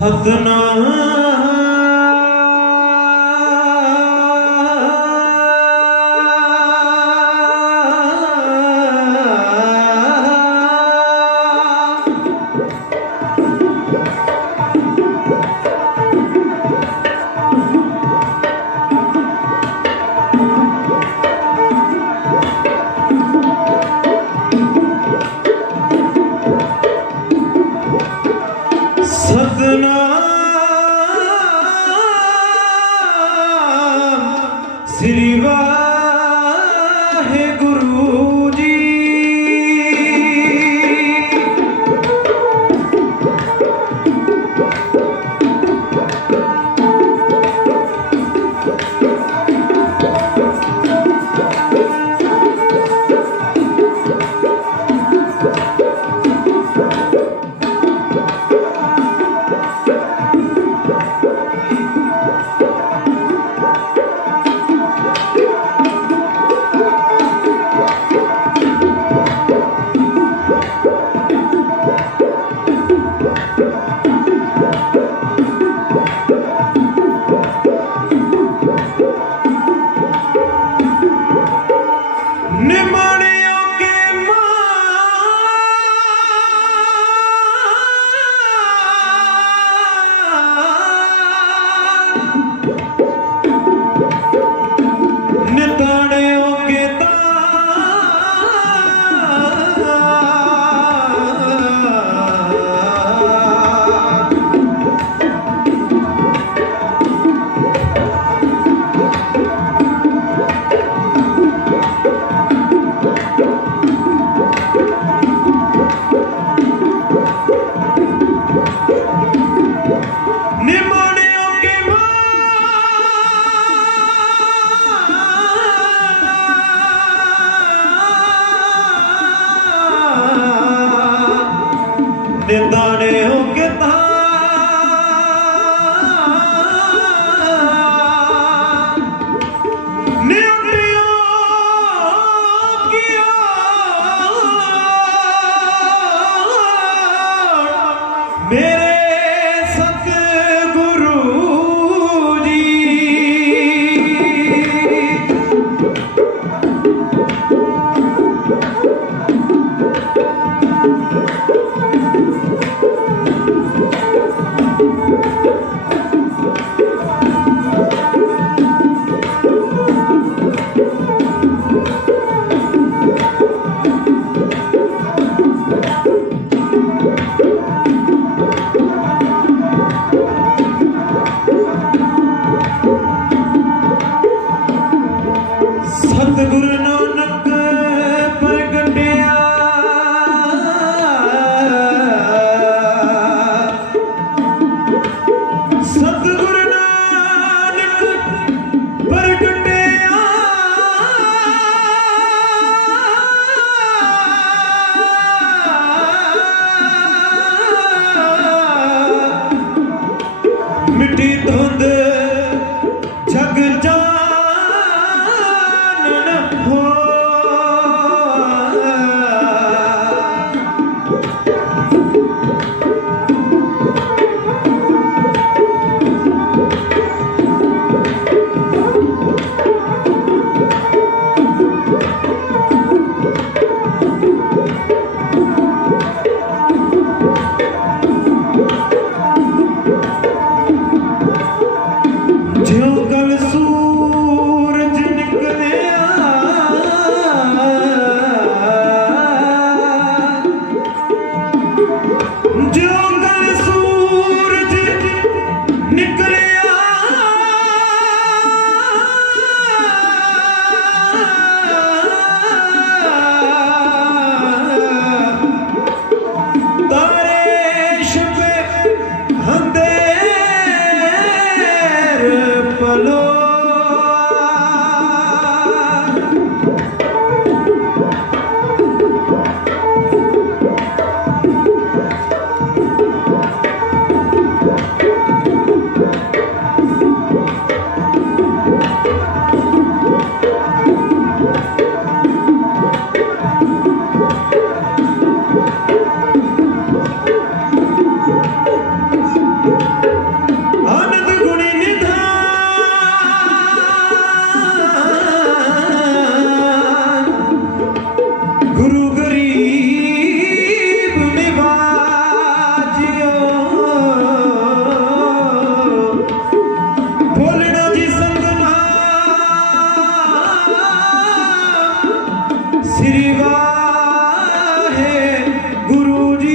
सतनाम श्री वाहेगुरु जी। निदाने हो के मेरे सतगुरु जी। सतगुरु नानक प्रगटिया सतगुरु नानक प्रगटिया मिट्टी धुंध जग जा आनंद गुणी निधान गुरु गरीब निवाजियो बोलना जी संगना श्री वाहे गुरु जी।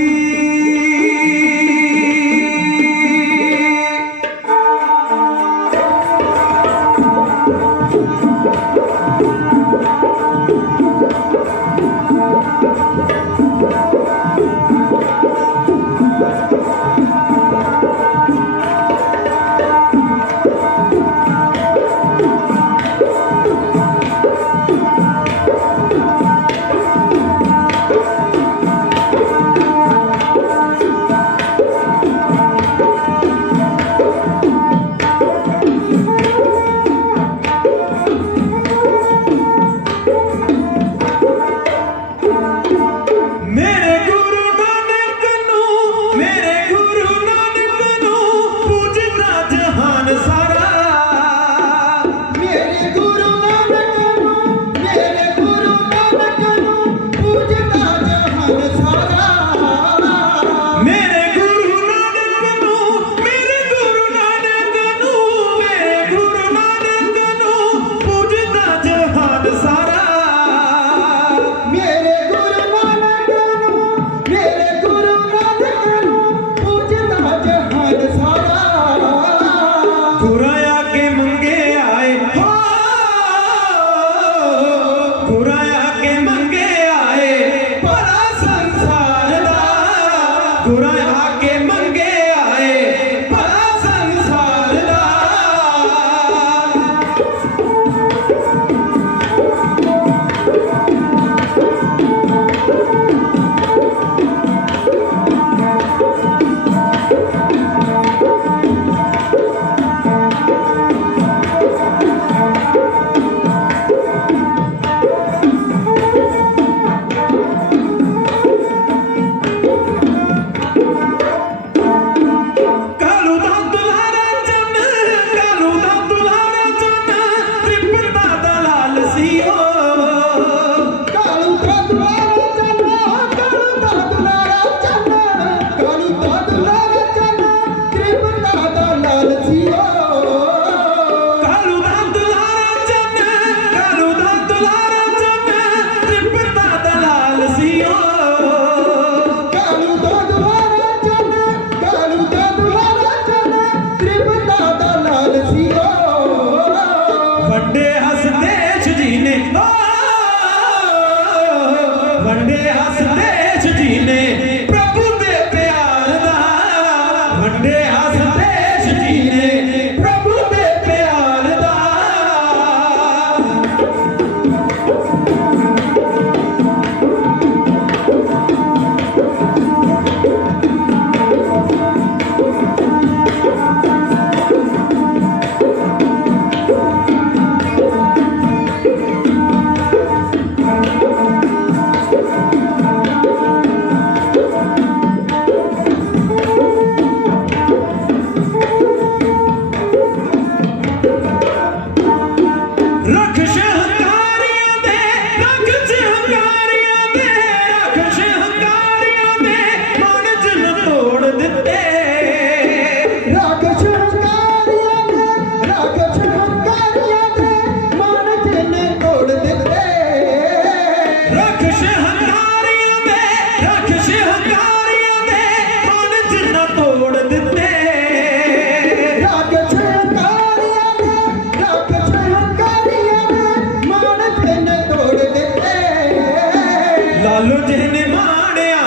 लालो जने माणिया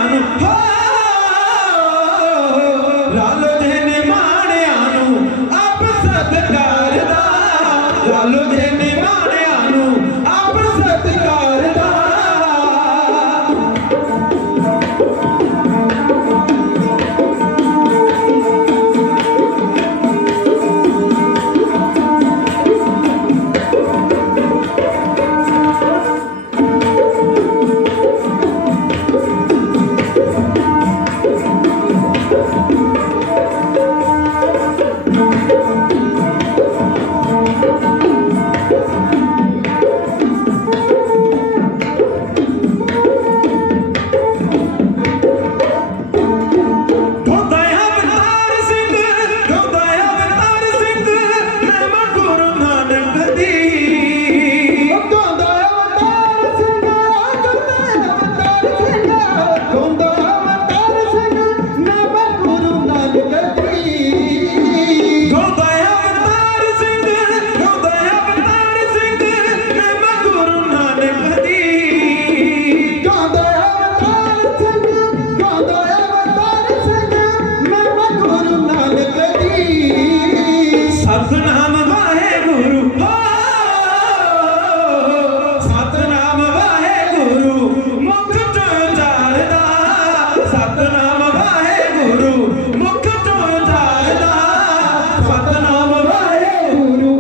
ਸਤਨਾਮ ਵਾਹਿਗੁਰੂ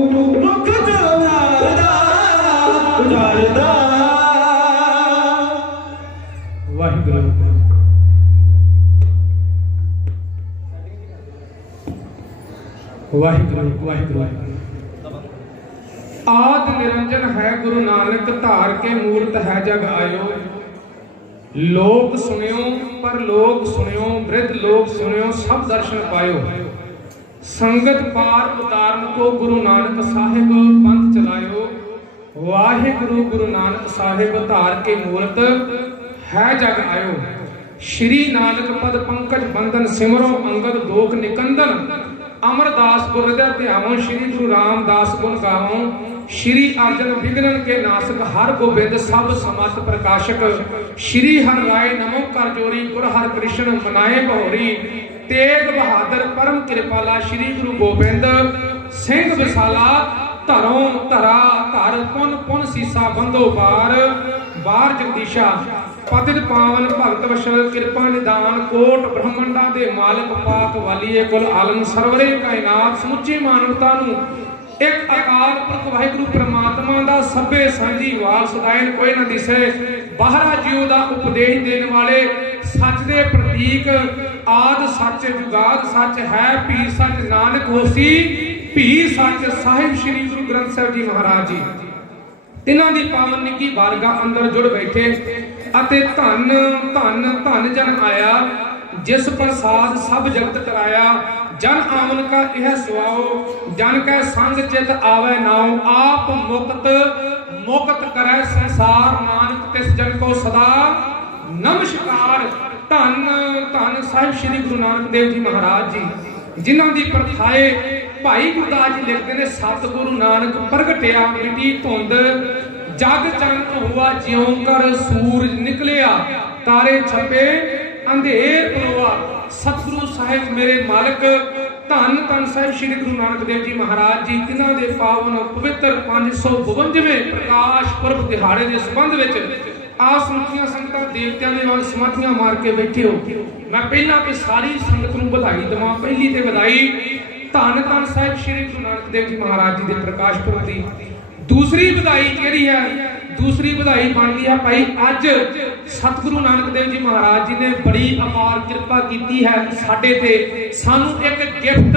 ਮੁਖ ਜੋਨਾਰਦਾ ਉਜਾਰਦਾ ਵਾਹਿਗੁਰੂ। ਵਾਹਿਗੁਰੂ ਵਾਹਿਗੁਰੂ। आद निरंजन है गुरु नानक धार के मूरत है जग आयो। लोक सुनियो पर लोक सुनियो वृद्ध लोक सुनियो सब दर्शन पायो। संगत पार उतारन को गुरु नानक साहिब पंथ चलायो। वाहिगुरु गुरु नानक साहिब धार के मूरत है जग आयो। श्री नानक पद पंकज बंदन सिमरो अंगद दोख निकंदन। अमरदास गुर हृदय ध्यावो श्री गुरु रामदास गुण गावो। श्री अर्जन विघ्नन के नासक हर गोबिंद सब समत प्रकाशक। श्री हर राय नमो कर जोरी गुर हर कृष्ण मनाए बहोरी। तेग बहादुर परम कृपाला श्री गुरु गोबिंद सिंह विसाला। धरों धरा धर पुन पुन सीसा बंदो बार बार जगदीशा। पतित पावन भगत वशल कृपा निदान कोट ब्रह्मंडा दे मालिक पाक वालिए कुल आलम सरवरे कायनात समुची मानवता नू एक अकाल पुरख वाहिगुरु परमात्मा दा सभे सांझी वाल सदायन कोई ना दिसे। बाहरा जीव दा उपदेश देने वाले सच दे प्रतीक आद सच जुगाद सच है पी सच नानक होसी भी सच साहिब श्री गुरु ग्रंथ साहिब जी महाराज जी तिन्हां दी पावन निकी बारगाह अंदर जुड़ बैठे अते धन धन धन जन आया जिस प्रसाद सब जगत कराया। जन आमन का यह सुआओ जन का संग चित आवे नाओ। आप मुक्त मुक्त करे संसार नानक तिस जन को सदा नमस्कार। धन धन साहिब श्री गुरु नानक देव जी महाराज जी जिन्हां दी प्रथाए भाई गुरदास जी लिखते ने सतगुरु नानक प्रगटिया मिटी धुंद जग चंद हुआ ज्यों कर सूरज निकलिया तारे छपे अंधेर पलोआ। सतगुरु साहिब मेरे मालिक धन धन साहिब श्री गुरु नानक देव जी महाराज जी तिन्हां दे पावन पवित्र 552वें प्रकाश पुरब दिहाड़े के संबंध विच आप समूहियां संगतां देवतियां दे वांग समाधियां मार के बैठे हो। मैं पहला ते सारी संगत नूं बधाई देवां। पहली ते बधाई धन धन साहिब श्री गुरु नानक देव जी महाराज जी के प्रकाश पुरब दी। दूसरी बधाई केड़ी है? दूसरी बधाई बनती है भाई अज सतगुरु नानक देव जी महाराज जी ने बड़ी अपार कृपा की है साडे ते। सानू एक गिफ्ट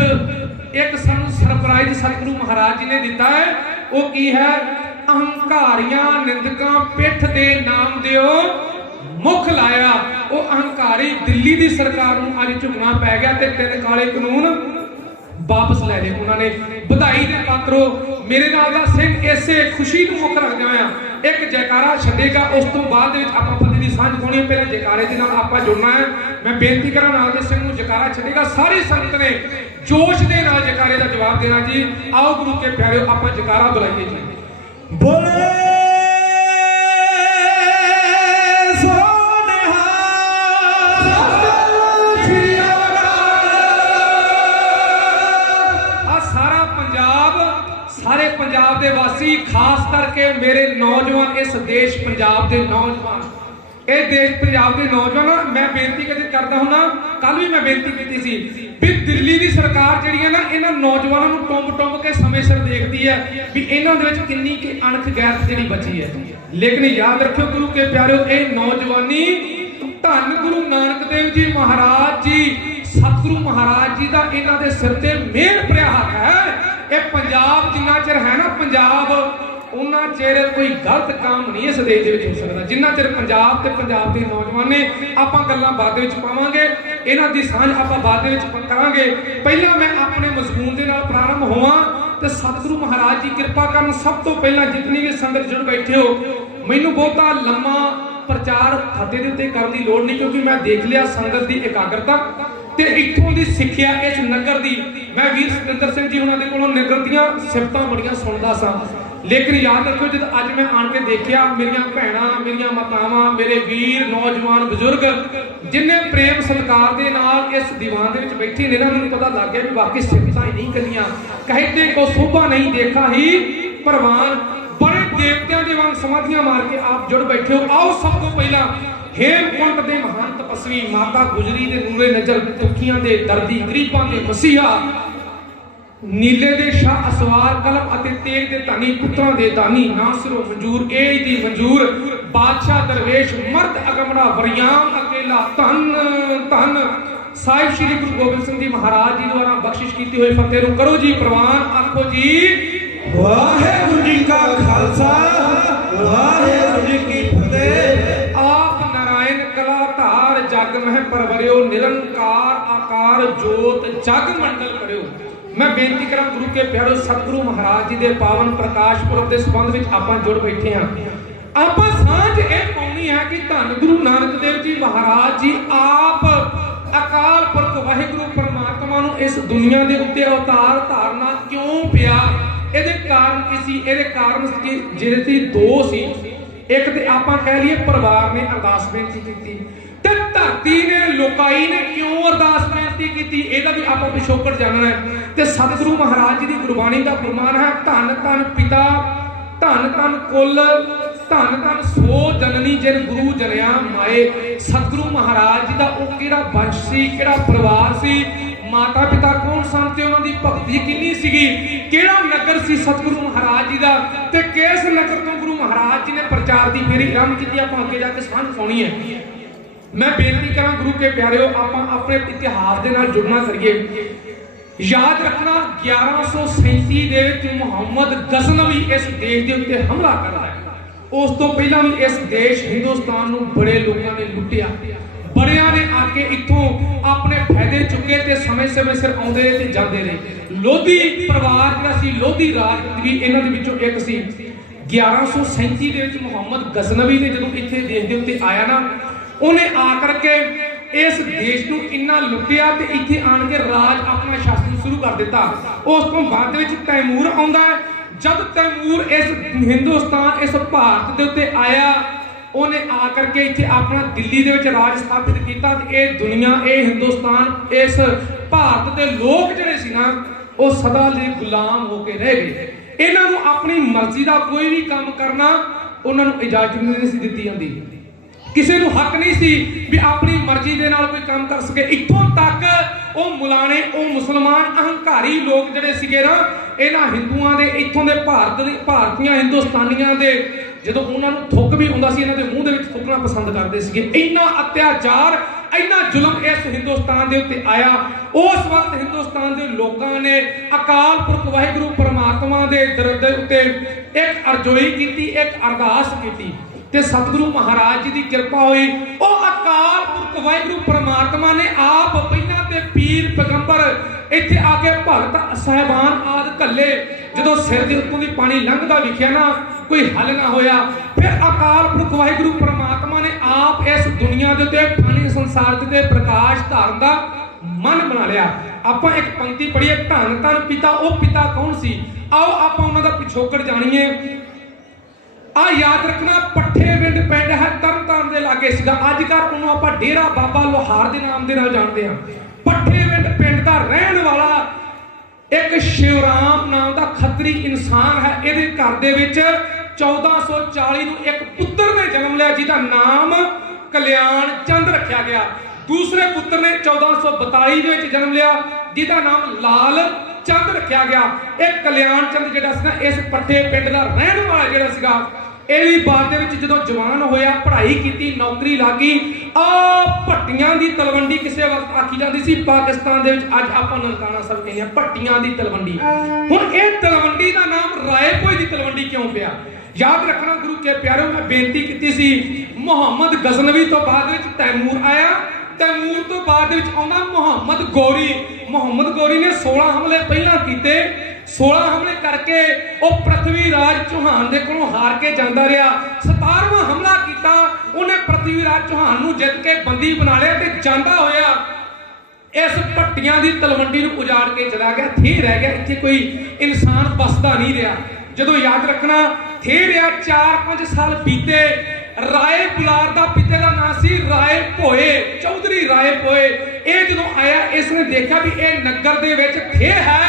एक सानू सरप्राइज सतगुरु महाराज जी ने दिता है। वो की है? अहंकारियां निंदकां पिठ दे नाम दिओ मुख लाया। वो अहंकारी दिल्ली की सरकार नूं अज झुकना पै गया ते 3 काले कानून वापस ले ले। उन्होंने बधाई दे पात्रो मेरे नाल दा सिंह इसे खुशी नूं मुख रखदा आ एक जयकारा छड्डेगा। उस तो बाद विच आपां फतेह दी सांझ पाउणी है। पहले जयकारे दे नाल आपां जुड़ना है। मैं बेनती करा नाल दे सिंह नूं जयकारा छड्डेगा। सारी संगत ने जोश दे नाल जयकारे दा जवाब देना जी। आओ गुरु के प्यारे आपां जयकारा बुलाइए जी। बोले सारे पंजाब दे वासी खास करके मेरे नौजवान इस देश पंजाब के नौजवान ये देश पंजाब के नौजवान मैं बेनती करता हूं ना। कल भी मैं बेनती की सी भी दिल्ली की सरकार जिहड़ी है ना इन्हां नौजवानों नूं टुंब टुंब के समय सिर देखती है भी इन्हां दे विच किन्नी की अणख गैरत जिहड़ी बची है। लेकिन याद रखियो गुरु के प्यारे ये नौजवानी धन गुरु नानक देव जी महाराज जी सतगुरु महाराज जी का इन्हां दे सिर ते मेहर भरिया हक है। ये पंजाब जिन्ना चिर है ना पंजाब उन्ना चिर कोई गलत काम नहीं इस देश हो सकता जिन्ना चिर पंजाब ते पंजाब के नौजवान ने आपां गल्लां बाद विच पावांगे। इन्हां दी सांझ आपां बाद विच करांगे। पहला मैं अपने मजमून दे नाल प्रारंभ होवां ते सतगुरु महाराज जी कृपा करन। सब तो पहला जितनी भी संगत जुड़ बैठे हो मैनूं बहुता लम्मा प्रचार फतेह दे उत्ते करन दी लोड़ नहीं क्योंकि मैं देख लिया संगत दी एकाग्रता ते इत्थों दी सिੱਖਿਆ इस नगर दी। मैं वीर सतिंदर सिंह जी उन्हां दे कोलों नगर दीयां सिफतां बड़ियां सुनदा सां। लेकिन याद रखियो जद अज मैं आण के देखिया मेरियां भैणां मेरियां मातावां मेरे वीर नौजवान बजुर्ग जिन्ने प्रेम सत्कार दे नाल इस दीवान दे विच बैठे ने इन्हां नूं पता लग गया भी वाकई सिफतां ही नहीं करियां। कहते को शोभा नहीं देखा ही परवान। बड़े देवतियां दे वांग समाधियां मार के आप जुड़ बैठे हो। आओ सब तो पहला हेमकुंट दे महान तपस्वी माता गुजरी दे नूरे नजर दुखियां दे दर्दी गरीबां दे मसीहा नीले दे शाह असवार कलम अते तेग दे धानी पुत्रां दे दानी ना सिरो मंजूर एज दी मंजूर बादशाह दरवेश मर्द अगमड़ा वरियाम अकेला धन धन साहिब श्री गुरु गोबिंद सिंह जी महाराज जी द्वारा बख्शिश की हुई फतेह नूं करो जी प्रवान आखो जी वाहेगुरु जी का खालसा वाहेगुरु जी की फतेह। आप नारायण कला धार जग मह परवरियो निरंकार आकार जोत जग मंडल करियो। मैं बेनती करा गुरु के प्यारो सतगुरु महाराज जी दे पावन प्रकाश पुरब के संबंध विच आपां जुड़ बैठे हां। आपां सांझ इह पाउणी है कि धन गुरु नानक देव जी महाराज जी आप अकाल पुरख वाहिगुरु परमात्मा नूं इस दुनिया दे उत्ते अवतार धारना क्यों पिया। ਇਹਦੇ ਕਾਰਨ ਕੀ ਸੀ? ਇਹਦੇ ਕਾਰਨ ਜਿਹੜੇ ਸੀ ਦੋ ਸੀ। ਇੱਕ ਤੇ ਆਪਾਂ ਕਹਿ ਲਈਏ ਪਰਿਵਾਰ ਨੇ ਅਰਦਾਸ ਬੇਨਤੀ ਕੀਤੀ ਤੇ ਧਰਤੀ ਨੇ ਲੋਕਾਈ ਨੇ ਕਿਉਂ ਅਰਦਾਸ ਬੇਨਤੀ ਕੀਤੀ ਇਹਦਾ ਵੀ ਆਪਾਂ ਪਿਛੋਕੜ ਜਾਣਨਾ ਹੈ। ਤੇ ਸਤਿਗੁਰੂ ਮਹਾਰਾਜ ਜੀ ਦੀ ਗੁਰਬਾਣੀ ਦਾ ਫਰਮਾਨ ਹੈ ਧੰਨ ਧੰਨ ਪਿਤਾ ਧੰਨ ਧੰਨ ਕੁਲ ਧੰਨ ਧੰਨ ਸੋ ਜਨਨੀ ਜਿਨ ਗੁਰੂ ਜਨਿਆ ਮਾਏ। ਸਤਿਗੁਰੂ ਮਹਾਰਾਜ ਜੀ ਦਾ ਉਹ ਕਿਹੜਾ ਵੰਸ਼ ਸੀ, ਕਿਹੜਾ ਪਰਿਵਾਰ ਸੀ, माता पिता कौन सन ते उन्हां दी भगती किन्नी सीगी, किहड़ा नगर सी सतगुरु महाराज जी दा ते किस नगर तो गुरु महाराज जी ने प्रचार दी फेरी आरंभ कीती। आपां अगे जाके सांझ पाउणी है। मैं बेनती करां गुरु के प्यारिओ आपां अपने इतिहास दे नाल जुड़ना करिए। याद रखना 1137 दे विच मुहम्मद गजनवी इस देश दे उत्ते हमला करदा है। उस तो पहलां भी इस देश हिंदुस्तान नूं बड़े लोकां ने लुटिया, बड़िया ने आके इत्थों अपने फायदे चुके ते समय समय सिर आउंदे ते जांदे रहे। लोधी परिवार जिहड़ा सी लोधी राज भी इन्हां दे विचों एक सी। 1137 दे विच मुहम्मद गजनवी ने जदों इत्थे देश दे उत्ते आया ना उहने आ करके इस देश नूं इन्ना लुटिया ते इत्थे आण के राज अपना शासन शुरू कर दिता। उस तो बाद विच तैमूर आउंदा है। जब तैमूर इस हिंदुस्तान इस भारत दे उत्ते आया ਉਹਨੇ ਆ ਕਰਕੇ ਇੱਥੇ ਆਪਣਾ ਦਿੱਲੀ ਦੇ ਵਿੱਚ ਰਾਜ ਸਥਾਪਿਤ ਕੀਤਾ ਤੇ ਇਹ ਦੁਨੀਆ ਇਹ ਹਿੰਦੁਸਤਾਨ ਇਸ ਭਾਰਤ ਦੇ ਲੋਕ ਜਿਹੜੇ ਸੀ ਨਾ ਉਹ ਸਦਾ ਲਈ ਗੁਲਾਮ ਹੋ ਕੇ ਰਹਿ ਗਏ। ਇਹਨਾਂ ਨੂੰ ਆਪਣੀ ਮਰਜ਼ੀ ਦਾ ਕੋਈ ਵੀ ਕੰਮ ਕਰਨਾ ਉਹਨਾਂ ਨੂੰ ਇਜਾਜ਼ਤ ਨਹੀਂ ਸੀ ਦਿੱਤੀ ਜਾਂਦੀ। ਕਿਸੇ ਨੂੰ ਹੱਕ ਨਹੀਂ ਸੀ ਵੀ ਆਪਣੀ ਮਰਜ਼ੀ ਦੇ ਨਾਲ ਕੋਈ ਕੰਮ ਕਰ ਸਕੇ। ਇੱਥੋਂ ਤੱਕ ਉਹ ਮੁਲਾਣੇ ਉਹ ਮੁਸਲਮਾਨ ਅਹੰਕਾਰੀ ਲੋਕ ਜਿਹੜੇ ਸੀਗੇ ਨਾ ਇਹਨਾਂ ਹਿੰਦੂਆਂ ਦੇ ਇੱਥੋਂ ਦੇ ਭਾਰਤੀਆਂ ਹਿੰਦੁਸਤਾਨੀਆਂ ਦੇ ਜਦੋਂ ਉਹਨਾਂ ਨੂੰ ਥੁੱਕ ਵੀ ਹੁੰਦਾ ਸੀ ਇਹਨਾਂ ਦੇ ਮੂੰਹ ਦੇ ਵਿੱਚ ਥੁੱਕਣਾ ਪਸੰਦ ਕਰਦੇ ਸੀਗੇ। ਇੰਨਾ ਅਤਿਆਚਾਰ ਇੰਨਾ ਜ਼ੁਲਮ ਇਸ ਹਿੰਦੁਸਤਾਨ ਦੇ ਉੱਤੇ ਆਇਆ। ਉਸ ਵਕਤ ਹਿੰਦੁਸਤਾਨ ਦੇ ਲੋਕਾਂ ਨੇ ਅਕਾਲ ਪੁਰਖ ਵਾਹਿਗੁਰੂ ਪਰਮਾਤਮਾ ਦੇ ਦਰ ਦੇ ਉੱਤੇ ਇੱਕ ਅਰਜ਼ੋਈ ਕੀਤੀ, ਇੱਕ ਅਰਦਾਸ ਕੀਤੀ ਤੇ ਸਤਿਗੁਰੂ ਮਹਾਰਾਜ ਜੀ ਦੀ ਕਿਰਪਾ ਹੋਈ। ਉਹ ਅਕਾਲ ਪੁਰਖ ਵਾਹਿਗੁਰੂ ਪਰਮਾਤਮਾ ਨੇ ਆਪ ਪਹਿਲਾਂ ਤੇ ਪੀਰ ਪੈਗੰਬਰ ਇੱਥੇ ਆ ਕੇ ਭਗਤ ਸਾਹਿਬਾਨ ਆਦਿ ਘੱਲੇ। ਜਦੋਂ ਸਿਰ ਦੇ ਉੱਤੋਂ ਦੀ ਪਾਣੀ ਲੰਘਦਾ ਵਿਖਿਆ ਨਾ ਕੋਈ ਹੱਲ ਨਾ ਹੋਇਆ ਫਿਰ ਅਕਾਲ ਪੁਰਖ ਵਾਹਿਗੁਰੂ ਪਰਮਾਤਮਾ ਨੇ ਆਪ ਇਸ ਦੁਨੀਆ ਦੇ ਉੱਤੇ ਫਾਨੀ ਸੰਸਾਰ ਦੇ ਪ੍ਰਕਾਸ਼ ਧਾਰਨ ਦਾ ਮਨ ਬਣਾ ਲਿਆ। ਆਪਾਂ ਇੱਕ ਪੰਕਤੀ ਪੜ੍ਹੀਏ ਧੰਨ ਧੰਨ ਪਿਤਾ। ਉਹ ਪਿਤਾ ਕੌਣ ਸੀ? ਆਓ ਆਪਾਂ ਉਹਨਾਂ ਦਾ ਪਿਛੋਕੜ ਜਾਣੀਏ। ਆ ਯਾਦ ਰੱਖਣਾ ਪੱਠੇਵਿੰਡ ਪਿੰਡ ਹੈ ਤਰਨਤਾਰਨ ਦੇ ਲਾਗੇ ਸੀਗਾ। ਅੱਜ ਕੱਲ੍ਹ ਉਹਨੂੰ ਆਪਾਂ ਡੇਰਾ ਬਾਬਾ ਲੋਹਾਰ ਦੇ ਨਾਮ ਦੇ ਨਾਲ ਜਾਣਦੇ ਹਾਂ। ਪੱਠੇਵਿੰਡ ਪਿੰਡ ਦਾ ਰਹਿਣ ਵਾਲਾ ਇੱਕ ਸ਼ਿਵਰਾਮ ਨਾਮ ਦਾ ਖੱਤਰੀ ਇਨਸਾਨ ਹੈ। ਇਹਦੇ ਘਰ ਦੇ ਵਿੱਚ 1440 ਨੂੰ ਇੱਕ ਪੁੱਤਰ ਨੇ ਜਨਮ ਲਿਆ ਜਿਹਦਾ ਨਾਮ ਕਲਿਆਣ ਚੰਦ ਰੱਖਿਆ ਗਿਆ। ਦੂਸਰੇ ਪੁੱਤਰ ਨੇ 1442 ਦੇ ਵਿੱਚ ਜਨਮ ਲਿਆ ਜਿਹਦਾ ਨਾਮ ਲਾਲ ਚੰਦ ਰੱਖਿਆ ਗਿਆ। ਇਹ ਕਲਿਆਣ ਚੰਦ ਜਿਹੜਾ ਸੀ ਨਾ ਇਸ ਪੱਠੇ ਪਿੰਡ ਦਾ ਰਹਿਣ ਵਾਲਾ ਜਿਹੜਾ ਸੀਗਾ ਇਹ ਵੀ ਬਾਅਦ ਦੇ ਵਿੱਚ ਜਦੋਂ ਜਵਾਨ ਹੋਇਆ ਪੜ੍ਹਾਈ ਕੀਤੀ ਨੌਕਰੀ ਲੱਗੀ। ਭੱਟੀਆਂ ਦੀ ਤਲਵੰਡੀ ਕਿਸੇ ਵਕਤ ਆਖੀ ਜਾਂਦੀ ਸੀ ਪਾਕਿਸਤਾਨ ਦੇ ਵਿੱਚ। ਅੱਜ ਆਪਾਂ ਨਨਕਾਣਾ ਸਾਹਿਬ ਕਹਿੰਦੇ ਆ ਭੱਟੀਆਂ ਦੀ ਤਲਵੰਡੀ। ਹੁਣ ਇਹ ਤਲਵੰਡੀ ਦਾ ਨਾਮ ਰਾਏਪੁਰ ਦੀ ਤਲਵੰਡੀ ਕਿਉਂ ਪਿਆ? ਯਾਦ ਰੱਖਣਾ ਗੁਰੂ ਕੇ ਪਿਆਰਿਓ ਮੈਂ ਬੇਨਤੀ ਕੀਤੀ ਸੀ ਮੁਹੰਮਦ ਗਜ਼ਨਵੀ ਤੋਂ ਬਾਅਦ ਵਿੱਚ ਤੈਮੂਰ ਆਇਆ। ਤੈਮੂਰ ਤੋਂ ਬਾਅਦ ਵਿੱਚ ਆਉਂਦਾ ਮੁਹੰਮਦ ਗੌਰੀ। ਮੁਹੰਮਦ ਗੌਰੀ ਨੇ 16 ਹਮਲੇ ਪਹਿਲਾਂ ਕੀਤੇ। 16 ਹਮਲੇ ਕਰਕੇ ਉਹ ਪ੍ਰਿਥਵੀ ਰਾਜ ਚੌਹਾਨ ਦੇ ਕੋਲੋਂ ਹਾਰ ਕੇ ਜਾਂਦਾ ਰਿਹਾ। 17ਵਾਂ ਹਮਲਾ ਕੀਤਾ ਉਹਨੇ ਪ੍ਰਿਥਵੀ ਰਾਜ ਚੌਹਾਨ ਨੂੰ ਜਿੱਤ ਕੇ ਬੰਦੀ ਬਣਾ ਲਿਆ ਤੇ ਜਾਂਦਾ ਹੋਇਆ ਇਸ ਭੱਟੀਆਂ ਦੀ ਤਲਵੰਡੀ ਨੂੰ ਉਜਾੜ ਕੇ ਚਲਾ ਗਿਆ। ਥੇ ਰਹਿ ਗਿਆ, ਇੱਥੇ ਕੋਈ ਇਨਸਾਨ ਬਸਦਾ ਨਹੀਂ ਰਿਹਾ। ਜਦੋਂ ਯਾਦ ਰੱਖਣਾ ਥੇ ਰਿਹਾ 4-5 ਸਾਲ ਬੀਤੇ। ਰਾਏ ਪੁਲਾਰ ਦਾ ਪਿਤਾ ਦਾ ਨਾਮ ਸੀ ਰਾਏ ਭੋਏ, ਚੌਧਰੀ ਰਾਏ ਭੋਏ। ਇਹ ਜਦੋਂ ਆਇਆ ਇਸ ਨੇ ਦੇਖਿਆ ਵੀ ਇਹ ਨਗਰ ਦੇ ਵਿੱਚ ਥੇ ਹੈ,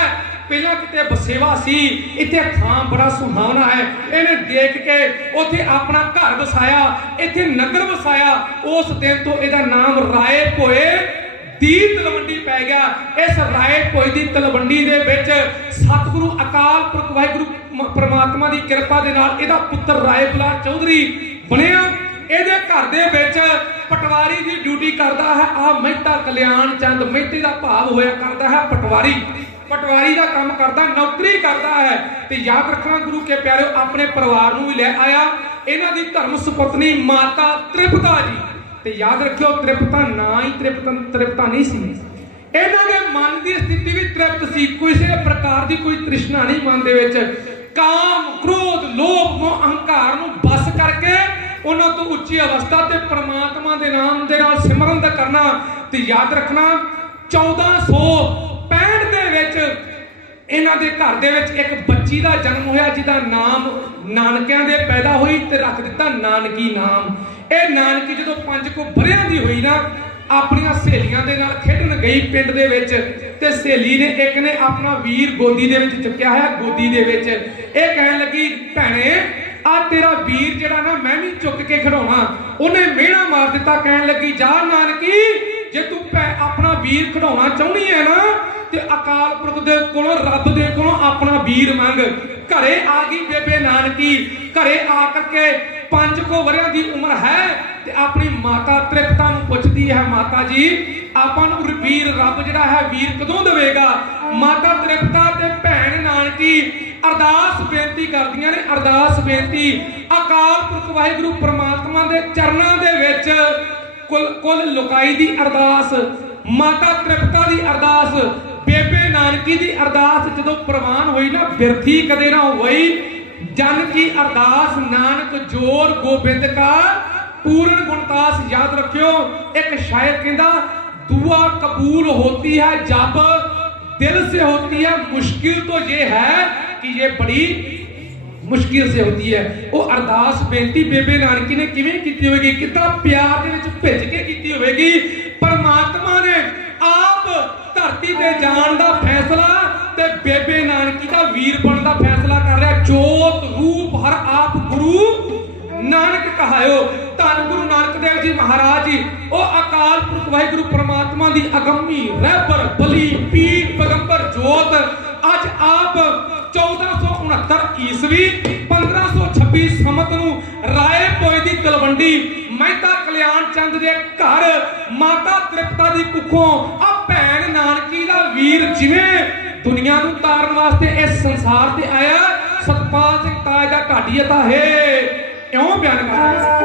ਪਹਿਲਾਂ ਕਿਤੇ ਬਸੇਵਾ ਸੀ, ਇੱਥੇ ਥਾਂ ਬੜਾ ਸੁਹਾਵਣਾ ਹੈ। ਇਹਨੇ ਦੇਖ ਕੇ ਉੱਥੇ ਆਪਣਾ ਘਰ ਵਸਾਇਆ, ਇੱਥੇ ਨਗਰ ਵਸਾਇਆ। ਉਸ ਦਿਨ ਤੋਂ ਇਹਦਾ ਨਾਮ ਰਾਏ ਭੋਏ ਦੀ ਤਲਵੰਡੀ ਪੈ ਗਿਆ। ਇਸ ਰਾਏ ਭੋਏ ਦੀ ਤਲਵੰਡੀ ਦੇ ਵਿੱਚ सतगुरु अकाल पुरख वाहिगुरु परमात्मा की कृपा दे नाल इहदा पुत्र राय बुलार चौधरी बनिया। ਇਹਦੇ ਘਰ ਦੇ ਵਿੱਚ ਪਟਵਾਰੀ ਦੀ ਡਿਊਟੀ ਕਰਦਾ ਹੈ ਆ ਮਹਿਤਾ ਕਲਿਆਣ ਚੰਦ। ਮਹਿਤੇ ਦਾ ਭਾਵ ਹੋਇਆ ਕਰਦਾ ਹੈ ਪਟਵਾਰੀ। ਪਟਵਾਰੀ ਦਾ ਕੰਮ ਕਰਦਾ, ਨੌਕਰੀ ਕਰਦਾ ਹੈ। ਤੇ ਯਾਦ ਰੱਖਣਾ ਗੁਰੂ ਕੇ ਪਿਆਰਿਓ, ਆਪਣੇ ਪਰਿਵਾਰ ਨੂੰ ਵੀ ਲੈ ਆਇਆ। ਇਹਨਾਂ ਦੀ ਧਰਮ ਸੁਪਤਨੀ ਮਾਤਾ ਤ੍ਰਿਪਤਾ ਜੀ। ਤੇ ਯਾਦ ਰੱਖਿਓ ਤ੍ਰਿਪਤਾ ਨਾ ਹੀ ਤ੍ਰਿਪਤਾ ਨਹੀਂ ਸੀ, ਇਹਨਾਂ ਦੇ ਮਨ ਦੀ ਸਥਿਤੀ ਵੀ ਤ੍ਰਿਪਤ ਸੀ। ਕਿਸੇ ਪ੍ਰਕਾਰ ਦੀ ਕੋਈ ਤ੍ਰਿਸ਼ਨਾ ਨਹੀਂ ਮਨ ਦੇ ਵਿੱਚ। ਕਾਮ ਕ੍ਰੋਧ ਲੋਭ ਮੋਹ ਅਹੰਕਾਰ ਨੂੰ ਬਸ ਕਰਕੇ ਉਹਨਾਂ ਤੋਂ ਉੱਚੀ ਅਵਸਥਾ ਤੇ ਪ੍ਰਮਾਤਮਾ ਦੇ ਨਾਮ ਦੇ ਨਾਲ ਸਿਮਰਨ ਦਾ ਕਰਨਾ। ਤੇ ਯਾਦ ਰੱਖਣਾ 1465 ਦੇ ਵਿੱਚ ਇਹਨਾਂ ਦੇ ਘਰ ਦੇ ਵਿੱਚ ਇੱਕ ਬੱਚੀ ਦਾ ਜਨਮ ਹੋਇਆ ਜਿਹਦਾ ਨਾਮ ਨਾਨਕਿਆਂ ਦੇ ਪੈਦਾ ਹੋਈ ਤੇ ਰੱਖ ਦਿੱਤਾ ਨਾਨਕੀ ਨਾਮ। ਇਹ ਨਾਨਕੀ ਜਦੋਂ 5 ਕੁ ਵਰ੍ਹਿਆਂ ਦੀ ਹੋਈ ਨਾ, ਆਪਣੀਆਂ ਸਹੇਲੀਆਂ ਦੇ ਨਾਲ ਖੇਡਣ ਗਈ ਪਿੰਡ ਦੇ ਵਿੱਚ। ਤੇ ਸਹੇਲੀ ਨੇ ਇੱਕ ਨੇ ਆਪਣਾ ਵੀਰ ਗੋਦੀ ਦੇ ਵਿੱਚ ਚੁੱਕਿਆ ਹੋਇਆ, ਗੋਦੀ ਦੇ ਵਿੱਚ। ਇਹ ਕਹਿਣ ਲੱਗੀ ਭੈਣੇ ਆ ਤੇਰਾ ਵੀਰ ਜਿਹੜਾ ਨਾ ਮੈਂ ਵੀ ਚੁੱਕ ਕੇ ਖਿਡਾਉਣਾ। ਉਹਨੇ ਮਿਹਣਾ ਮਾਰ ਦਿੱਤਾ, ਕਹਿਣ ਲੱਗੀ ਜਾ ਨਾਨਕੀ ਜੇ ਤੂੰ ਆਪਣਾ ਵੀਰ ਖਿਡਾਉਣਾ ਚਾਹੁੰਦੀ ਹੈ ਨਾ ਤੇ ਅਕਾਲ ਪੁਰਖ ਦੇ ਕੋਲੋਂ ਰੱਬ ਦੇ ਕੋਲੋਂ ਆਪਣਾ ਵੀਰ ਮੰਗ। ਘਰੇ ਆ ਗਈ ਬੇਬੇ ਨਾਨਕੀ। ਘਰੇ ਆ ਕਰਕੇ 5 ਕੁ ਵਰ੍ਹਿਆਂ ਦੀ ਉਮਰ ਹੈ ਤੇ ਆਪਣੀ ਮਾਤਾ ਤ੍ਰਿਪਤਾ ਨੂੰ ਪੁੱਛਦੀ ਹੈ ਮਾਤਾ ਜੀ ਆਪਾਂ ਨੂੰ ਵੀਰ ਰੱਬ ਜਿਹੜਾ ਹੈ ਵੀਰ ਕਦੋਂ ਦੇਵੇਗਾ। ਮਾਤਾ ਤ੍ਰਿਪਤਾ ਤੇ ਭੈਣ ਨਾਨਕੀ ਅਰਦਾਸ ਬੇਨਤੀ ਕਰਦੀਆਂ ਨੇ। ਅਰਦਾਸ ਬੇਨਤੀ ਅਕਾਲ ਪੁਰਖ ਵਾਹਿਗੁਰੂ ਪ੍ਰਮਾਤਮਾ ਦੇ ਚਰਨਾਂ ਦੇ ਵਿੱਚ ਕੁੱਲ ਲੁਕਾਈ ਦੀ ਅਰਦਾਸ, ਮਾਤਾ ਤ੍ਰਿਪਤਾ ਦੀ ਅਰਦਾਸ, ਬੇਬੇ ਨਾਨਕੀ ਦੀ ਅਰਦਾਸ ਜਦੋਂ ਪ੍ਰਵਾਨ ਹੋਈ ਨਾ ਬਿਰਥੀ ਕਦੇ ਨਾ ਹੋਈ। ਜਨ ਕੀ ਅਰਦਾਸ ਨਾਨਕ ਜੋਰ ਗੋਬਿੰਦ ਕਾ पूर्ण गुणतास। याद रखियो एक शायर कहता दुआ कबूल होती है जब दिल से होती है, मुश्किल तो ये है कि ये बड़ी मुश्किल से होती है। वो अरदास बेनती बेबे नानकी ने किवें कीती होगी, कितना प्यार दे विच भिज के कीती होगी। परमात्मा ने आप धरती ते जान दा फैसला ते बेबे नानकी दा वीर बनन दा फैसला कर रहा। जोत रूप हर आप गुरु नानक कहायो। धन गुरु नानक देव जी महाराज जी ओ अकाल पुरख वाहिगुरु परमात्मा दी अगम्मी रहबर बली पीर पैगंबर जोत। अज आप 1469 ईस्वी 1526 समत नूं राए पोए दी तलवंडी ਮਹਿਤਾ ਕਲਿਆਣ ਚੰਦ ਦੇ ਘਰ ਮਾਤਾ ਤ੍ਰਿਪਤਾ ਦੀ ਕੁੱਖੋਂ ਆ ਭੈਣ ਨਾਨਕੀ ਦਾ ਵੀਰ ਜਿਵੇਂ ਦੁਨੀਆ ਨੂੰ ਤਾਰਨ ਵਾਸਤੇ ਇਸ ਸੰਸਾਰ ਤੇ ਆਇਆ। ਸਤਪਾਲ ਸਿੰਘ ਤਾਜ ਦਾ ਢਾਡੀ ਅਤਾ ਹੈ ਇਉਂ ਬਿਆਨ ਕਰਦਾ।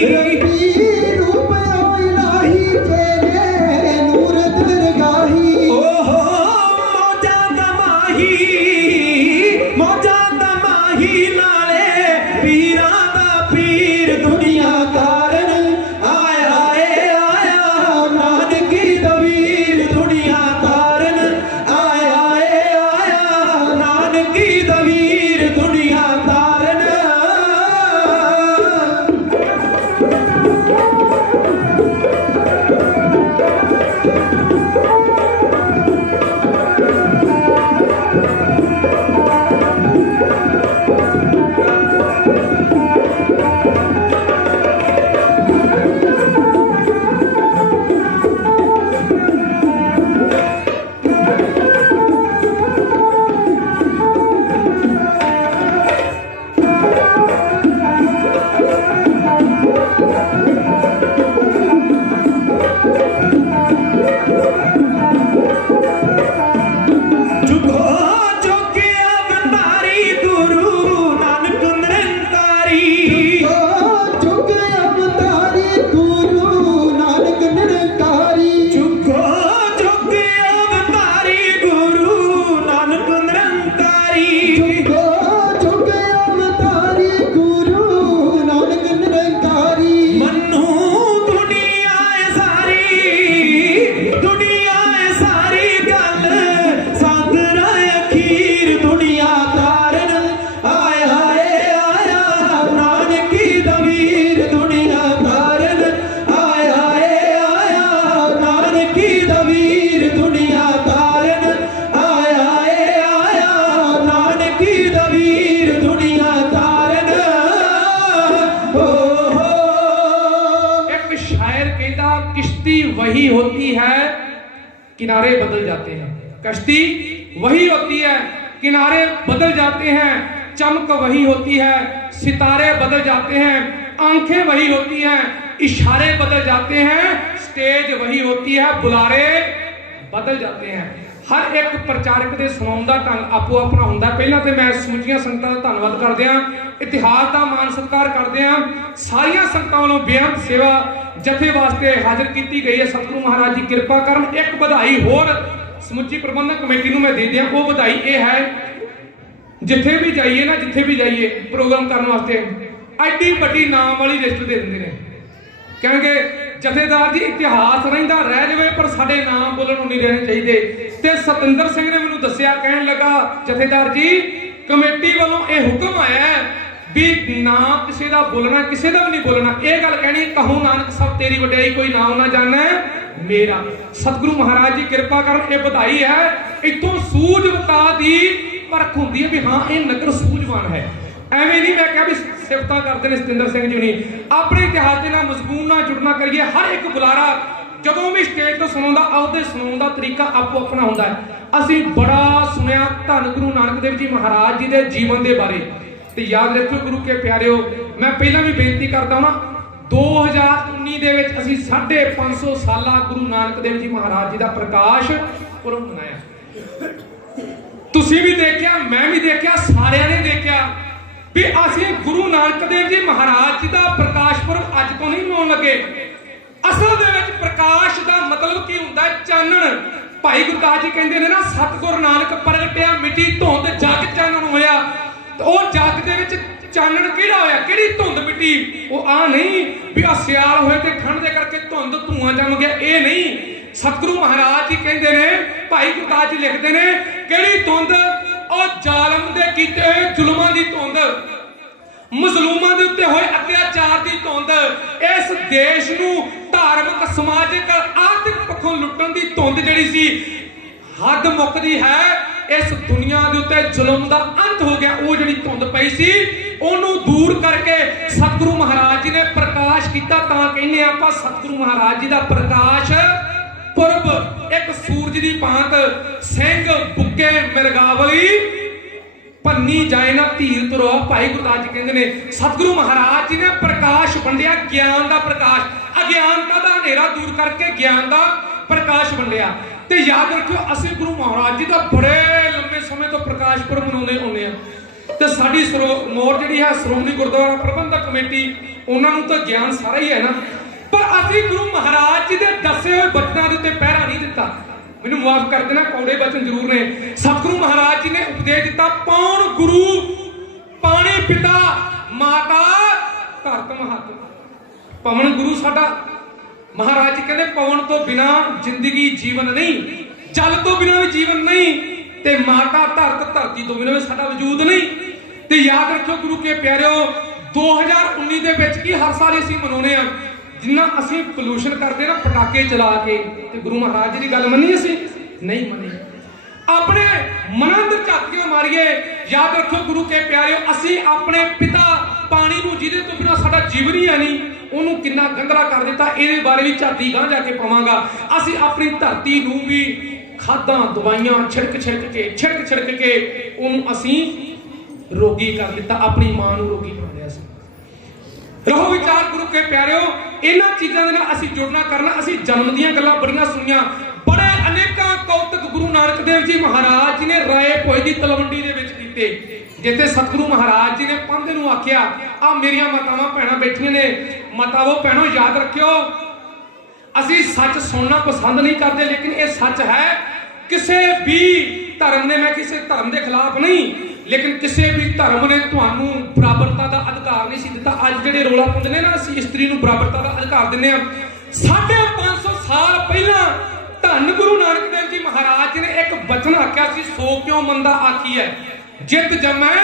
रंगी रूप इलाही तेरे नूर दरगाही ओहो मौजा दमाही नाले पीरां दा पीर दुनिया तारन आया आया नानकी दवीर दुनिया तारन आया आया नानकी दवीर दुनिया तारन चुको चुके अवतारी गुरु नानक निरंकारी चुक अवतारी गुरु नानक निरंकारी चुको चुके अवतारी गुरु नानक निरंकारी चुक अवतारी गुरु नानक निरंकारी मन्नू दुनिया सारी गल सादरा अखीर दुनिया तारन आया आया नानकी दवीर दुनिया तारन आया आया नानकी दवीर दुनिया तारन आया आया नानकी दवीर दुनिया तारन हो एक शायर कहता किश्ती वही होती है किनारे बदल जाते हैं। कश्ती वही होती है किनारे बदल जाते हैं। चमक वही होती है सितारे बदल जाते हैं। आंखें वही होती हैं इशारे बदल जाते हैं। स्टेज वही होती है बुलारे बदल जाते हैं। हर एक प्रचारक ਦੇ ਸੁਣਾਉਣ ਦਾ ਢੰਗ ਆਪੋ ਆਪਣਾ ਹੁੰਦਾ। ਪਹਿਲਾਂ ਤੇ ਮੈਂ ਸਮੁੱਚੀਆਂ ਸੰਗਤਾਂ ਦਾ ਧੰਨਵਾਦ ਕਰਦੇ ਹਾਂ। ਇਤਿਹਾਸ ਦਾ ਮਾਣ ਸਤਿਕਾਰ ਕਰਦੇ ਹਾਂ। ਸਾਰੀਆਂ ਸੰਗਤਾਂ ਵੱਲੋਂ ਬੇਅੰਤ ਸੇਵਾ ਜਥੇ ਵਾਸਤੇ ਹਾਜ਼ਰ ਕੀਤੀ ਗਈ ਹੈ। ਸਤਿਗੁਰੂ ਮਹਾਰਾਜ ਜੀ ਕਿਰਪਾ ਕਰਨ। ਇੱਕ ਵਧਾਈ ਹੋਰ ਸਮੁੱਚੀ ਪ੍ਰਬੰਧਕ ਕਮੇਟੀ ਨੂੰ ਮੈਂ ਦੇ ਦਿਆਂ। ਉਹ ਵਧਾਈ ਇਹ ਹੈ ਜਿੱਥੇ ਵੀ ਜਾਈਏ ਨਾ ਜਿੱਥੇ ਵੀ ਜਾਈਏ ਪ੍ਰੋਗਰਾਮ ਕਰਨ ਵਾਸਤੇ ਐਡੀ ਵੱਡੀ ਨਾਮ ਵਾਲੀ ਲਿਸਟ ਦੇ ਦਿੰਦੇ ਨੇ। ਕਹਿੰਗੇ ਜਥੇਦਾਰ ਜੀ ਇਤਿਹਾਸ ਰਹਿੰਦਾ ਰਹਿ ਜਾਵੇ ਪਰ ਸਾਡੇ ਨਾਮ ਬੋਲਣ ਨੂੰ ਨਹੀਂ ਰਹਿਣੇ ਚਾਹੀਦੇ। ਤੇ ਸਤਿੰਦਰ ਸਿੰਘ ਨੇ ਮੈਨੂੰ ਦੱਸਿਆ ਕਹਿਣ ਲੱਗਾ ਜਥੇਦਾਰ ਜੀ ਕਮੇਟੀ ਵੱਲੋਂ ਇਹ ਹੁਕਮ ਆਇਆ ਹੈ ਵੀ ਨਾ ਕਿਸੇ ਦਾ ਬੋਲਣਾ ਕਿਸੇ ਦਾ ਵੀ ਨਹੀਂ ਬੋਲਣਾ। ਇਹ ਗੱਲ ਕਹਿਣੀ ਕਹੋ ਨਾਨਕ ਸਭ ਤੇਰੀ ਵਡਿਆਈ ਕੋਈ ਨਾਮ ਨਾ ਜਾਣੈ ਮੇਰਾ। ਸਤਿਗੁਰੂ ਮਹਾਰਾਜ ਜੀ ਕਿਰਪਾ ਕਰਨ। ਇਹ ਵਧਾਈ ਹੈ ਇੱਥੋਂ ਸੂਝਵਾਨ ਦੀ ਪਰਖ ਹੁੰਦੀ ਹੈ ਵੀ ਹਾਂ ਇਹ ਨਗਰ ਸੂਝਵਾਨ ਹੈ। ਐਵੇਂ ਨਹੀਂ ਮੈਂ ਕਿਹਾ ਵੀ ਸਿਫਤਾਂ ਕਰਦੇ ਨੇ ਸਤਿੰਦਰ ਸਿੰਘ ਜੀ ਨਹੀਂ। ਆਪਣੇ ਇਤਿਹਾਸ ਦੇ ਨਾਲ ਮਜ਼ਮੂਨ ਨਾਲ ਜੁੜਨਾ ਕਰੀਏ। ਹਰ ਇੱਕ ਬੁਲਾਰਾ ਜਦੋਂ ਵੀ ਸਟੇਜ ਤੋਂ ਸੁਣਾਉਂਦਾ ਆਪਦੇ ਸੁਣਾਉਣ ਦਾ ਤਰੀਕਾ ਆਪੋ ਆਪਣਾ ਹੁੰਦਾ ਹੈ। ਅਸੀਂ ਬੜਾ ਸੁਣਿਆ ਧੰਨ ਗੁਰੂ ਨਾਨਕ ਦੇਵ ਜੀ ਮਹਾਰਾਜ ਜੀ ਦੇ ਜੀਵਨ ਦੇ ਬਾਰੇ। ਤੇ ਯਾਦ ਰੱਖਿਓ ਗੁਰੂ ਕੇ ਪਿਆਰਿਓ ਮੈਂ ਪਹਿਲਾਂ ਵੀ ਬੇਨਤੀ ਕਰਦਾ ਹਾਂ 2019 ਦੇ ਵਿੱਚ ਅਸੀਂ 550 ਸਾਲਾ ਗੁਰੂ ਨਾਨਕ ਦੇਵ ਜੀ ਮਹਾਰਾਜ ਜੀ ਦਾ ਪ੍ਰਕਾਸ਼ ਪੁਰਬ ਮਨਾਇਆ। ਤੁਸੀਂ ਵੀ ਦੇਖਿਆ ਮੈਂ ਵੀ ਦੇਖਿਆ ਸਾਰਿਆਂ ਨੇ ਦੇਖਿਆ ਵੀ ਅਸੀਂ ਗੁਰੂ ਨਾਨਕ ਦੇਵ ਜੀ ਮਹਾਰਾਜ ਜੀ ਦਾ ਪ੍ਰਕਾਸ਼ ਪੁਰਬ ਅੱਜ ਤੋਂ ਨਹੀਂ ਮਨਾਉਣ ਲੱਗੇ। ਅਸਲ ਦੇ ਵਿੱਚ ਪ੍ਰਕਾਸ਼ ਦਾ ਮਤਲਬ ਕੀ ਹੁੰਦਾ ਹੈ? ਚਾਨਣ। ਭਾਈ ਗੁਰਦਾਸ ਜੀ ਕਹਿੰਦੇ ਨੇ ਨਾ ਸਤਿਗੁਰ ਨਾਨਕ ਪ੍ਰਗਟਿਆ ਮਿੱਟੀ ਧੁੰਦ ਜਗ ਚਾਨਣ ਹੋਇਆ। ਉਹ ਜਗ ਦੇ ਵਿੱਚ ਚਾਨਣ ਕਿਹੜਾ ਹੋਇਆ? ਕਿਹੜੀ ਧੁੰਦ ਮਿੱਟੀ? ਉਹ ਆ ਨਹੀਂ ਵੀ ਆ ਸਿਆਲ ਹੋਏ ਤੇ ਠੰਡ ਦੇ ਕਰਕੇ ਧੁੰਦ ਧੂਆਂ ਜੰਮ ਗਿਆ। ਇਹ ਨਹੀਂ। ਸਤਿਗੁਰੂ ਮਹਾਰਾਜ ਜੀ ਕਹਿੰਦੇ ਨੇ ਭਾਈ ਗੁਰਦਾਸ ਜੀ ਲਿਖਦੇ ਨੇ ਕਿਹੜੀ ਧੁੰਦ? ਉਹ ਜ਼ਾਲਮ ਦੇ ਕੀਤੇ ਹੋਏ ਜ਼ੁਲਮਾਂ ਦੀ ਧੁੰਦ ਮਜ਼ਲੂਮਾਂ ਦੇ ਉੱਤੇ ਹੋਏ ਅਤਿਆਚਾਰ ਦੀ ਧੁੰਦ ਇਸ ਦੇਸ਼ ਨੂੰ ਧਾਰਮਿਕ ਸਮਾਜਿਕ ਆਰਥਿਕ ਪੱਖੋਂ ਲੁੱਟਣ ਦੀ ਧੁੰਦ ਜਿਹੜੀ ਸੀ ਹੱਦ ਮੁੱਕਦੀ ਹੈ। ਇਸ ਦੁਨੀਆ ਦੇ ਉੱਤੇ ਜ਼ੁਲਮ ਦਾ ਅੰਤ ਹੋ ਗਿਆ। ਉਹ ਜਿਹੜੀ ਧੁੰਦ ਪਈ ਸੀ ਉਹਨੂੰ ਦੂਰ ਕਰਕੇ ਸਤਿਗੁਰੂ ਮਹਾਰਾਜ ਜੀ ਨੇ ਪ੍ਰਕਾਸ਼ ਕੀਤਾ। ਤਾਂ ਕਹਿੰਦੇ ਆਪਾਂ ਸਤਿਗੁਰੂ ਮਹਾਰਾਜ ਜੀ ਦਾ ਪ੍ਰਕਾਸ਼ ਪੁਰਬ। ਇੱਕ ਸੂਰਜ ਦੀ ਭਾਂਤ ਸਿੰਘ ਬੁੱਕੇ ਮਿਰਗਾਵਲੀ ਪੰਨੀ ਜਾਏ ਨਾ ਧੀਰ ਤੁਰੋ। ਭਾਈ ਗੁਰਦਾਸ ਜੀ ਕਹਿੰਦੇ ਨੇ ਸਤਿਗੁਰੂ ਮਹਾਰਾਜ ਜੀ ਨੇ ਪ੍ਰਕਾਸ਼ ਵੰਡਿਆ ਗਿਆਨ ਦਾ ਪ੍ਰਕਾਸ਼। ਅਗਿਆਨਤਾ ਦਾ ਹਨੇਰਾ ਦੂਰ ਕਰਕੇ ਗਿਆਨ ਦਾ ਪ੍ਰਕਾਸ਼ ਵੰਡਿਆ। ਤੇ ਯਾਦ ਰੱਖਿਓ ਅਸੀਂ ਗੁਰੂ ਮਹਾਰਾਜ ਜੀ ਦਾ ਬੜੇ ਲੰਮੇ ਸਮੇਂ ਤੋਂ ਪ੍ਰਕਾਸ਼ ਪੁਰਬ ਮਨਾਉਂਦੇ ਹੁੰਦੇ ਆ। ਤੇ ਸਾਡੀ ਮੋਰ ਜਿਹੜੀ ਹੈ ਸ਼੍ਰੋਮਣੀ ਗੁਰਦੁਆਰਾ ਪ੍ਰਬੰਧਕ ਕਮੇਟੀ, ਉਹਨਾਂ ਨੂੰ ਤਾਂ ਗਿਆਨ ਸਾਰਾ ਹੀ ਹੈ ਨਾ, ਪਰ ਅਸੀਂ ਗੁਰੂ ਮਹਾਰਾਜ ਜੀ ਦੇ ਦੱਸੇ ਹੋਏ ਬਚਨਾਂ ਦੇ ਉੱਤੇ ਪਹਿਰਾ ਨਹੀਂ ਦਿੱਤਾ। ਮੈਨੂੰ ਮਾਫ ਕਰ ਦੇਣਾ, ਕੌੜੇ ਬਚਨ ਜ਼ਰੂਰ ਨੇ। ਸਤਿਗੁਰੂ ਮਹਾਰਾਜ ਜੀ ਨੇ ਉਪਦੇਸ਼ ਦਿੱਤਾ, ਪੌਣ ਗੁਰੂ ਪਾਣੀ ਪਿਤਾ ਮਾਤਾ ਧਰਤ ਮਹਤ। ਪਵਨ ਗੁਰੂ ਸਾਡਾ, ਮਹਾਰਾਜ ਜੀ ਕਹਿੰਦੇ ਪਵਨ ਤੋਂ ਬਿਨਾ ਜ਼ਿੰਦਗੀ ਜੀਵਨ ਨਹੀਂ, ਜਲ ਤੋਂ ਬਿਨਾ ਵੀ ਜੀਵਨ ਨਹੀਂ, ਤੇ ਮਾਤਾ ਧਰਤ ਧਰਤੀ ਤੋਂ ਬਿਨਾ ਵੀ ਸਾਡਾ ਵਜੂਦ ਨਹੀਂ। ਤੇ ਯਾਦ ਰੱਖਿਓ ਗੁਰੂ ਕੇ ਪਿਆਰਿਓ, 2019 ਦੇ ਵਿੱਚ ਕੀ ਹਰ ਸਾਲ ਅਸੀਂ ਮਨਾਉਂਦੇ ਆ, ਜਿੰਨਾ ਅਸੀਂ ਪੋਲੂਸ਼ਨ ਕਰਦੇ ਨਾ ਪਟਾਕੇ ਚਲਾ ਕੇ, ਤੇ ਗੁਰੂ ਮਹਾਰਾਜ ਜੀ ਦੀ ਗੱਲ ਮੰਨੀ ਅਸੀਂ ਨਹੀਂ ਮੰਨੀ। ਆਪਣੇ ਮਨਾਂ ਦੇ ਝਾਤੀਆਂ ਮਾਰੀਏ। ਯਾਦ ਰੱਖੋ ਗੁਰੂ ਕੇ ਪਿਆਰਿਓ, ਅਸੀਂ ਆਪਣੇ ਪਿਤਾ ਪਾਣੀ ਨੂੰ, ਜਿਹਦੇ ਤੋਂ ਬਿਨਾਂ ਸਾਡਾ ਜੀਵਨ ਹੀ ਹੈ ਨਹੀਂ, ਉਹਨੂੰ ਕਿੰਨਾ ਗੰਦਲਾ ਕਰ ਦਿੱਤਾ। ਇਹਦੇ ਬਾਰੇ ਵੀ ਝਾਤੀ ਗਾਂ ਜਾ ਕੇ ਪਾਵਾਂਗਾ। ਅਸੀਂ ਆਪਣੀ ਧਰਤੀ ਨੂੰ ਵੀ ਖਾਦਾਂ ਦਵਾਈਆਂ ਛਿੜਕ ਛਿੜਕ ਕੇ ਉਹਨੂੰ ਅਸੀਂ ਰੋਗੀ ਕਰ ਦਿੱਤਾ, ਆਪਣੀ ਮਾਂ ਨੂੰ ਰੋਗੀ ਬਣਾ ਲਿਆ ਸੀ। ਰਹੋ ਵਿਚਾਰ ਗੁਰੂ ਕੇ ਪਿਆਰਿਓ, ਇਹਨਾਂ ਚੀਜ਼ਾਂ ਦੇ ਨਾਲ ਅਸੀਂ ਜੁੜਨਾ ਕਰਨਾ। ਅਸੀਂ ਜਨਮ ਦੀਆਂ ਗੱਲਾਂ ਬੜੀਆਂ ਸੁਣੀਆਂ, ਬੜੇ ਅਨੇਕਾਂ ਕੌਤਕ ਗੁਰੂ ਨਾਨਕ ਦੇਵ ਜੀ ਮਹਾਰਾਜ ਜੀ ਨੇ ਰਾਏ ਭੋਏ ਦੀ ਤਲਵੰਡੀ ਦੇ ਵਿੱਚ ਕੀਤੇ, ਜਿੱਥੇ ਸਤਿਗੁਰੂ ਮਹਾਰਾਜ ਜੀ ਨੇ ਪਾਂਧੇ ਨੂੰ ਆਖਿਆ, ਆ ਮੇਰੀਆਂ ਮਾਤਾਵਾਂ ਭੈਣਾਂ ਬੈਠੀਆਂ ਨੇ, ਮਾਤਾਵੋ ਭੈਣੋ ਯਾਦ ਰੱਖਿਓ, ਅਸੀਂ ਸੱਚ ਸੁਣਨਾ ਪਸੰਦ ਨਹੀਂ ਕਰਦੇ, ਲੇਕਿਨ ਇਹ ਸੱਚ ਹੈ। ਕਿਸੇ ਵੀ ਧਰਮ ਨੇ, ਮੈਂ ਕਿਸੇ ਧਰਮ ਦੇ ਖਿਲਾਫ ਨਹੀਂ, ਲੇਕਿਨ ਕਿਸੇ ਵੀ ਧਰਮ ਨੇ ਤੁਹਾਨੂੰ ਬਰਾਬਰਤਾ ਦਾ ਅਧਿਕਾਰ ਨਹੀਂ ਸੀ ਦਿੱਤਾ। ਅੱਜ ਜਿਹੜੇ ਰੋਲਾ ਪਾਉਂਦੇ ਨੇ ਨਾ, ਅਸੀਂ ਇਸਤਰੀ ਨੂੰ ਬਰਾਬਰਤਾ ਦਾ ਅਧਿਕਾਰ ਦਿੰਦੇ ਆ। 550 ਸਾਲ ਪਹਿਲਾਂ ਧੰਨ ਗੁਰੂ ਨਾਨਕ ਦੇਵ ਜੀ ਮਹਾਰਾਜ ਜੀ ਨੇ ਇੱਕ ਬਚਨ ਆਖਿਆ ਸੀ, ਸੋ ਕਿਉ ਮੰਦਾ ਆਖੀ ਹੈ ਜਿਤ ਜਮੈ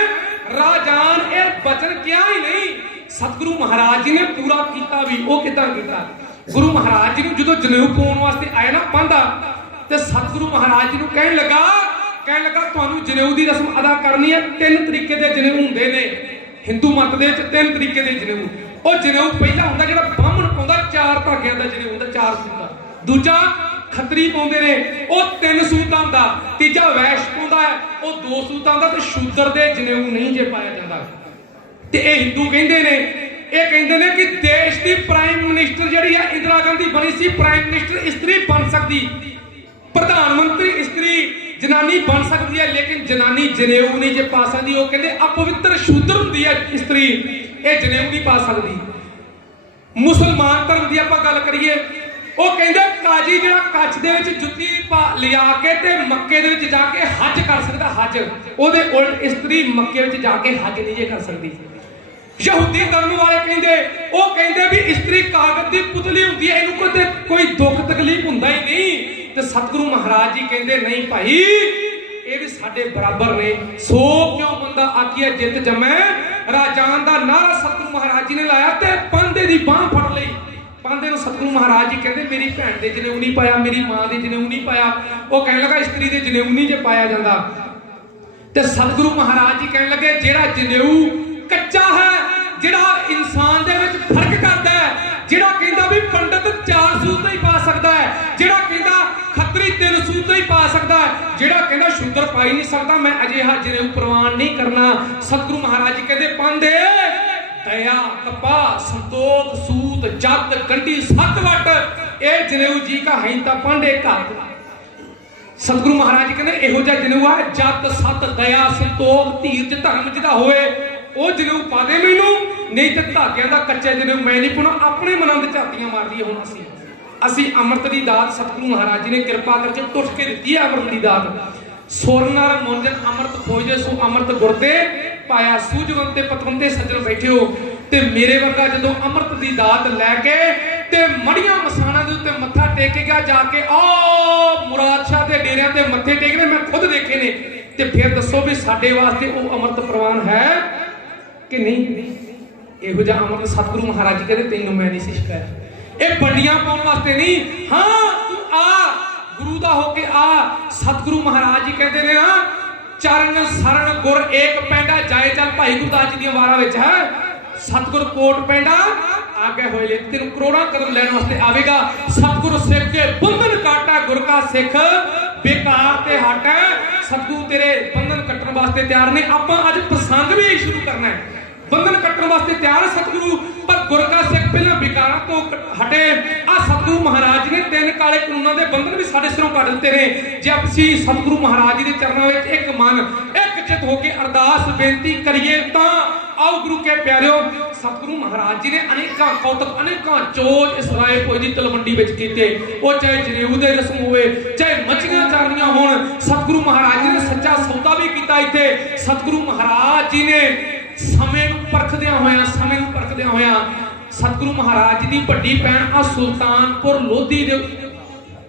ਰਾਜਾਨ। ਇਹ ਬਚਨ ਕਿਹਾ ਹੀ ਨਹੀਂ, ਸਤਿਗੁਰੂ ਮਹਾਰਾਜ ਜੀ ਨੇ ਪੂਰਾ ਕੀਤਾ ਵੀ। ਉਹ ਕਿੱਦਾਂ ਕੀਤਾ? ਗੁਰੂ ਮਹਾਰਾਜ ਜੀ ਨੂੰ ਜਦੋਂ ਜਨੇਊ ਪਾਉਣ ਵਾਸਤੇ ਆਏ ਨਾ ਪਾਂਧਾ, ਤੇ ਸਤਿਗੁਰੂ ਮਹਾਰਾਜ ਜੀ ਨੂੰ ਕਹਿਣ ਲੱਗਾ ਤੁਹਾਨੂੰ ਜਨੇਊ ਦੀ ਰਸਮ ਅਦਾ ਕਰਨੀ ਹੈ। 3 ਤਰੀਕੇ ਦੇ ਜਨੇਊ ਹੁੰਦੇ ਨੇ ਹਿੰਦੂ ਮਤ ਦੇ ਵਿੱਚ, 3 ਤਰੀਕੇ ਦੇ ਜਨੇਊ। ਉਹ ਜਨੇਊ ਪਹਿਲਾ ਹੁੰਦਾ ਜਿਹੜਾ ਬਾਹਮਣ ਪਾਉਂਦਾ, 4 ਧਾਗਿਆਂ ਦਾ ਜਨੇਊ ਹੁੰਦਾ, 4 ਸੂਤ ਦਾ। ਦੂਜਾ ਖੱਤਰੀ ਪਾਉਂਦੇ ਨੇ, ਉਹ 3 ਸੂਤਾਂ ਦਾ। ਤੀਜਾ ਵੈਸ਼ ਪਾਉਂਦਾ ਹੈ, ਉਹ 2 ਸੂਤਾਂ ਦਾ। ਤੇ ਸ਼ੂਦਰ ਦੇ ਜਨੇਊ ਨਹੀਂ ਜੇ ਪਾਇਆ ਜਾਂਦਾ। ਤੇ ਇਹ ਹਿੰਦੂ ਕਹਿੰਦੇ ਨੇ, ਇਹ ਕਹਿੰਦੇ ਨੇ ਕਿ ਦੇਸ਼ ਦੀ ਪ੍ਰਾਈਮ ਮਿਨਿਸਟਰ ਜਿਹੜੀ ਹੈ ਇੰਦਰਾ ਗਾਂਧੀ ਬਣੀ ਸੀ, ਪ੍ਰਾਈਮ ਮਿਨਿਸਟਰ ਇਸਤਰੀ ਬਣ ਸਕਦੀ, ਪ੍ਰਧਾਨ ਮੰਤਰੀ ਇਸਤਰੀ ਜਨਾਨੀ ਬਣ ਸਕਦੀ ਹੈ, ਲੇਕਿਨ ਜਨਾਨੀ ਜਨੇਊ ਨਹੀਂ ਜੇ ਪਾ ਸਕਦੀ। ਉਹ ਕਹਿੰਦੇ ਅਪਵਿੱਤਰ ਸ਼ੂਦਰ ਹੁੰਦੀ ਹੈ ਇਸਤਰੀ, ਇਹ ਜਨੇਊ ਨਹੀਂ ਪਾ ਸਕਦੀ। ਮੁਸਲਮਾਨ ਧਰਮ ਦੀ ਆਪਾਂ ਗੱਲ ਕਰੀਏ, ਉਹ ਕਹਿੰਦੇ ਕਾਜੀ ਜਿਹੜਾ ਕੱਚ ਦੇ ਵਿੱਚ ਜੁੱਤੀ ਲਿਆ ਕੇ ਤੇ ਮੱਕੇ ਦੇ ਵਿੱਚ ਜਾ ਕੇ ਹੱਜ ਕਰ ਸਕਦਾ, ਹੱਜ। ਉਹਦੇ ਉਲਟ ਇਸਤਰੀ ਮੱਕੇ ਵਿੱਚ ਜਾ ਕੇ ਹੱਜ ਨਹੀਂ ਜੇ ਕਰ ਸਕਦੀ। ਯਹੂਦੀ ਧਰਮ ਵਾਲੇ ਕਹਿੰਦੇ, ਉਹ ਕਹਿੰਦੇ ਵੀ ਇਸਤਰੀ ਕਾਗਜ਼ ਦੀ ਪੁਤਲੀ ਹੁੰਦੀ ਹੈ, ਇਹਨੂੰ ਕੋਈ ਦੁੱਖ ਤਕਲੀਫ ਹੁੰਦਾ ਹੀ ਨਹੀਂ। ਤੇ ਸਤਿਗੁਰੂ ਮਹਾਰਾਜ ਜੀ ਕਹਿੰਦੇ ਨਹੀਂ ਭਾਈ, ਇਹ ਵੀ ਸਾਡੇ ਬਰਾਬਰ ਨੇ। ਸੋ ਕਿਉਂ ਮੰਦਾ ਆਖੀਐ ਜਿਤ ਜਮੈ ਰਾਜਾਨ ਦਾ ਨਾਰਾ ਸਤਿਗੁਰੂ ਮਹਾਰਾਜ ਜੀ ਨੇ ਲਾਇਆ ਤੇ ਪਾਂਧੇ ਦੀ ਬਾਹ ਫੜ ਲਈ। ਪਾਂਧੇ ਨੂੰ ਸਤਿਗੁਰੂ ਮਹਾਰਾਜ ਜੀ ਕਹਿੰਦੇ ਮੇਰੀ ਭੈਣ ਦੇ ਜਨੇਊ ਨਹੀਂ ਪਾਇਆ, ਮੇਰੀ ਮਾਂ ਦੇ ਜਨੇਊ ਨਹੀਂ ਪਾਇਆ। ਉਹ ਕਹਿਣ ਲੱਗਾ ਇਸਤਰੀ ਦੇ ਜਨੇਊ ਨਹੀਂ ਜੇ ਪਾਇਆ ਜਾਂਦਾ। ਤੇ ਸਤਿਗੁਰੂ ਮਹਾਰਾਜ ਜੀ ਕਹਿਣ ਲੱਗੇ ਜਿਹੜਾ ਜਨੇਊ ਕੱਚਾ ਹੈ, ਜਿਹੜਾ ਇਨਸਾਨ ਦੇ ਵਿੱਚ ਫਰਕ ਕਰਦਾ ਹੈ, ਜਿਹੜਾ ਕਹਿੰਦਾ ਵੀ ਪੰਡਤ 4 ਸੂਤ ਹੀ ਪਾ ਸਕਦਾ ਹੈ, ਜਿਹੜਾ ਕਹਿੰਦਾ ਖੱਤਰੀ 3 ਸੂਤ ਹੀ ਪਾ ਸਕਦਾ ਹੈ, ਜਿਹੜਾ ਕਹਿੰਦਾ ਸ਼ੂਦਰ ਪਾ ਹੀ ਨਹੀਂ ਸਕਦਾ, ਮੈਂ ਅਜਿਹਾ ਜਨੇਊ ਪ੍ਰਵਾਨ ਨਹੀਂ ਕਰਨਾ। ਸਤਿਗੁਰੂ ਮਹਾਰਾਜ ਜੀ ਕਹਿੰਦੇ ਪਾਂਧੇ ਦਇਆ ਕਪਾ ਸੰਤੋਖ ਸੂਤ ਜਤ ਗੰਢੀ 7 ਵਟ, ਇਹ ਜਨੇਊ ਜੀ ਕਾ ਹੈ ਤਾਂ ਪਾਂਡੇ ਘੱਟ। ਸਤਿਗੁਰੂ ਮਹਾਰਾਜ ਜੀ ਕਹਿੰਦੇ ਇਹੋ ਜਿਹਾ ਜਨੇਊ ਹੈ ਜਤ ਸਤ ਦਇਆ ਸੰਤੋਖ ਧੀਰਜ ਧਰਮ ਜਿਹਦਾ ਹੋਏ, ਉਹ ਜਨੇਊ ਪਾ ਦੇ ਮੈਨੂੰ, ਨਹੀਂ ਤੇ ਧਾਗਿਆਂ ਦਾ ਕੱਚਾ ਜਨੇਊ ਮੈਂ ਨਹੀਂ ਪਾਉਣਾ। ਆਪਣੇ ਮਨਾਂ ਦੇ ਝਾਤੀਆਂ ਮਾਰਦੀ ਹੁਣ ਅਸੀਂ ਅੰਮ੍ਰਿਤ ਦੀ ਦਾਤ ਸਤਿਗੁਰੂ ਮਹਾਰਾਜ ਜੀ ਨੇ ਕਿਰਪਾ ਕਰਕੇ ਟੁੱਟ ਕੇ ਦਿੱਤੀ ਹੈ। ਅੰਮ੍ਰਿਤ ਦੀ ਦਾਤ ਸੁਰ ਨਰ ਮੁੰਜਨ ਅੰਮ੍ਰਿਤ ਖੋਜਦੇ ਸੋ ਅੰਮ੍ਰਿਤ ਗੁਰਦੇ ਪਾਇਆ। ਸੂਝਵੰਤੇ ਪਤਵੰਤੇ ਸੱਜਣ ਬੈਠੇ ਹੋ, ਤੇ ਮੇਰੇ ਵਰਗਾ ਜਦੋਂ ਅੰਮ੍ਰਿਤ ਦੀ ਦਾਤ ਲੈ ਕੇ ਤੇ ਮੜੀਆਂ ਮਸਾਣਾਂ ਦੇ ਉੱਤੇ ਮੱਥਾ ਟੇਕੇਗਾ ਜਾ ਕੇ, ਆ ਮੁਰਾਦ ਸ਼ਾਹ ਦੇ ਡੇਰਿਆਂ ਤੇ ਮੱਥੇ ਟੇਕਦੇ ਮੈਂ ਖੁਦ ਦੇਖੇ ਨੇ। ਤੇ ਫਿਰ ਦੱਸੋ ਵੀ ਸਾਡੇ ਵਾਸਤੇ ਉਹ ਅੰਮ੍ਰਿਤ ਪ੍ਰਵਾਨ ਹੈ ਕਿ ਨਹੀਂ? ਇਹੋ ਜਿਹਾ ਅੰਮ੍ਰਿਤ ਸਤਿਗੁਰੂ ਮਹਾਰਾਜ ਜੀ ਕਹਿੰਦੇ ਤੈਨੂੰ ਮੈਂ ਨਹੀਂ ਸੀ ਸਿਖਾਇਆ। ਇਹ ਬੰਡੀਆਂ ਪਾਉਣ ਵਾਸਤੇ ਨਹੀਂ, ਹਾਂ ਤੂੰ ਆ ਗੁਰੂ ਦਾ ਹੋ ਕੇ ਆ। ਸਤਿਗੁਰੂ ਮਹਾਰਾਜ ਜੀ ਕਹਿੰਦੇ ਨੇ ਨਾ, ਚਰਨ ਸਰਣ ਗੁਰ ਏਕ ਪੈਂਡਾ ਜਾਏ ਚੱਲ। ਭਾਈ ਗੁਰਦਾਸ ਜੀ ਦੀਆਂ ਵਾਰਾਂ ਵਿੱਚ ਹੈ, ਸਤਿਗੁਰ ਕੋਟ ਪੈਂਡਾ ਆਗੇ ਹੋਏ ਲੈ, ਤੈਨੂੰ ਕਰੋੜਾਂ ਕਦਮ ਲੈਣ ਵਾਸਤੇ ਆਵੇਗਾ। ਸਤਿਗੁਰ ਸਿੱਖ ਕੇ ਬੰਧਨ ਕਾਟਾ, ਗੁਰ ਕਾ ਸਿੱਖ ਬੇਕਾਰ ਤੇ ਹਟੈ। ਸਤਿਗੁਰੂ ਤੇਰੇ ਬੰਧਨ ਕੱਟਣ ਵਾਸਤੇ ਤਿਆਰ ਨੇ। ਆਪਾਂ ਅੱਜ ਪਸੰਦ ਵੀ ਸ਼ੁਰੂ ਕਰਨਾ ਹੈ, ਬੰਧਨ ਕੱਟਣ ਵਾਸਤੇ ਤਿਆਰ ਹੈ ਸਤਿਗੁਰੂ, ਪਰ ਗੁਰ ਕਾ ਸਿੱਖ ਪਹਿਲਾਂ ਬੇਕਾਰ ਕਰਨ ਤੋਂ ਹਟੇ। ਆ ਸਤਿਗੁਰੂ ਮਹਾਰਾਜ ਨੇ 3 ਕਾਲੇ ਕਾਨੂੰਨਾਂ ਦੇ ਬੰਧਨ ਵੀ ਸਾਡੇ ਸਿਰੋਂ ਕੱਢ ਦਿੱਤੇ ਨੇ। ਜੇ ਅਸੀਂ ਸਤਿਗੁਰੂ ਮਹਾਰਾਜ ਜੀ ਦੇ ਚਰਨਾਂ ਵਿੱਚ ਇੱਕ ਮਨ ਇੱਕ ਚਿੱਤ ਹੋ ਕੇ ਅਰਦਾਸ ਬੇਨਤੀ ਕਰੀਏ ਤਾਂ ਆਓ ਗੁਰੂ ਕੇ ਪਿਆਰਿਓ, ਸਤਿਗੁਰੂ ਮਹਾਰਾਜ ਜੀ ਨੇ ਅਨੇਕਾਂ ਕੌਤਕ ਅਨੇਕਾਂ ਚੋਜ ਇਸ ਰਾਏ ਭੋਜ ਦੀ ਤਲਵੰਡੀ ਵਿੱਚ ਕੀਤੇ। ਉਹ ਚਾਹੇ ਜਨੇਊ ਦੇ ਰਸਮ ਹੋਵੇ, ਚਾਹੇ ਮੱਛੀਆਂ ਚਾਰਨੀਆਂ ਹੋਣ, ਸਤਿਗੁਰੂ ਮਹਾਰਾਜ ਜੀ ਨੇ ਸੱਚਾ ਸੌਦਾ ਵੀ ਕੀਤਾ ਇੱਥੇ। ਸਤਿਗੁਰੂ ਮਹਾਰਾਜ ਜੀ ਨੇ ਸਮੇਂ ਨੂੰ ਪਰਖਦਿਆਂ ਹੋਇਆਂ ਸਤਿਗੁਰੂ ਮਹਾਰਾਜ ਜੀ ਦੀ ਵੱਡੀ ਭੈਣ ਆ ਸੁਲਤਾਨਪੁਰ ਲੋਧੀ ਦੇ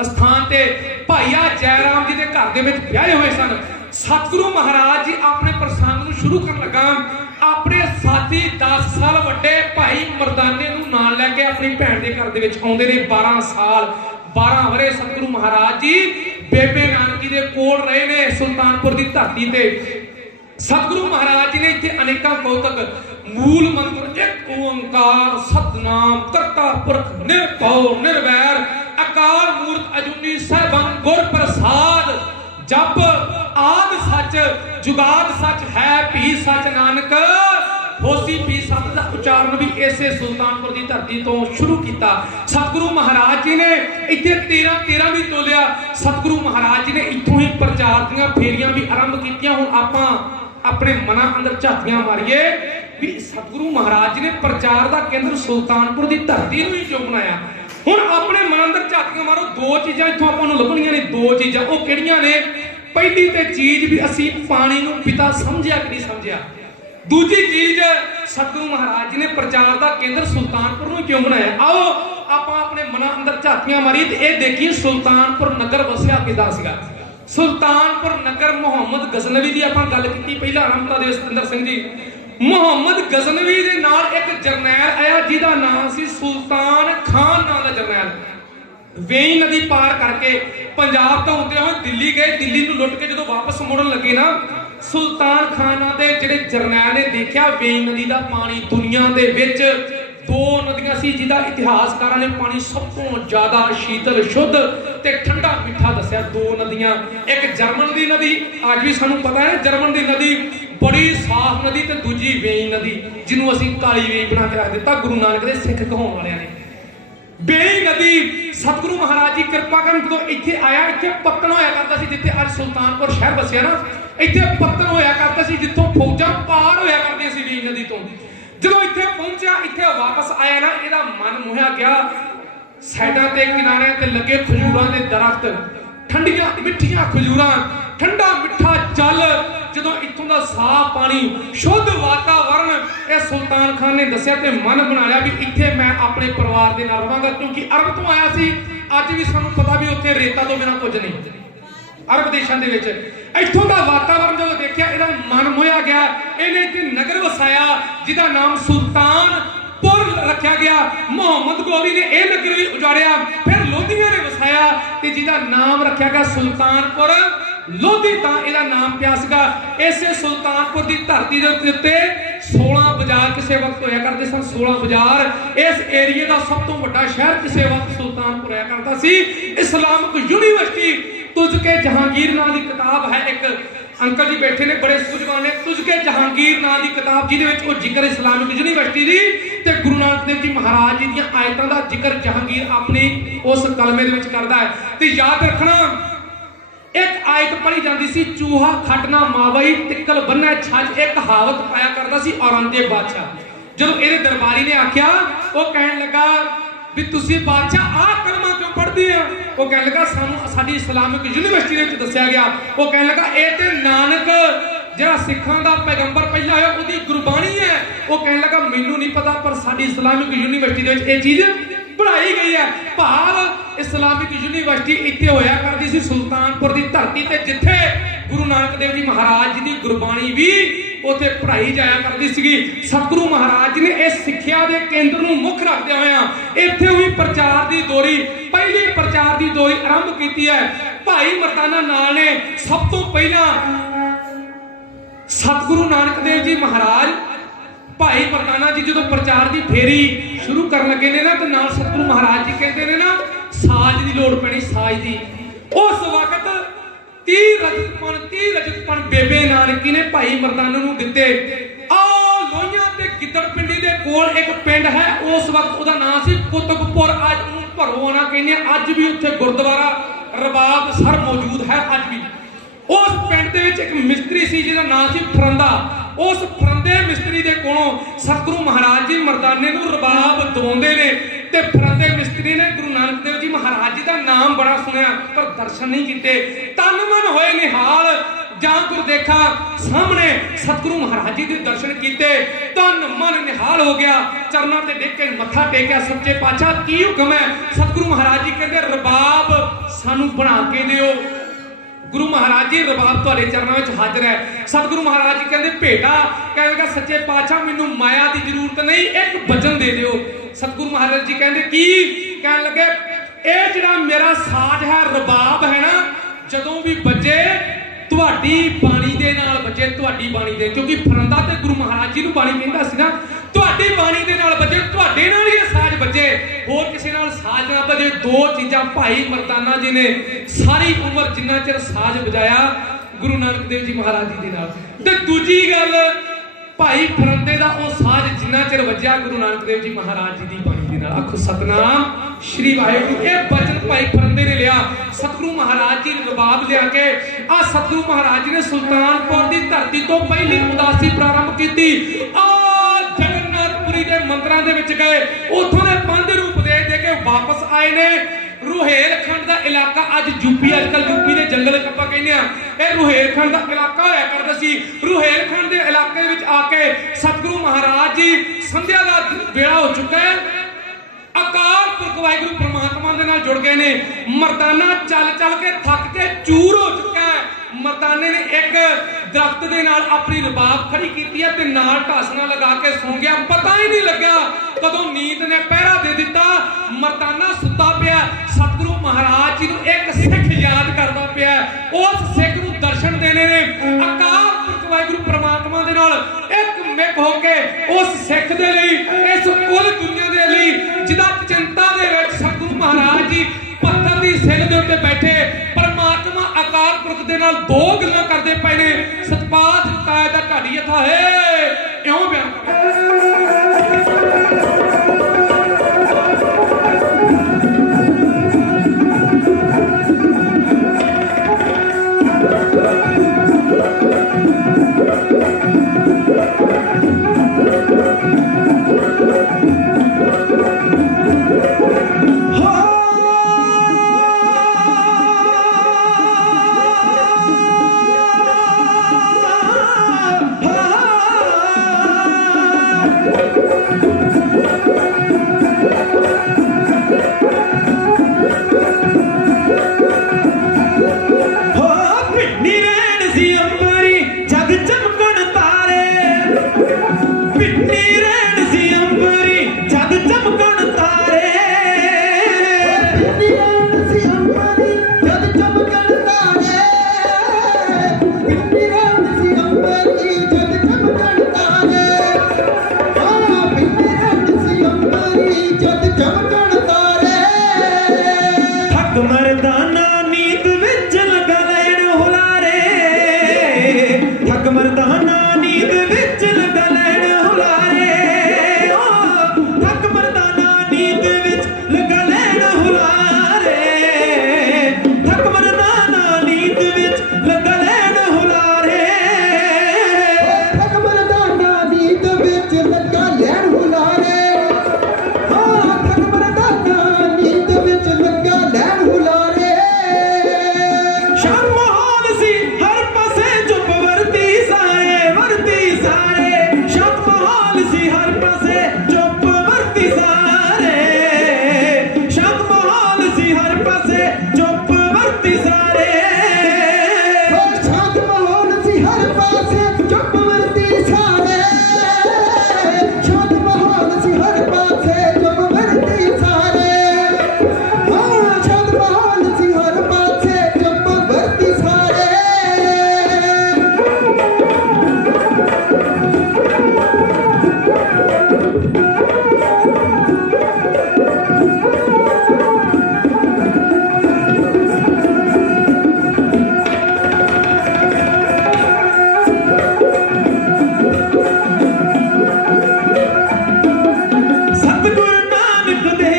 ਸਥਾਨ ਤੇ ਭਾਈਆ ਜੈ ਰਾਮ ਜੀ ਦੇ ਘਰ ਦੇ ਵਿੱਚ ਵਿਆਹੇ ਹੋਏ ਸਨ। ਸਤਿਗੁਰੂ ਮਹਾਰਾਜ ਜੀ ਆਪਣੇ ਪ੍ਰਸੰਗ ਨੂੰ ਸ਼ੁਰੂ ਕਰਨ ਲੱਗਾ ਆਪਣੇ ਸਾਥੀ 10 ਸਾਲ ਵੱਡੇ ਭਾਈ ਮਰਦਾਨੇ ਨੂੰ ਨਾਲ ਲੈ ਕੇ ਆਪਣੀ ਭੈਣ ਦੇ ਘਰ ਦੇ ਵਿੱਚ ਆਉਂਦੇ ਨੇ। 12 ਵਰੇ ਸਤਿਗੁਰੂ ਮਹਾਰਾਜ ਜੀ ਬੇਬੇ ਨਾਨਕੀ ਦੇ ਕੋਲ ਰਹੇ ਨੇ ਸੁਲਤਾਨਪੁਰ ਦੀ ਧਰਤੀ ਤੇ। ਸਤਿਗੁਰੂ ਮਹਾਰਾਜ ਜੀ ਨੇ ਇੱਥੇ ਅਨੇਕਾਂ ਕੌਤਕ ਮੂਲ ਮੰਤਰ ਇੱਕ ਓੰਕਾਰ ਸਤਨਾਮ ਕਰਤਾ ਪੁਰਖ ਨਿਰਭਉ ਨਿਰਵੈਰ ਅਕਾਲ ਮੂਰਤ ਅਜੂਨੀ ਸਹਿਬੰ ਗੁਰ ਪ੍ਰਸਾਦ ਜਪ ਆਦ ਸੱਚ ਜੁਗਾਦ ਸੱਚ ਹੈ ਭੀ ਸੱਚ ਨਾਨਕ ਹੋਸੀ ਭੀ ਸੱਚ ਦਾ ਉਚਾਰਨ ਵੀ ਇਸੇ ਸੁਲਤਾਨਪੁਰ ਦੀ ਧਰਤੀ ਤੋਂ ਸ਼ੁਰੂ ਕੀਤਾ। ਸਤਿਗੁਰੂ ਮਹਾਰਾਜ ਜੀ ਨੇ ਇੱਥੇ 13 ਵੀ ਤੋਲਿਆ। ਸਤਿਗੁਰੂ ਮਹਾਰਾਜ ਜੀ ਨੇ ਇੱਥੋਂ ਹੀ ਪ੍ਰਚਾਰ ਦੀਆਂ ਫੇਰੀਆਂ ਵੀ ਆਰੰਭ ਕੀਤੀਆਂ। ਹੁਣ ਆਪਾਂ ਆਪਣੇ ਮਨਾਂ ਅੰਦਰ ਝਾਤੀਆਂ ਮਾਰੀਏ ਵੀ ਸਤਿਗੁਰੂ ਮਹਾਰਾਜ ਜੀ ਨੇ ਪ੍ਰਚਾਰ ਦਾ ਕੇਂਦਰ ਸੁਲਤਾਨਪੁਰ ਦੀ ਧਰਤੀ ਨੂੰ ਹੀ ਕਿਉਂ ਬਣਾਇਆ। ਹੁਣ ਆਪਣੇ ਮਨ ਅੰਦਰ ਝਾਤੀਆਂ ਮਾਰੋ, 2 ਚੀਜ਼ਾਂ ਇੱਥੋਂ ਆਪਾਂ ਨੂੰ ਲੱਭਣੀਆਂ ਨੇ। 2 ਚੀਜ਼ਾਂ ਉਹ ਕਿਹੜੀਆਂ ਨੇ? ਪਹਿਲੀ ਤੇ ਚੀਜ਼ ਵੀ ਅਸੀਂ ਪਾਣੀ ਨੂੰ ਪਿਤਾ ਸਮਝਿਆ ਕਿ ਨਹੀਂ ਸਮਝਿਆ। ਦੂਜੀ ਚੀਜ਼ ਸਤਿਗੁਰੂ ਮਹਾਰਾਜ ਜੀ ਨੇ ਪ੍ਰਚਾਰ ਦਾ ਕੇਂਦਰ ਸੁਲਤਾਨਪੁਰ ਨੂੰ ਕਿਉਂ ਬਣਾਇਆ। ਆਓ ਆਪਾਂ ਆਪਣੇ ਮਨਾਂ ਅੰਦਰ ਝਾਤੀਆਂ ਮਾਰੀ ਤੇ ਇਹ ਦੇਖੀਏ ਸੁਲਤਾਨਪੁਰ ਨਗਰ ਵਸਿਆ ਕਿੱਦਾਂ ਸੀਗਾ। ਸੁਲਤਾਨਪੁਰ ਨਗਰ ਮੁਹੰਮਦ ਗਜ਼ਨਵੀ ਦੀ ਆਪਾਂ ਗੱਲ ਕੀਤੀ ਪਹਿਲਾਂ ਆਰੰਭਤਾ ਦੇ ਸਤਿੰਦਰ ਸਿੰਘ ਜੀ। ਮੁਹੰਮਦ ਗਜ਼ਨਵੀ ਦੇ ਨਾਲ ਇੱਕ ਜਰਨੈਲ ਆਇਆ ਜਿਹਦਾ ਨਾਮ ਸੀ ਸੁਲਤਾਨ ਖਾਨ ਨਾਂ ਦਾ ਜਰਨੈਲ। ਵੇਈ ਨਦੀ ਪਾਰ ਕਰਕੇ ਪੰਜਾਬ ਤੋਂ ਹੁੰਦੇ ਹੋਏ ਦਿੱਲੀ ਗਏ। ਦਿੱਲੀ ਨੂੰ ਲੁੱਟ ਕੇ ਜਦੋਂ ਵਾਪਸ ਮੁੜਨ ਲੱਗੇ ਨਾ ਸੁਲਤਾਨ ਖਾਨ ਦੇ ਜਿਹੜੇ ਜਰਨੈਲ ਨੇ ਦੇਖਿਆ ਵੇਈ ਨਦੀ ਦਾ ਪਾਣੀ ਦੁਨੀਆ ਦੇ ਵਿੱਚ 2 ਨਦੀਆਂ ਸੀ ਜਿਹਦਾ ਇਤਿਹਾਸਕਾਰਾਂ ਨੇ ਪਾਣੀ ਸਭ ਤੋਂ ਜ਼ਿਆਦਾ ਸ਼ੀਤਲ ਸ਼ੁੱਧ ਤੇ ਠੰਡਾ ਮਿੱਠਾ ਦੱਸਿਆ। 2 ਨਦੀਆਂ, ਇੱਕ ਜਰਮਨ ਦੀ ਨਦੀ ਅੱਜ ਵੀ ਸਾਨੂੰ ਪਤਾ ਹੈ ਜਰਮਨ ਦੀ ਨਦੀ ਬੜੀ ਸਾਫ਼ ਨਦੀ, ਤੇ ਦੂਜੀ ਵੇਈ ਨਦੀ ਜਿਹਨੂੰ ਅਸੀਂ ਕਾਲੀ ਵੇਈ ਬਣਾ ਕੇ ਰੱਖ ਦਿੱਤਾ ਗੁਰੂ ਨਾਨਕ ਦੇ ਸਿੱਖ ਕਹਾਉਣ ਵਾਲਿਆਂ ਨੇ। ਵੇਈ ਨਦੀ ਸਤਿਗੁਰੂ ਮਹਾਰਾਜ ਜੀ ਕਿਰਪਾ ਕਰਨ ਜਦੋਂ ਇੱਥੇ ਆਇਆ, ਇੱਥੇ ਪੱਤਣ ਹੋਇਆ ਕਰਦਾ ਸੀ ਜਿੱਥੇ ਅੱਜ ਸੁਲਤਾਨਪੁਰ ਸ਼ਹਿਰ ਵਸਿਆ ਨਾ, ਇੱਥੇ ਪੱਤਣ ਹੋਇਆ ਕਰਦਾ ਸੀ ਜਿੱਥੋਂ ਫੌਜਾਂ ਪਾਰ ਹੋਇਆ ਕਰਦੀਆਂ ਸੀ ਵੇਈ ਨਦੀ ਤੋਂ। ਜਦੋਂ ਇੱਥੇ ਪਹੁੰਚਿਆ, ਇੱਥੇ ਵਾਪਸ ਆਇਆ ਨਾ, ਇਹਦਾ ਮਨ ਮੋਹਿਆ ਗਿਆ। ਸਾਈਡਾਂ ਤੇ ਕਿਨਾਰਿਆਂ ਤੇ ਲੱਗੇ ਖਜੂਰਾਂ ਦੇ ਦਰਖਤ, ਠੰਡੀਆਂ ਮਿੱਠੀਆਂ ਖਜੂਰਾਂ, ਠੰਡਾ ਮਿੱਠਾ ਜਲ, ਜਦੋਂ ਇੱਥੋਂ ਦਾ ਸਾਫ਼ ਪਾਣੀ, ਸ਼ੁੱਧ ਵਾਤਾਵਰਨ, ਇਹ ਸੁਲਤਾਨ ਖਾਨ ਨੇ ਦੱਸਿਆ ਤੇ ਮਨ ਬਣਾ ਲਿਆ ਵੀ ਇੱਥੇ ਮੈਂ ਆਪਣੇ ਪਰਿਵਾਰ ਦੇ ਨਾਲ ਰਵਾਂਗਾ। ਕਿਉਂਕਿ ਅਰਬ ਤੋਂ ਆਇਆ ਸੀ, ਅੱਜ ਵੀ ਸਾਨੂੰ ਪਤਾ ਵੀ ਉੱਥੇ ਰੇਤਾ ਤੋਂ ਬਿਨਾਂ ਕੁਝ ਨਹੀਂ ਅਰਬ ਦੇਸ਼ਾਂ ਦੇ ਵਿੱਚ। ਇੱਥੋਂ ਦਾ ਵਾਤਾਵਰਨ ਜਦੋਂ ਦੇਖਿਆ ਇਹਦਾ ਮਨ ਮੋਹਿਆ ਗਿਆ। ਇਹਨੇ ਇੱਥੇ ਨਗਰ ਵਸਾਇਆ ਜਿਹਦਾ ਨਾਮ ਸੁਲਤਾਨਪੁਰ ਰੱਖਿਆ ਗਿਆ। ਮੁਹੰਮਦ ਗੋਰੀ ਨੇ ਇਹ ਨਗਰ ਵੀ ਉਜਾੜਿਆ, ਫਿਰ ਲੋਧੀਆਂ ਨੇ ਵਸਾਇਆ ਤੇ ਜਿਹਦਾ ਨਾਮ ਰੱਖਿਆ ਗਿਆ ਸੁਲਤਾਨਪੁਰ ਲੋਧੀ, ਤਾਂ ਇਹਦਾ ਨਾਮ ਪਿਆ ਸੀਗਾ। ਇਸੇ ਸੁਲਤਾਨਪੁਰ ਦੀ ਧਰਤੀ ਦੇ ਉੱਤੇ 16 ਬਾਜ਼ਾਰ ਕਿਸੇ ਵਕਤ ਹੋਇਆ ਕਰਦੇ ਸਨ। 16 ਬਾਜ਼ਾਰ, ਇਸ ਏਰੀਏ ਦਾ ਸਭ ਤੋਂ ਵੱਡਾ ਸ਼ਹਿਰ ਕਿਸੇ ਵਕਤ ਸੁਲਤਾਨਪੁਰ ਹੋਇਆ ਕਰਦਾ ਸੀ। ਇਸਲਾਮਿਕ ਯੂਨੀਵਰਸਿਟੀ ਤੁਝ ਕੇ ਜਹਾਂਗੀਰ ਨਾਂ ਦੀ ਕਿਤਾਬ ਹੈ, ਇੱਕ ਅੰਕਲ ਜੀ ਬੈਠੇ ਨੇ ਬੜੇ ਸੂਝਵਾਨ ਨੇ, ਤੁਝ ਕੇ ਜਹਾਂਗੀਰ ਨਾਂ ਦੀ ਕਿਤਾਬ ਜਿਹਦੇ ਵਿੱਚ ਉਹ ਜ਼ਿਕਰ ਇਸਲਾਮਿਕ ਯੂਨੀਵਰਸਿਟੀ ਦੀ ਤੇ ਗੁਰੂ ਨਾਨਕ ਦੇਵ ਜੀ ਮਹਾਰਾਜ ਜੀ ਦੀਆਂ ਆਇਤਾਂ ਦਾ ਜ਼ਿਕਰ ਜਹਾਂਗੀਰ ਆਪਣੀ ਉਸ ਕਲਮੇ ਦੇ ਵਿੱਚ ਕਰਦਾ ਹੈ। ਤੇ ਯਾਦ ਰੱਖਣਾ, ਇੱਕ ਆਇਤ ਪੜ੍ਹੀ ਜਾਂਦੀ ਸੀ, ਚੂਹਾ ਖੱਟਣਾ ਮਾਵਈ ਤਿੱਕਲ ਬੰਨ੍ਹੈ ਛੱਜ। ਇੱਕ ਕਹਾਵਤ ਪਾਇਆ ਕਰਦਾ ਸੀ ਔਰੰਗਜ਼ੇਬ ਬਾਦਸ਼ਾਹ। ਜਦੋਂ ਇਹਦੇ ਦਰਬਾਰੀ ਨੇ ਆਖਿਆ, ਉਹ ਕਹਿਣ ਲੱਗਾ ਵੀ ਤੁਸੀਂ ਬਾਦਸ਼ਾਹ ਆਹ ਕਲਮਾ ਕਿਉਂ ਪੜ੍ਹਦੇ ਆ? ਉਹ ਕਹਿਣ ਲੱਗਾ ਸਾਨੂੰ ਸਾਡੀ ਇਸਲਾਮਿਕ ਯੂਨੀਵਰਸਿਟੀ ਵਿੱਚ ਦੱਸਿਆ ਗਿਆ। ਉਹ ਕਹਿਣ ਲੱਗਾ ਇਹ ਤੇ ਨਾਨਕ ਜਿਹੜਾ ਸਿੱਖਾਂ ਦਾ ਪੈਗੰਬਰ ਪਹਿਲਾ ਹੋਇਆ ਉਹਦੀ ਗੁਰਬਾਣੀ ਹੈ। ਉਹ ਕਹਿਣ ਲੱਗਾ ਮੈਨੂੰ ਨਹੀਂ ਪਤਾ, ਪਰ ਸਾਡੀ ਇਸਲਾਮਿਕ ਯੂਨੀਵਰਸਿਟੀ ਦੇ ਵਿੱਚ ਇਹ ਚੀਜ਼ ਪੜ੍ਹਾਈ ਗਈ ਹੈ। ਭਾਵ ਇਸਲਾਮਿਕ ਯੂਨੀਵਰਸਿਟੀ ਇੱਥੇ ਹੋਇਆ ਕਰਦੀ ਸੀ ਸੁਲਤਾਨਪੁਰ ਦੀ ਧਰਤੀ ਤੇ, ਜਿੱਥੇ ਗੁਰੂ ਨਾਨਕ ਦੇਵ ਜੀ ਮਹਾਰਾਜ ਜੀ ਦੀ ਗੁਰਬਾਣੀ ਵੀ ਉੱਥੇ ਪੜ੍ਹਾਈ ਜਾਇਆ ਕਰਦੀ ਸੀਗੀ। ਸਤਿਗੁਰੂ ਮਹਾਰਾਜ ਜੀ ਨੇ ਇਸ ਸਿੱਖਿਆ ਦੇ ਕੇਂਦਰ ਨੂੰ ਮੁੱਖ ਰੱਖਦੇ ਹੋਇਆ ਇੱਥੇ ਵੀ ਪ੍ਰਚਾਰ ਦੀ ਦੋਰੀ, ਪਹਿਲੀ ਪ੍ਰਚਾਰ ਦੀ ਦੋਰੀ ਆਰੰਭ ਕੀਤੀ ਹੈ। ਭਾਈ ਮਰਦਾਨਾ ਨਾਲ ਨੇ ਸਭ ਤੋਂ ਪਹਿਲਾਂ ਸਤਿਗੁਰੂ ਨਾਨਕ ਦੇਵ ਜੀ ਮਹਾਰਾਜ, ਭਾਈ ਮਰਦਾਨਾ ਜੀ ਜਦੋਂ ਪ੍ਰਚਾਰ ਦੀ ਫੇਰੀ ਸ਼ੁਰੂ ਕਰਨ ਲੱਗੇ ਨੇ ਨਾ, ਤੇ ਨਾਲ ਸਤਿਗੁਰੂ ਮਹਾਰਾਜ ਜੀ ਕਹਿੰਦੇ ਨੇ ਨਾ ਸਾਜ ਦੀ ਲੋੜ ਪੈਣੀ, ਸਾਜ ਦੀ। ਉਸ ਵਕਤ 30 ਰਜਤਪਣ ਬੇਬੇ ਨਾਨਕੀ ਨੇ ਭਾਈ ਮਰਦਾਨਾ ਨੂੰ ਦਿੱਤੇ। ਆ ਲੋਹੀਆਂ ਤੇ ਗਿੱਦੜ ਪਿੰਡੀ ਦੇ ਕੋਲ ਇੱਕ ਪਿੰਡ ਹੈ, ਉਸ ਵਕਤ ਉਹਦਾ ਨਾਮ ਸੀ ਕੁਤਬਪੁਰ। ਅੱਜ ਨੂੰ ਭਰੋਣਾ ਕਹਿੰਦੇ ਅੱਜ ਵੀ ਉੱਥੇ ਗੁਰਦੁਆਰਾ ਰਬਾਬ ਸਰ ਮੌਜੂਦ ਹੈ ਅੱਜ ਵੀ। ਉਸ ਪਿੰਡ ਦੇ ਵਿੱਚ ਇੱਕ ਮਿਸਤਰੀ ਸੀ ਜਿਹਦਾ ਨਾਮ ਸੀ ਫਰੰਦਾ। ਉਸ ਫਰੰਦੇ ਮਿਸਤਰੀ ਦੇ ਕੋਲੋਂ ਸਤਿਗੁਰੂ ਮਹਾਰਾਜ ਜੀ ਮਰਦਾਨੇ ਨੂੰ ਰਬਾਬ ਦਵਾਉਂਦੇ ਨੇ ਤੇ ਫਰੰਦੇ ਮਿਸਤਰੀ ਨੇ ਗੁਰੂ ਨਾਨਕ ਦੇਵ ਜੀ ਮਹਾਰਾਜ ਜੀ ਦਾ ਨਾਮ ਬੜਾ ਸੁਣਿਆ ਪਰ ਦਰਸ਼ਨ ਨਹੀਂ ਕੀਤੇ। ਤਨ ਮਨ ਹੋਏ ਨਿਹਾਲ ਜਾਂ ਗੁਰਦੇਖਾ ਸਾਹਮਣੇ ਸਤਿਗੁਰੂ ਮਹਾਰਾਜ ਜੀ ਦੇ ਦਰਸ਼ਨ ਕੀਤੇ, ਤਨ ਮਨ ਨਿਹਾਲ ਹੋ ਗਿਆ। ਚਰਨਾਂ ਤੇ ਡਿੱਗ ਕੇ ਮੱਥਾ ਟੇਕਿਆ, ਸੱਚੇ ਪਾਤਸ਼ਾਹ ਕੀ ਹੁਕਮ ਹੈ? ਸਤਿਗੁਰੂ ਮਹਾਰਾਜ ਜੀ ਕਹਿੰਦੇ ਰਬਾਬ ਸਾਨੂੰ ਬਣਾ ਕੇ ਦਿਓ। ਗੁਰੂ ਮਹਾਰਾਜ ਜੀ ਰਬਾਬ ਤੁਹਾਡੇ ਚਰਨਾਂ ਵਿੱਚ ਹਾਜ਼ਰ ਹੈ। ਸਤਿਗੁਰੂ ਮਹਾਰਾਜ ਜੀ ਕਹਿੰਦੇ ਭੇਟਾ, ਕਹੇਗਾ ਸੱਚੇ ਪਾਤਸ਼ਾਹ ਮੈਨੂੰ ਮਾਇਆ ਦੀ ਜ਼ਰੂਰਤ ਨਹੀਂ, ਇੱਕ ਵਚਨ ਦੇ ਦਿਓ। ਸਤਿਗੁਰੂ ਮਹਾਰਾਜ ਜੀ ਕਹਿੰਦੇ ਕੀ? ਕਹਿਣ ਲੱਗੇ ਇਹ ਜਿਹੜਾ ਮੇਰਾ ਸਾਜ਼ ਹੈ ਰਬਾਬ ਹੈ ਨਾ, ਜਦੋਂ ਵੀ ਵੱਜੇ ਤੁਹਾਡੀ ਬਾਣੀ ਦੇ ਨਾਲ ਵੱਜੇ, ਤੁਹਾਡੀ ਬਾਣੀ ਦੇ, ਕਿਉਂਕਿ ਫਰੰਦਾ ਤੇ ਗੁਰੂ ਮਹਾਰਾਜ ਜੀ ਨੂੰ ਬਾਣੀ ਕਹਿੰਦਾ ਸੀ ਨਾ, ਤੁਹਾਡੀ ਬਾਣੀ ਦੇ ਨਾਲ ਵੱਜੇ, ਤੁਹਾਡੇ ਨਾਲ ਹੀ ਇਹ ਸਾਜ਼ ਵੱਜੇ, ਹੋਰ ਕਿਸੇ ਨਾਲ ਸਾਜ਼ ਨਾ ਵੱਜੇ। ਦੋ ਚੀਜ਼ਾਂ ਭਾਈ ਮਰਦਾਨਾ ਜੀ ਨੇ ਸਾਰੀ ਉਮਰ ਜਿੰਨਾ ਚਿਰ ਸਾਜ਼ ਵਜਾਇਆ ਗੁਰੂ ਨਾਨਕ ਦੇਵ ਜੀ ਮਹਾਰਾਜ ਜੀ ਦੇ ਨਾਲ, ਤੇ ਦੂਜੀ ਗੱਲ ਭਾਈ ਫਰੰਦੇ ਦਾ ਉਹ ਸਾਜ਼ ਜਿੰਨਾ ਚਿਰ ਵੱਜਿਆ ਗੁਰੂ ਨਾਨਕ ਦੇਵ ਜੀ ਮਹਾਰਾਜ ਜੀ ਦੀ ਬਾਣੀ ਦੇ ਨਾਲ। ਆਖੋ ਸਤਨਾਮ ਸ਼੍ਰੀ ਵਾਹਿਗੁਰੂ। ਇਹ ਬਚਨ ਭਾਈ ਫਰੰਦੇ ਨੇ ਲਿਆ। ਸਤਿਗੁਰੂ ਮਹਾਰਾਜ ਜੀ ਨੇ ਰਬਾਬ ਲਿਆ ਕੇ ਆ ਸਤਿਗੁਰੂ ਮਹਾਰਾਜ ਜੀ ਨੇ ਸੁਲਤਾਨਪੁਰ ਦੀ ਧਰਤੀ ਤੋਂ ਪਹਿਲੀ ਉਦਾਸੀ ਪ੍ਰਾਰੰਭ ਕੀਤੀ। ਆ ਜਗਨਨਾਥਪੁਰੀ ਦੇ ਮੰਦਿਰਾਂ ਦੇ ਵਿੱਚ ਗਏ, ਉੱਥੋਂ ਦੇ ਪੰਜ ਰੂਪ ਦੇ ਕੇ ਵਾਪਸ ਆਏ ਨੇ। ਰੁਹੇਲਖੰਡ ਦਾ ਇਲਾਕਾ ਅੱਜ ਯੂਪੀ, ਅੱਜ ਕੱਲ ਯੂਪੀ ਦੇ ਜੰਗਲ ਆਪਾਂ ਕਹਿੰਦੇ ਆ, ਇਹ ਰੁਹੇਲਖੰਡ ਦਾ ਇਲਾਕਾ ਹੋਇਆ ਕਰਦਾ ਸੀ। ਰੁਹੇਲਖੰਡ ਦੇ ਇਲਾਕੇ ਵਿੱਚ ਆ ਕੇ ਸਤਿਗੁਰੂ ਮਹਾਰਾਜ ਜੀ ਸੰਧਿਆ ਦਾ ਵੇਲਾ ਹੋ ਚੁੱਕਾ ਹੈ, ਅਕਾਲ ਪੁਰਖ ਵਾਹਿਗੁਰੂ ਪ੍ਰਮਾਤਮਾ ਦੇ ਨਾਲ ਜੁੜ ਗਏ ਨੇ। ਮਰਦਾਨਾ ਚੱਲ ਚੱਲ ਕੇ ਥੱਕ ਕੇ ਚੂਰ ਹੋ ਚੁੱਕਾ ਹੈ। ਮਰਦਾਨੇ ਨੇ ਇੱਕ ਦਰਖਤ ਦੇ ਨਾਲ ਆਪਣੀ ਰਬਾਬ ਖੜੀ ਕੀਤੀ ਹੈ ਤੇ ਨਾਲ ਢਾਸਣਾ ਲਗਾ ਕੇ ਸੌਂ ਗਿਆ। ਪਤਾ ਹੀ ਨਹੀਂ ਲੱਗਾ ਕਦੋਂ ਨੀਂਦ ਨੇ ਪਹਿਰਾ ਦੇ ਦਿੱਤਾ। ਮਰਦਾਨਾ ਸੁੱਤਾ ਪਿਆ, ਸਤਿਗੁਰੂ ਮਹਾਰਾਜ ਜੀ ਨੂੰ ਇੱਕ ਸਿੱਖ ਯਾਦ ਕਰਦਾ ਪਿਆ। ਉਸ ਸਿੱਖ ਨੂੰ ਦਰਸ਼ਨ ਦੇਣੇ ਨੇ। ਅਕਾਲ ਪੁਰਖ ਵਾਹਿਗੁਰੂ ਪ੍ਰਮਾਤਮਾ ਦੇ ਨਾਲ ਇੱਕ ਮਿਕ ਹੋ ਕੇ ਉਸ ਸਿੱਖ ਦੇ ਲਈ, ਇਸ ਕੁੱਲ ਦੁਨੀਆ ਦੇ ਲਈ ਜਿਹਦਾ ਚਿੰਤਾ ਦੇ ਵਿੱਚ ਸਤਿਗੁਰੂ ਮਹਾਰਾਜ ਜੀ ਪੱਥਰ ਦੀ ਸਿੱਲ ਦੇ ਉੱਤੇ ਬੈਠੇ ਪਰਮਾਤਮਾ ਅਕਾਲ ਪੁਰਖ ਦੇ ਨਾਲ ਦੋ ਗੱਲਾਂ ਕਰਦੇ ਪਏ ਨੇ। ਸਤਪਾਲ ਤਾਇਆ ਦਾ ਢਾਡੀ ਯਥਾ ਹੈ ਇਉਂ ਬਿਆਨ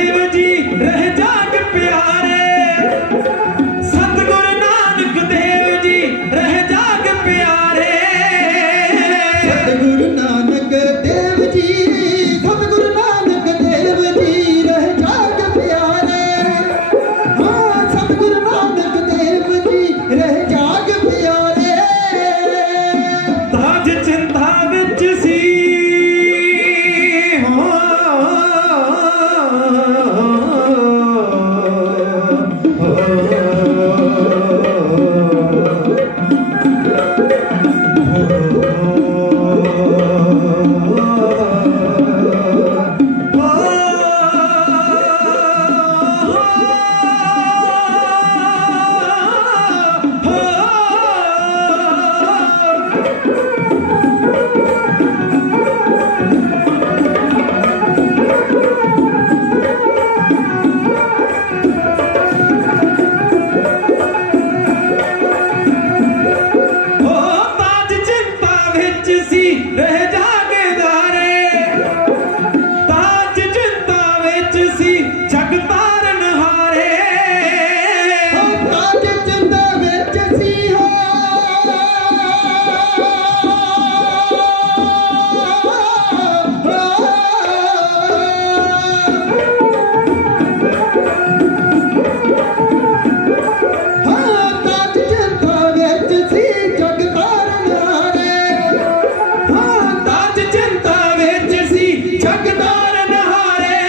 देव जी रह जाग प्यारे, सतगुरु नानक देव जी रह जाग प्यारे। सतगुरु नानक देव जी, सतगुरु नानक देव जी रह जाग प्यारे। हाँ सतगुरु नानक देव जी रह जाग प्यारे। ताज चिंता विच सी रह जागेदारे, ताज चिंता विच सी जग तारन हारे। ताज चिंता विच सी हो ताज चिंता विच सी जग तारन हारे। ताज चिंता विच सी जग तारन हारे।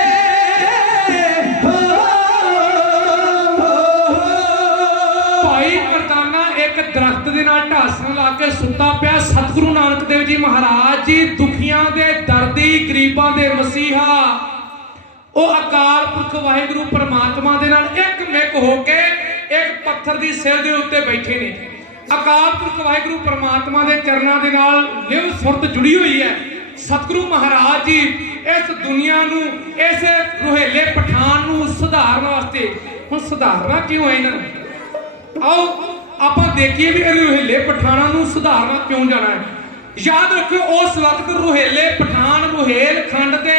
ਭਾਈ ਮਰਦਾਨਾ ਇੱਕ ਦਰਖਤ ਦੇ ਨਾਲ ਢਾਸਣ ਲਾ ਕੇ ਸੁੱਤਾ ਪਿਆ। ਸਤਿਗੁਰੂ ਨਾਨਕ ਦੇਵ ਜੀ ਮਹਾਰਾਜ ਜੀ ਦੁਖੀਆਂ ਦੇ ਦਰਦੀ, ਗਰੀਬਾਂ ਦੇ ਮਸੀਹਾ, ਉਹ ਅਕਾਲ ਪੁਰਖ ਵਾਹਿਗੁਰੂ ਪਰਮਾਤਮਾ ਦੇ ਨਾਲ ਇੱਕ ਮਿਕ ਹੋ ਕੇ ਇੱਕ ਪੱਥਰ ਦੀ ਸਿਰ ਦੇ ਉੱਤੇ ਬੈਠੇ ਨੇ। ਅਕਾਲ ਪੁਰਖ ਵਾਹਿਗੁਰੂ ਪਰਮਾਤਮਾ ਦੇ ਚਰਨਾਂ ਦੇ ਨਾਲ ਲਿਵ ਸੁਰਤ ਜੁੜੀ ਹੋਈ ਹੈ। ਸਤਿਗੁਰੂ ਮਹਾਰਾਜ ਜੀ ਇਸ ਦੁਨੀਆ ਨੂੰ, ਇਸ ਰੋਹੇਲੇ ਪਠਾਨ ਨੂੰ ਸੁਧਾਰਨ ਵਾਸਤੇ, ਹੁਣ ਸੁਧਾਰਨਾ ਕਿਉਂ ਹੈ ਇਹਨਾਂ ਨੂੰ? ਆਓ ਆਪਾਂ ਦੇਖੀਏ ਵੀ ਇਹ ਰੋਹੇਲੇ ਪਠਾਨਾਂ ਨੂੰ ਸੁਧਾਰਨਾ ਕਿਉਂ ਜਾਣਾ ਹੈ। ਯਾਦ ਰੱਖਿਓ ਉਸ ਵਕਤ ਰੋਹੇਲੇ ਪਠਾਨ ਰੋਹੇਲ ਖੰਡ ਦੇ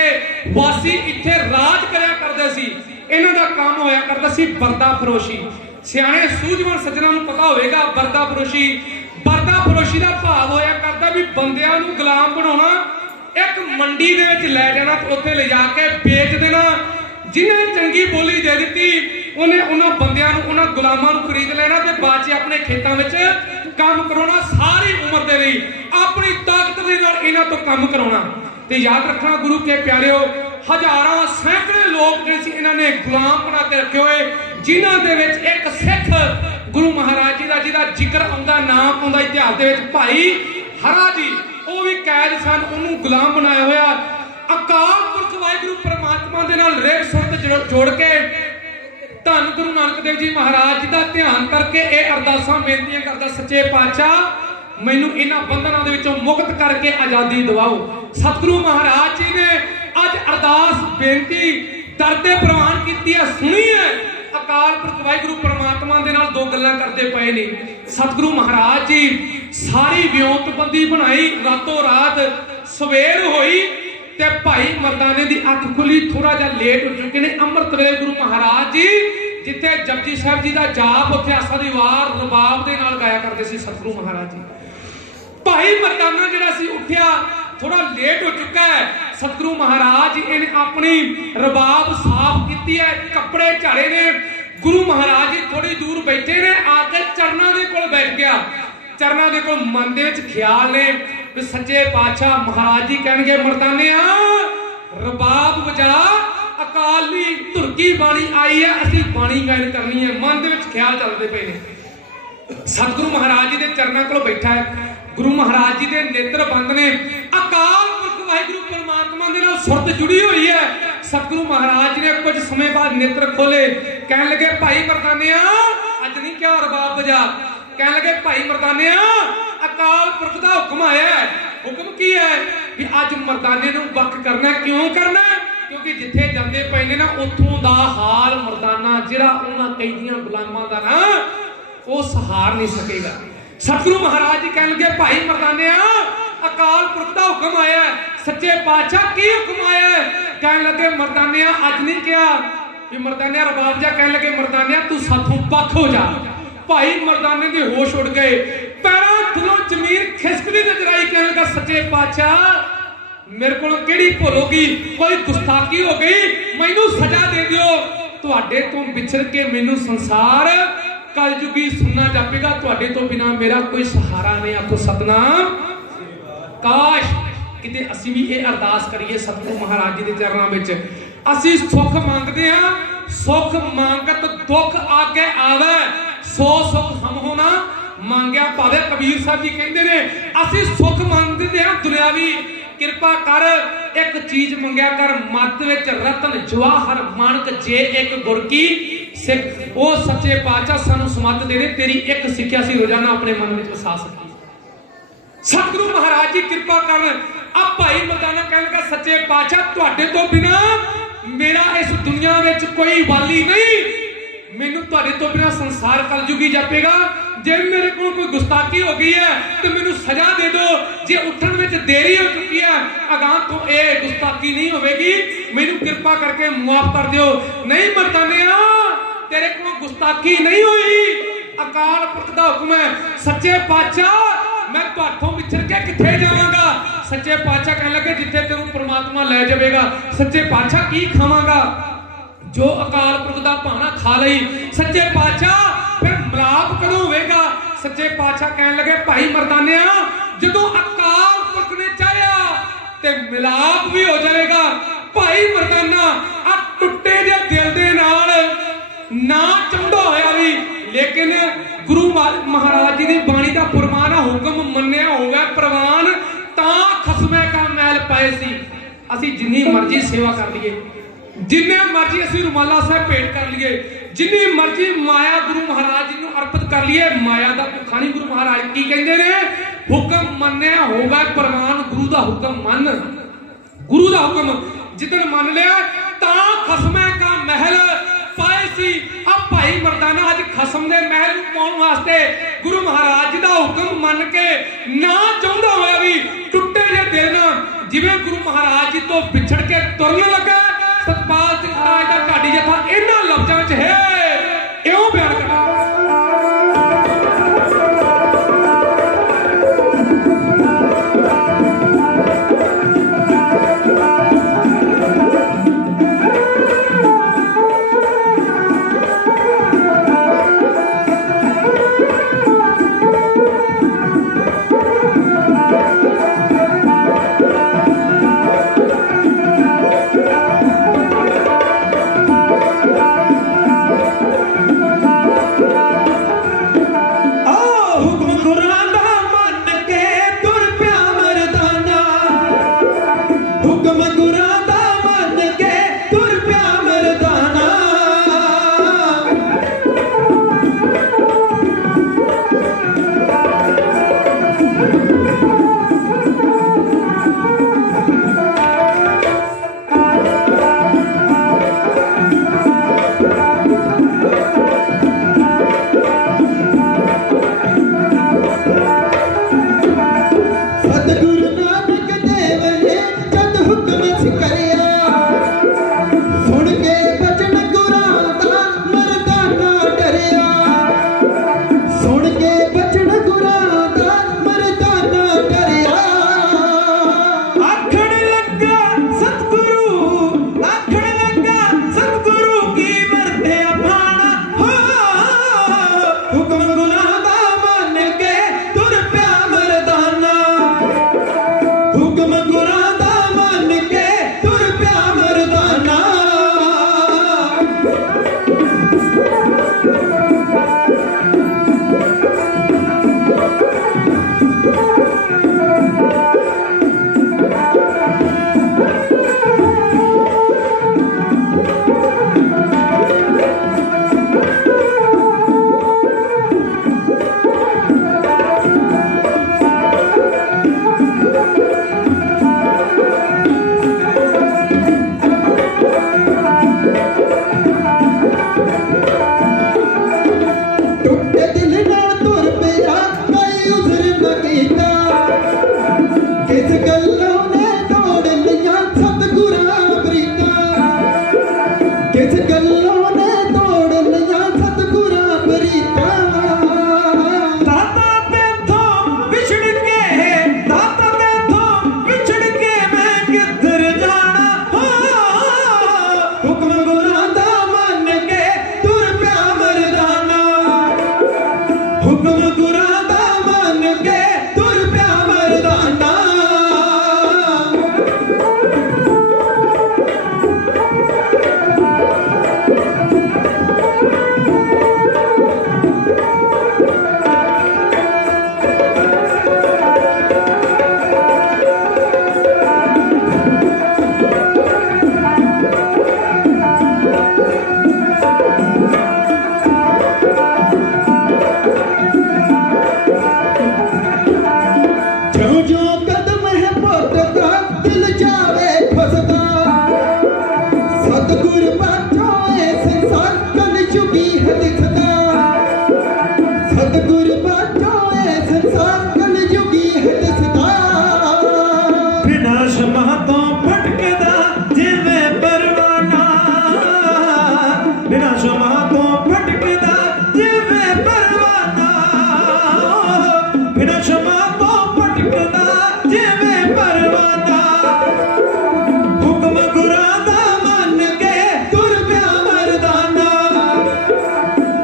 ਵਾਸੀ ਇੱਥੇ ਰਾਜ ਕਰਿਆ ਕਰਦੇ ਸੀ। ਇਹਨਾਂ ਦਾ ਕੰਮ ਹੋਇਆ ਕਰਦਾ ਸੀ ਬਰਦਾ ਫਰੋਸ਼ੀ। ਸਿਆਣੇ ਸੂਝਵਾਨ ਸੱਜਣਾ ਨੂੰ ਪਤਾ ਹੋਵੇਗਾ ਬਰਦਾ ਫਰੋਸ਼ੀ ਦਾ ਭਾਵ ਹੋਇਆ ਕਰਦਾ ਵੀ ਬੰਦਿਆਂ ਨੂੰ ਗੁਲਾਮ ਬਣਾਉਣਾ, ਇੱਕ ਮੰਡੀ ਦੇ ਵਿੱਚ ਲੈ ਜਾਣਾ ਤੇ ਉੱਥੇ ਲਿਜਾ ਕੇ ਵੇਚ ਦੇਣਾ। ਜਿਹਨੇ ਚੰਗੀ ਬੋਲੀ ਦੇ ਦਿੱਤੀ ਉਹਨੇ ਉਹਨਾਂ ਬੰਦਿਆਂ ਨੂੰ, ਉਹਨਾਂ ਗੁਲਾਮਾਂ ਨੂੰ ਖਰੀਦ ਲੈਣਾ ਤੇ ਬਾਅਦ 'ਚ ਆਪਣੇ ਖੇਤਾਂ ਵਿੱਚ ਕੰਮ ਕਰਾਉਣਾ ਸਾਰੀ ਉਮਰ ਦੇ ਲਈ, ਆਪਣੀ ਤਾਕਤ ਦੇ ਨਾਲ ਇਹਨਾਂ ਤੋਂ ਕੰਮ ਕਰਾਉਣਾ। ਤੇ ਯਾਦ ਰੱਖਣਾ ਗੁਰੂ ਕੇ ਪਿਆਰਿਓ, ਹਜ਼ਾਰਾਂ ਸੈਂਕੜੇ ਲੋਕ ਜਿਹੜੇ ਸੀ ਇਹਨਾਂ ਨੇ ਗੁਲਾਮ ਬਣਾ ਕੇ ਰੱਖੇ ਹੋਏ, ਜਿਨ੍ਹਾਂ ਦੇ ਵਿੱਚ ਇੱਕ ਸਿੱਖ ਗੁਰੂ ਮਹਾਰਾਜ ਜੀ ਦਾ ਜਿਹਦਾ ਜ਼ਿਕਰ ਆਉਂਦਾ, ਨਾਮ ਆਉਂਦਾ ਇਤਿਹਾਸ ਦੇ ਵਿੱਚ, ਭਾਈ ਹਰਾ ਜੀ, ਉਹ ਵੀ ਕੈਦ ਸਨ, ਉਹਨੂੰ ਗੁਲਾਮ ਬਣਾਇਆ ਹੋਇਆ। ਅਕਾਲ ਪੁਰਖ ਵਾਹਿਗੁਰੂ ਪਰਮਾਤਮਾ ਦੇ ਨਾਲ ਰੇਖ ਸੁਰਤ ਜੋੜ ਕੇ ਧੰਨ ਗੁਰੂ ਨਾਨਕ ਦੇਵ ਜੀ ਮਹਾਰਾਜ ਜੀ ਦਾ ਧਿਆਨ ਕਰਕੇ ਇਹ ਅਰਦਾਸਾਂ ਬੇਨਤੀਆਂ ਕਰਦਾ, ਸੱਚੇ ਪਾਤਸ਼ਾਹ ਮੈਨੂੰ ਇਹਨਾਂ ਬੰਧਨਾਂ ਦੇ ਵਿੱਚੋਂ ਮੁਕਤ ਕਰਕੇ ਆਜ਼ਾਦੀ ਦਿਵਾਓ। ਸਤਿਗੁਰੂ ਮਹਾਰਾਜ ਜੀ ਨੇ ਅੱਜ ਅਰਦਾਸ ਬੇਨਤੀ ਦਰਦੇ ਪ੍ਰਵਾਨ ਕੀਤੀ ਹੈ, ਸੁਣੀ ਹੈ। ਅਕਾਲ ਪੁਰਖ ਵਾਹਿਗੁਰੂ ਪਰਮਾਤਮਾ ਦੇ ਨਾਲ ਦੋ ਗੱਲਾਂ ਕਰਦੇ ਪਏ ਨੇ। ਸਤਿਗੁਰੂ ਮਹਾਰਾਜ ਜੀ ਸਾਰੀ ਵਿਉਂਤਬੰਦੀ ਬਣਾਈ, ਰਾਤੋਂ ਰਾਤ ਸਵੇਰ ਹੋਈ ਤੇ ਭਾਈ ਮਰਦਾਨੇ ਦੀ ਅੱਖ ਖੁੱਲੀ, ਥੋੜਾ ਜਿਹਾ ਲੇਟ ਹੋ ਚੁੱਕੇ ਨੇ। ਅੰਮ੍ਰਿਤ ਵੇਲੇ ਗੁਰੂ ਮਹਾਰਾਜ ਜੀ ਜਿੱਥੇ ਜਪਜੀ ਸਾਹਿਬ ਜੀ ਦਾ ਜਾਪ, ਉੱਥੇ ਆਸਾ ਦੀ ਵਾਰ ਰਬਾਬ ਦੇ ਨਾਲ ਗਾਇਆ ਕਰਦੇ ਸੀ ਸਤਿਗੁਰੂ ਮਹਾਰਾਜ ਜੀ। ਭਾਈ ਮਰਦਾਨਾ ਜਿਹੜਾ ਸੀ ਉੱਠਿਆ, ਥੋੜਾ ਲੇਟ ਹੋ ਚੁੱਕਾ ਹੈ। ਸਤਿਗੁਰੂ ਮਹਾਰਾਜ ਜੀ ਨੇ ਆਪਣੀ ਰਬਾਬ ਸਾਫ਼ ਕੀਤੀ ਹੈ, ਕੱਪੜੇ ਝਾੜੇ ਨੇ। ਗੁਰੂ ਮਹਾਰਾਜ ਜੀ ਥੋੜੀ ਦੂਰ ਬੈਠੇ ਨੇ, ਆ ਕੇ ਚਰਨਾਂ ਦੇ ਕੋਲ ਬੈਠ ਗਿਆ। ਚਰਨਾਂ ਦੇ ਕੋਲ ਮਨ ਦੇ ਵਿੱਚ ਖਿਆਲ ਨੇ ਵੀ ਸੱਚੇ ਪਾਤਸ਼ਾਹ ਮਹਾਰਾਜ ਜੀ ਕਹਿਣਗੇ ਮਰਦਾਨਿਆ ਰਬਾਬ ਵਜਾ, ਅਕਾਲੀ ਧੁਰਕੀ ਬਾਣੀ ਆਈ ਹੈ, ਅਸੀਂ ਬਾਣੀ ਗਾਇਨ ਕਰਨੀ ਹੈ। ਮਨ ਦੇ ਵਿੱਚ ਖਿਆਲ ਚੱਲਦੇ ਪਏ ਨੇ। ਸਤਿਗੁਰੂ ਮਹਾਰਾਜ ਜੀ ਦੇ ਚਰਨਾਂ ਕੋਲ ਬੈਠਾ ਹੈ। ਗੁਰੂ ਮਹਾਰਾਜ ਜੀ ਦੇ ਨੇਤਰ ਬੰਦ ਨੇ। ਅਕਾਲ ਪੁਰਖ ਵਾਹਿਗੁਰੂ ਪਰਮਾਤਮਾ ਦੇ ਨਾਲ ਸੁਰਤ ਜੁੜੀ ਹੋਈ ਹੈ। ਸਤਿਗੁਰੂ ਮਹਾਰਾਜ ਜੀ ਨੇ ਕੁਝ ਸਮੇਂ ਬਾਅਦ ਨੇਤਰ ਖੋਲੇ, ਕਹਿਣ ਲੱਗੇ ਭਾਈ ਮਰਦਾਨਿਆ ਅੱਜ ਨਹੀਂ ਕਿਹਾ ਰਬਾਬ ਵਜਾ। ਕਹਿਣ ਲੱਗੇ ਭਾਈ ਮਰਦਾਨਿਆ ਅਕਾਲ ਪੁਰਖ ਦਾ ਹੁਕਮ ਆਇਆ ਹੈ। ਹੁਕਮ ਕੀ ਹੈ ਵੀ ਅੱਜ ਮਰਦਾਨੇ ਨੂੰ ਵੱਖ ਕਰਨਾ। ਕਿਉਂ ਕਰਨਾ? ਕਿਉਂਕਿ ਜਿੱਥੇ ਜਾਂਦੇ ਪਏ ਨੇ ਨਾ ਉੱਥੋਂ ਦਾ ਹਾਲ ਮਰਦਾਨਾ ਜਿਹੜਾ ਉਹਨਾਂ ਕੈਦੀਆਂ ਗੁਲਾਮਾਂ ਦਾ ਨਾ ਉਹ ਸਹਾਰ ਨਹੀਂ ਸਕੇਗਾ। ਸਤਿਗੁਰੂ ਮਹਾਰਾਜ ਜੀ ਕਹਿਣ ਲੱਗੇ ਭਾਈ ਮਰਦਾਨਿਆ ਅਕਾਲ ਪੁਰਖ ਦਾ ਹੁਕਮ ਆਇਆ ਹੈ। ਸੱਚੇ ਪਾਤਸ਼ਾਹ ਕੀ ਹੁਕਮ ਆਇਆ ਹੈ? कहने लगे मर्दानिया अज नहीं क्या भी मर्दानिया रबाब जा कहने लगे मर्दानिया तू साथों पख हो जा। भाई मर्दाने के होश उड़ गए, पैरों थलों जमीन खिसकदी नजर आई। कहने लगा सच्चे पातशाह मेरे को केड़ी भुल हो गई, कोई गुस्ताखी हो गई, मैनू सजा दे दियो। तुहाडे तो विछड़ के मैनू संसार कलयुगी सुनना जापेगा, तुहाडे तो बिना मेरा कोई सहारा नहीं। आखो सतनाम। काश किते असीं भी ये अरदास करिए सतगुरु महाराज जी के चरणों में। असीं सुख मंगते हैं, सुख मांगत दुख आगे आवे, सो सुख हम होना मांगया पावे। कबीर साहब जी कहते ने असीं सुख मंगते हैं दुनियावी, किरपा कर एक चीज मंगया कर मत विच रतन जवाहर माणक जे एक गुर की सिख। ओ सच्चे पातशाह सानू समत दे दे, तेरी एक सिक्ख्या सी रोजाना अपने मन में वसा सकी। सतगुरु महाराज जी कृपा कर। अब भाई मर्दाना कहने लगा सच्चे पातशाह तुहाडे तो बिना मेरा इस दुनिया में कोई वाली नहीं, मैनू तुहाडे तो बिना संसार कलयुगी जापेगा। जे मेरे को कोई गुस्ताखी हो गई है तो मैनू सजा दे दो, जे उठन में देरी हो चुकी है अगां तो ये गुस्ताखी नहीं होगी, मैनू कृपा करके माफ कर दियो। नहीं मर्दानिया तेरे को गुस्ताखी नहीं हुई, अकाल पुरख दा हुक्म है। सच्चे पातशाह मैं तुहाडों विछड़ के किथे जावांगा। सच्चे पातशाह कहने लगे जिथे तेनू परमात्मा ले जाएगा। सच्चे पातशाह की खावांगा, जो अकाल पुरख दा भाना खा लई। सच्चे पातशाह फिर मिलाप कदों होवेगा। सच्चे पातशाह कहने लगे भाई मर्दानिया जदों अकाल पुरख ने चाहया ते मिलाप भी हो जाएगा। भाई मर्दाना आ टुੱਟੇ जे दिल दे नाल ना चाहुंदा होया भी, लेकिन गुरु महाराज जी की बाणी का फरमान हुक्म मन्निया होगा प्रवान तां खसमे का मैल पाए सी। असी जिन्नी मर्जी सेवा कर लिए, जिन्ने मर्जी असी रुमाला साहब भेंट कर लिए, जिन्नी मर्जी माया गुरु महाराज जी को अर्पित कर लिए, माया का भुखा नहीं। गुरु महाराज की कहते ने हुक्म मन्निया होगा प्रवान, गुरु का हुक्म मन, गुरु का हुक्म जिदन मन लिया तां खसमे का महल पाए सी। अब भाई मर्दाना अज खसम दे महल पाउण वास्ते गुरु महाराज जी दा हुक्म मन के ना चाहुंदा होया भी टुੱਟੇ जे दिल ना जिवें गुरु महाराज जी तो विछड़ के तुरन लगा। सतपाल सिंह राज दा ढाडी जथा इन्हां लफ्ज़ां विच है इउं बयान करदा।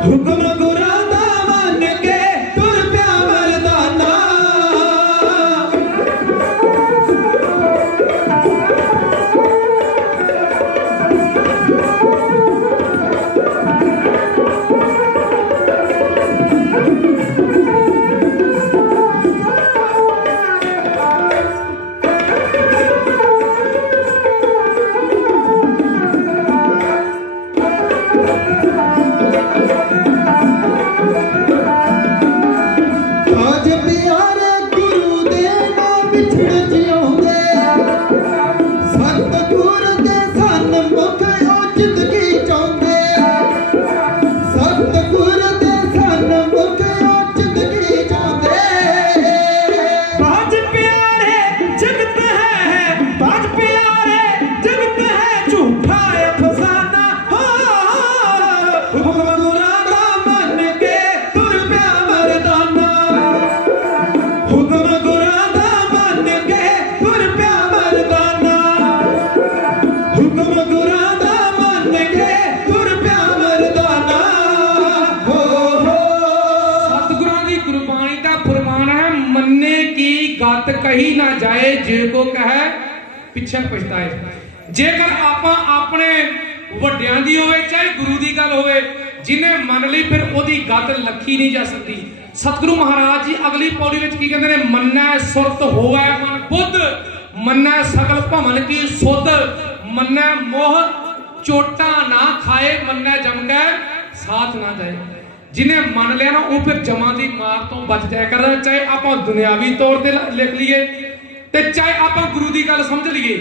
ਹੁਕਮ ਗੁਰਾਂ ਦਾ ਮੰਨ ਕੇ ਤੁਰ ਪਿਆ ਮਰਦਾਨਾ ਤਾਜ ਪਿਆਰੇ ਗੁਰੂ ਦੇ ਨਾਲ ਵਿਛੜ ਜਿਉਂਦੇ ਸਤਿਗੁਰ ਦੇ ਸਨ ਮੁਖ ਉਚਿਤ ਕੀ ਚਾਹੁੰਦੇ ਸਤਿਗੁਰ ਦੇ ਸਨ ਮੁਖ ਉਚਿਤ ਕੀ ਚਾਹੁੰਦੇ ਬਾਜ ਪਿਆਰੇ ਜਗਤ ਹੈ ਬਾਜ ਪਿਆਰੇ ਜਗਤ ਹੈ ਝੂਠਾ ਅਫਸਾਨਾ ਹੁਕਮ ਗੁਰਾਂ ਦਾ ਮੰਨ ਕੇ ਤੁਰ ਪਿਆ ਮਰਦਾਨਾ ਹੁਕਮ ਗੁਰਾਂ ਦਾ ਮੰਨ ਕੇ ਤੁਰ ਪਿਆ ਮਰਦਾਨਾ ਹੁਕਮ ਗੁਰਾਂ ਦਾ ਮੰਨ ਕੇ ਤੁਰ ਪਿਆ ਮਰਦਾਨਾ ਹੋ सतगुरां दी गुरबाणी का फरमान है मन्ने की गत कही ना जाए जे को कहे पिछे पछताए जेकर आपां अपने ਵੱਡਿਆਂ ਦੀ ਹੋਵੇ ਚਾਹੇ ਗੁਰੂ ਦੀ ਗੱਲ ਹੋਵੇ ਜਿਹਨੇ ਮੰਨ ਲਈ ਫਿਰ ਉਹਦੀ ਗਤ ਲੱਖੀ ਨਹੀਂ ਜਾ ਸਕਦੀ ਸਤਿਗੁਰੂ ਮਹਾਰਾਜ ਜੀ ਅਗਲੀ ਪੌੜੀ ਵਿੱਚ ਕੀ ਕਹਿੰਦੇ ਨੇ ਮੰਨੈ ਸੁਰਤ ਹੋਵੇ ਮਨ ਬੁੱਧ ਮੰਨੈ ਸਗਲ ਭਵਨ ਕੀ ਸੁਧ ਮੰਨੈ ਮੋਹ ਚੋਟਾਂ ਨਾ ਖਾਏ ਮੰਨੈ ਜਮਗੈ ਸਾਥ ਨਾ ਜਾਏ जिन्हें मन लिया ना वो फिर जमा की मार तो बच जाया कर चाहे आप दुनियावी तौर पर लिख लीए ते चाहे आप गुरु की गल समझ लीए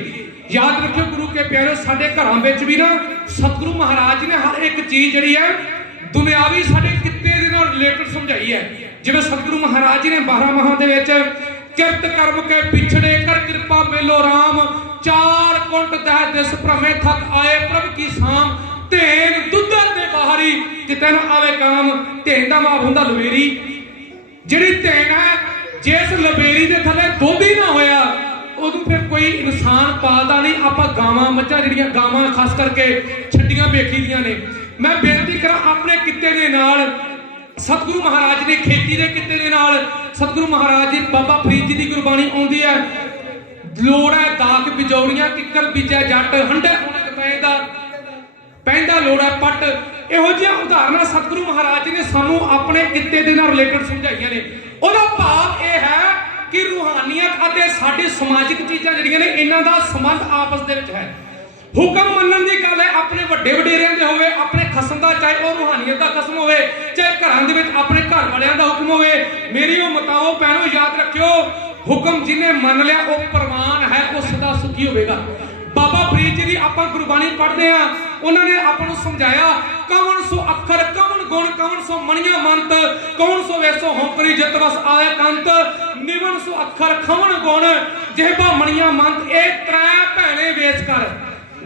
याद रखियो गुरु के प्यारे साडे घरां विच भी ना सतगुरु महाराज जी ने हर एक चीज जिहड़ी है दुनियावी साडे किते दे नाल रिलेटेड समझाई है जिवें सतगुरु महाराज जी ने 12 माह दे विच किरत कर्म के पिछड़े कर कृपा मेलो राम चार कुंट दह दिस भ्रमे थक आए प्रभ की साम ਧੇਨ ਦੁੱਧਰ ਦੇ ਬਾਹਰੀ ਤੇ ਤੈਨੂੰ ਆਵੇ ਕਾਮ ਧੇਨ ਦਾ ਮਾਪ ਹੁੰਦਾ ਲਵੇਰੀ ਜਿਹੜੀ ਧੇਨ ਹੈ ਜਿਸ ਲਵੇਰੀ ਦੇ ਥੱਲੇ ਦੁੱਧ ਹੀ ਨਾ ਹੋਇਆ ਉਦੋਂ ਫਿਰ ਕੋਈ ਇਨਸਾਨ ਪਾਲਦਾ ਨਹੀਂ ਆਪਾਂ ਗਾਵਾਂ ਮੱਝਾਂ ਜਿਹੜੀਆਂ ਗਾਵਾਂ ਖਾਸ ਕਰਕੇ ਛੱਡੀਆਂ ਵੇਖੀਆਂ ਨੇ ਮੈਂ ਬੇਨਤੀ ਕਰਾਂ ਆਪਣੇ ਕਿੱਤੇ ਦੇ ਨਾਲ ਸਤਿਗੁਰੂ ਮਹਾਰਾਜ ਨੇ ਖੇਤੀ ਦੇ ਕਿੱਤੇ ਦੇ ਨਾਲ ਸਤਿਗੁਰੂ ਮਹਾਰਾਜ ਦੀ ਬਾਬਾ ਫਰੀਦ ਜੀ ਦੀ ਗੁਰਬਾਣੀ ਆਉਂਦੀ ਹੈ ਲੋੜ ਹੈ ਦਾਖ ਬਿਜੌਰੀਆਂ ਕਿੱਕਰ ਬੀਜੈ ਜੱਟ ਹੰਡੇ ਉਹਨੇ ਕਪੈ ਦਾ ਪੈਂਦਾ ਲੋੜਾ ਪੱਟ ਇਹੋ ਜਿਹੀਆਂ ਉਦਾਹਰਨਾਂ ਸਤਿਗੁਰੂ ਮਹਾਰਾਜ ਜੀ ਨੇ ਸਾਨੂੰ ਆਪਣੇ ਕਿੱਤੇ ਦੇ ਨਾਲ ਰਿਲੇਟਡ ਸਮਝਾਈਆਂ ਨੇ ਉਹਦਾ ਭਾਵ ਇਹ ਹੈ ਕਿ ਰੂਹਾਨੀਅਤ ਅਤੇ ਸਾਡੀ ਸਮਾਜਿਕ ਚੀਜ਼ਾਂ ਜਿਹੜੀਆਂ ਨੇ ਇਹਨਾਂ ਦਾ ਸੰਬੰਧ ਆਪਸ ਦੇ ਵਿੱਚ ਹੈ ਹੁਕਮ ਮੰਨਣ ਦੀ ਗੱਲ ਹੈ ਆਪਣੇ ਵੱਡੇ ਵਡੇਰਿਆਂ ਦੇ ਹੋਵੇ ਆਪਣੇ ਖਸਮ ਦਾ ਚਾਹੇ ਉਹ ਰੂਹਾਨੀਅਤ ਦਾ ਖਸਮ ਹੋਵੇ ਚਾਹੇ ਘਰਾਂ ਦੇ ਵਿੱਚ ਆਪਣੇ ਘਰ ਵਾਲਿਆਂ ਦਾ ਹੁਕਮ ਹੋਵੇ ਮੇਰੀ ਉਹ ਮਤਾਓ ਭੈਣੋ ਯਾਦ ਰੱਖਿਓ ਹੁਕਮ ਜਿਹਨੇ ਮੰਨ ਲਿਆ ਉਹ ਪ੍ਰਵਾਨ ਹੈ ਉਹ ਸਦਾ ਸੁਖੀ ਹੋਵੇਗਾ बाबा फरीद जी की आप गुरबाणी पढ़ते हैं उन्होंने आपको समझाया कौन सो अखर कौन गुण कौन सो मणिया मंत कौन सो वैसो होंकरी जित वस आए कंत निवन सो अखर खमन गुण जेबा मणिया मंत एक त्रै भैने वेच कर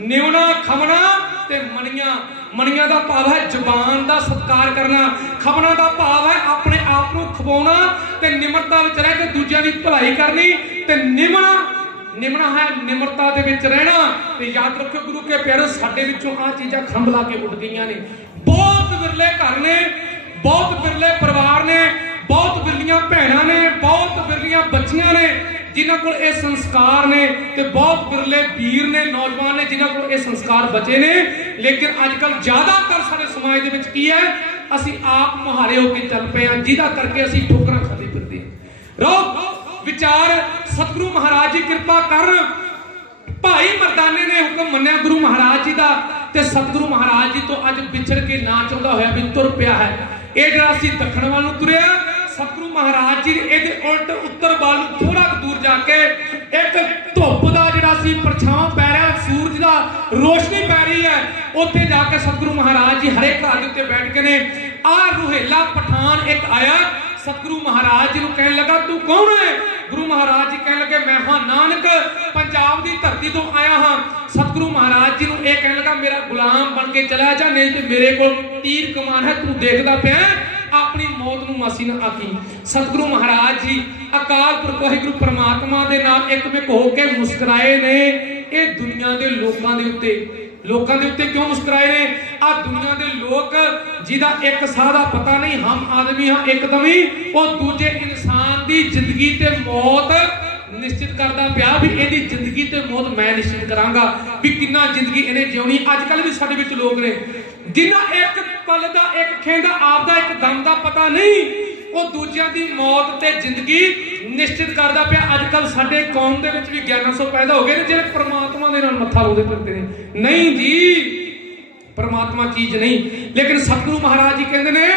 निवना खमना ते मणिया मणिया का भाव है जबान का सत्कार करना खमना का भाव है अपने आप को खवाना ते निमरता विच रह के दूजियां दी भलाई करनी ते निमना है निमरता दे विच रहना ते याद रखो गुरु के प्यारे साडे विचों आ चीज़ां खंभ ला के उड़ गईयां ने बहुत विरले घर ने बहुत विरले परिवार ने बहुत विरलियां भैणां ने बहुत विरलियां बच्चियां ने जिन्हां कोल ये संस्कार ने ते बहुत विरले वीर ने नौजवान ने जिन्हां कोल ये संस्कार बचे ने लेकिन अजकल ज़्यादातर साडे समाज दे विच की है असीं आप मुहारे हो के चल पे हां जिहदा करके असीं ठोकरां खांदे फिरदे रहो विचार सतगुरु महाराज जी कृपा कर भाई मर्दाने ने हुक्म मन्या गुरु महाराज जी का ते सतगुरु महाराज जी तो अज विछड़ के ना चाहता होया भी तुर पिया है ये जरा सी दखण वाल तुरिया सतगुरु महाराज जी इहदे उल्ट उत्तर वाल थोड़ा दूर जाके एक धुप का जरा सी परछावां पै रहा सूरज का रोशनी पै रही है उत्थे जाके सतगुरु महाराज जी हरे घर के उत्ते बैठ के ने आ रुहेला पठान एक आया सतगुरु महाराज जी कहने लगा तू कौन है गुरु महाराज जी कहने लगे मैं हाँ नानक पंजाब की धरती तो आया हाँ सतगुरु महाराज जी यह कहने लगा मेरा गुलाम बन के चला जा नहीं तो मेरे को तीर कमान है तू देखता पे अपनी मौत नूं मासी ना आखी सतगुरु महाराज जी अकाल पुरख वाहिगुरु परमात्मा दे नाल एक मिक हो के मुस्कुराए ने ये दुनिया के लोगों के उत्ते ਲੋਕਾਂ ਦੇ ਉੱਤੇ ਕਿਉਂ ਮੁਸਕਰਾਏ ਨੇ? ਆ ਦੁਨੀਆ ਦੇ ਲੋਕ ਜਿਹਦਾ ਇੱਕ ਸਾਹ ਦਾ ਪਤਾ ਨਹੀਂ, ਹਮ ਆਦਮੀ ਹਾਂ ਇੱਕਦਮ ਹੀ, ਉਹ ਦੂਜੇ ਇਨਸਾਨ ਦੀ ਜ਼ਿੰਦਗੀ ਤੇ ਮੌਤ ਨਿਸ਼ਚਿਤ ਕਰਦਾ ਪਿਆ ਵੀ ਇਹਦੀ ਜ਼ਿੰਦਗੀ ਤੇ ਮੌਤ ਮੈਂ ਨਿਸ਼ਚਿਤ ਕਰਾਂਗਾ ਵੀ ਕਿੰਨਾ ਜ਼ਿੰਦਗੀ ਇਹਨੇ ਜਿਉਣੀ। ਅੱਜ ਕੱਲ ਵੀ ਸਾਡੇ ਵਿੱਚ ਲੋਕ ਨੇ ਜਿਨ੍ਹਾਂ ਇੱਕ ਪਲ ਦਾ, ਇੱਕ ਖੇਂ ਦਾ, ਆਪ ਦਾ ਇੱਕ ਦਮ ਦਾ ਪਤਾ ਨਹੀਂ, ਉਹ ਦੂਜਿਆਂ ਦੀ ਮੌਤ ਤੇ ਜ਼ਿੰਦਗੀ ਨਿਸ਼ਚਿਤ ਕਰਦਾ ਪਿਆ। ਅੱਜ ਕੱਲ ਸਾਡੇ ਕੌਮ ਦੇ ਵਿੱਚ ਵੀ 1100 ਪੈਦਾ ਹੋ ਗਏ ਨੇ ਜਿਹੜੇ ਪਰਮਾਤਮਾ ਦੇ ਨਾਲ ਮੱਥਾ ਲਾਉਂਦੇ ਫਿਰਦੇ ਨੇ। ਨਹੀਂ ਜੀ, ਪਰਮਾਤਮਾ ਚੀਜ਼ ਨਹੀਂ। ਲੇਕਿਨ ਸਤਿਗੁਰੂ ਮਹਾਰਾਜ ਜੀ ਕਹਿੰਦੇ ਨੇ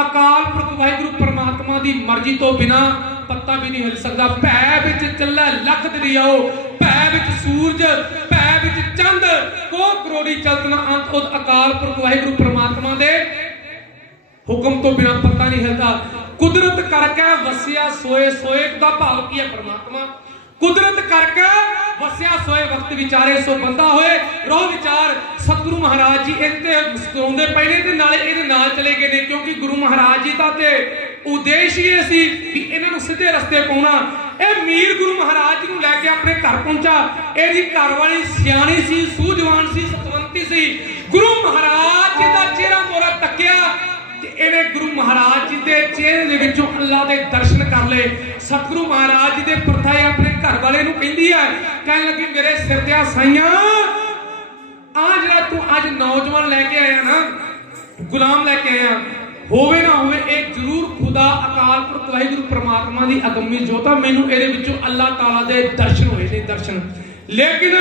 ਅਕਾਲ ਪੁਰਖ ਵਾਹਿਗੁਰੂ ਪਰਮਾਤਮਾ ਦੀ ਮਰਜ਼ੀ ਤੋਂ ਬਿਨਾ ਪੱਤਾ ਵੀ ਨਹੀਂ ਹਿਲ ਸਕਦਾ। ਭੈ ਵਿੱਚ ਚੱਲੇ ਲੱਖ ਦਰਿਆਓ, ਭੈ ਵਿੱਚ ਸੂਰਜ, ਭੈ ਵਿੱਚ ਚੰਦ, ਕੋ ਕਰੋੜੀ ਚਲਤ ਨਾ ਅੰਤ। ਉਹ ਅਕਾਲ ਪੁਰਖ ਵਾਹਿਗੁਰੂ ਪਰਮਾਤਮਾ ਦੇ ਹੁਕਮ ਤੋਂ ਬਿਨਾ ਪੱਤਾ ਨਹੀਂ ਹਿਲਦਾ। ਕੁਦਰਤ ਕਰਕੇ ਵਸਿਆ ਸੋਏ, ਸੋਏ ਦਾ ਭਾਵ ਕੀ ਹੈ? ਪਰਮਾਤਮਾ। ਕੁਦਰਤ ਕਰਕੇ ਵਸਿਆ ਸੋਏ ਵਕਤ ਵਿਚਾਰੇ ਸੋ ਬੰਦਾ ਹੋਏ। ਰੋਹ ਵਿਚਾਰ ਸਤਿਗੁਰੂ ਮਹਾਰਾਜ ਜੀ ਇਹਦੇ ਮੁਸਕਰਾਉਂਦੇ ਪਏ ਨੇ ਤੇ ਨਾਲੇ ਇਹਦੇ ਨਾਲ ਚਲੇ ਗਏ ਨੇ, ਕਿਉਂਕਿ ਗੁਰੂ ਮਹਾਰਾਜ ਜੀ ਦਾ ਤੇ ਉਦੇਸ਼ ਹੀ ਇਹ ਸੀ ਕਿ ਇਹਨਾਂ ਨੂੰ ਸਿੱਧੇ ਰਸਤੇ ਪਾਉਣਾ। ਇਹ ਮੀਰ ਗੁਰੂ ਮਹਾਰਾਜ ਜੀ ਨੂੰ ਲੈ ਕੇ ਆਪਣੇ ਘਰ ਪਹੁੰਚਾ। ਇਹਦੀ ਘਰ ਵਾਲੀ ਸਿਆਣੀ ਸੀ, ਸੂਝਵਾਨ ਸੀ, ਸਤਵੰਤੀ ਸੀ। ਗੁਰੂ ਮਹਾਰਾਜ ਜੀ ਦਾ ਚਿਹਰਾ ਮੋਰਾ ਤੱਕਿਆ ਤੇ ਇਹਨੇ ਗੁਰੂ ਮਹਾਰਾਜ ਜੀ ਦੇ ਚਿਹਰੇ ਦੇ ਵਿੱਚੋਂ ਅੱਲਾ ਦੇ ਦਰਸ਼ਨ ਕਰ ਲਏ। ਸਤਿਗੁਰੂ ਮਹਾਰਾਜ ਜੀ ਦੇ ਪਰਥਾਏ ਆਪਣੇ ਘਰ ਵਾਲੇ ਨੂੰ ਕਹਿੰਦੀ ਹੈ, ਕਹਿਣ ਲੱਗੀ ਮੇਰੇ ਸਿਰ ਤੇ ਸਾਈਆਂ ਆ ਜਿਹੜਾ ਤੂੰ ਅੱਜ ਨੌਜਵਾਨ ਲੈ ਕੇ ਆਇਆ ਨਾ, ਗੁਲਾਮ ਲੈ ਕੇ ਆਇਆ, ਹੋਵੇ ਨਾ ਹੋਵੇ ਇਹ ਜ਼ਰੂਰ ਖੁਦਾ ਅਕਾਲ ਪੁਰਖ ਵਾਹਿਗੁਰੂ ਪਰਮਾਤਮਾ ਦੀ ਅਗੰਮੀ ਜੋਤ ਆ। ਮੈਨੂੰ ਇਹਦੇ ਵਿੱਚੋਂ ਅੱਲਾਹ ਤਾਲਾ ਦੇ ਦਰਸ਼ਨ ਹੋਏ ਨੇ, ਦਰਸ਼ਨ। ਲੇਕਿਨ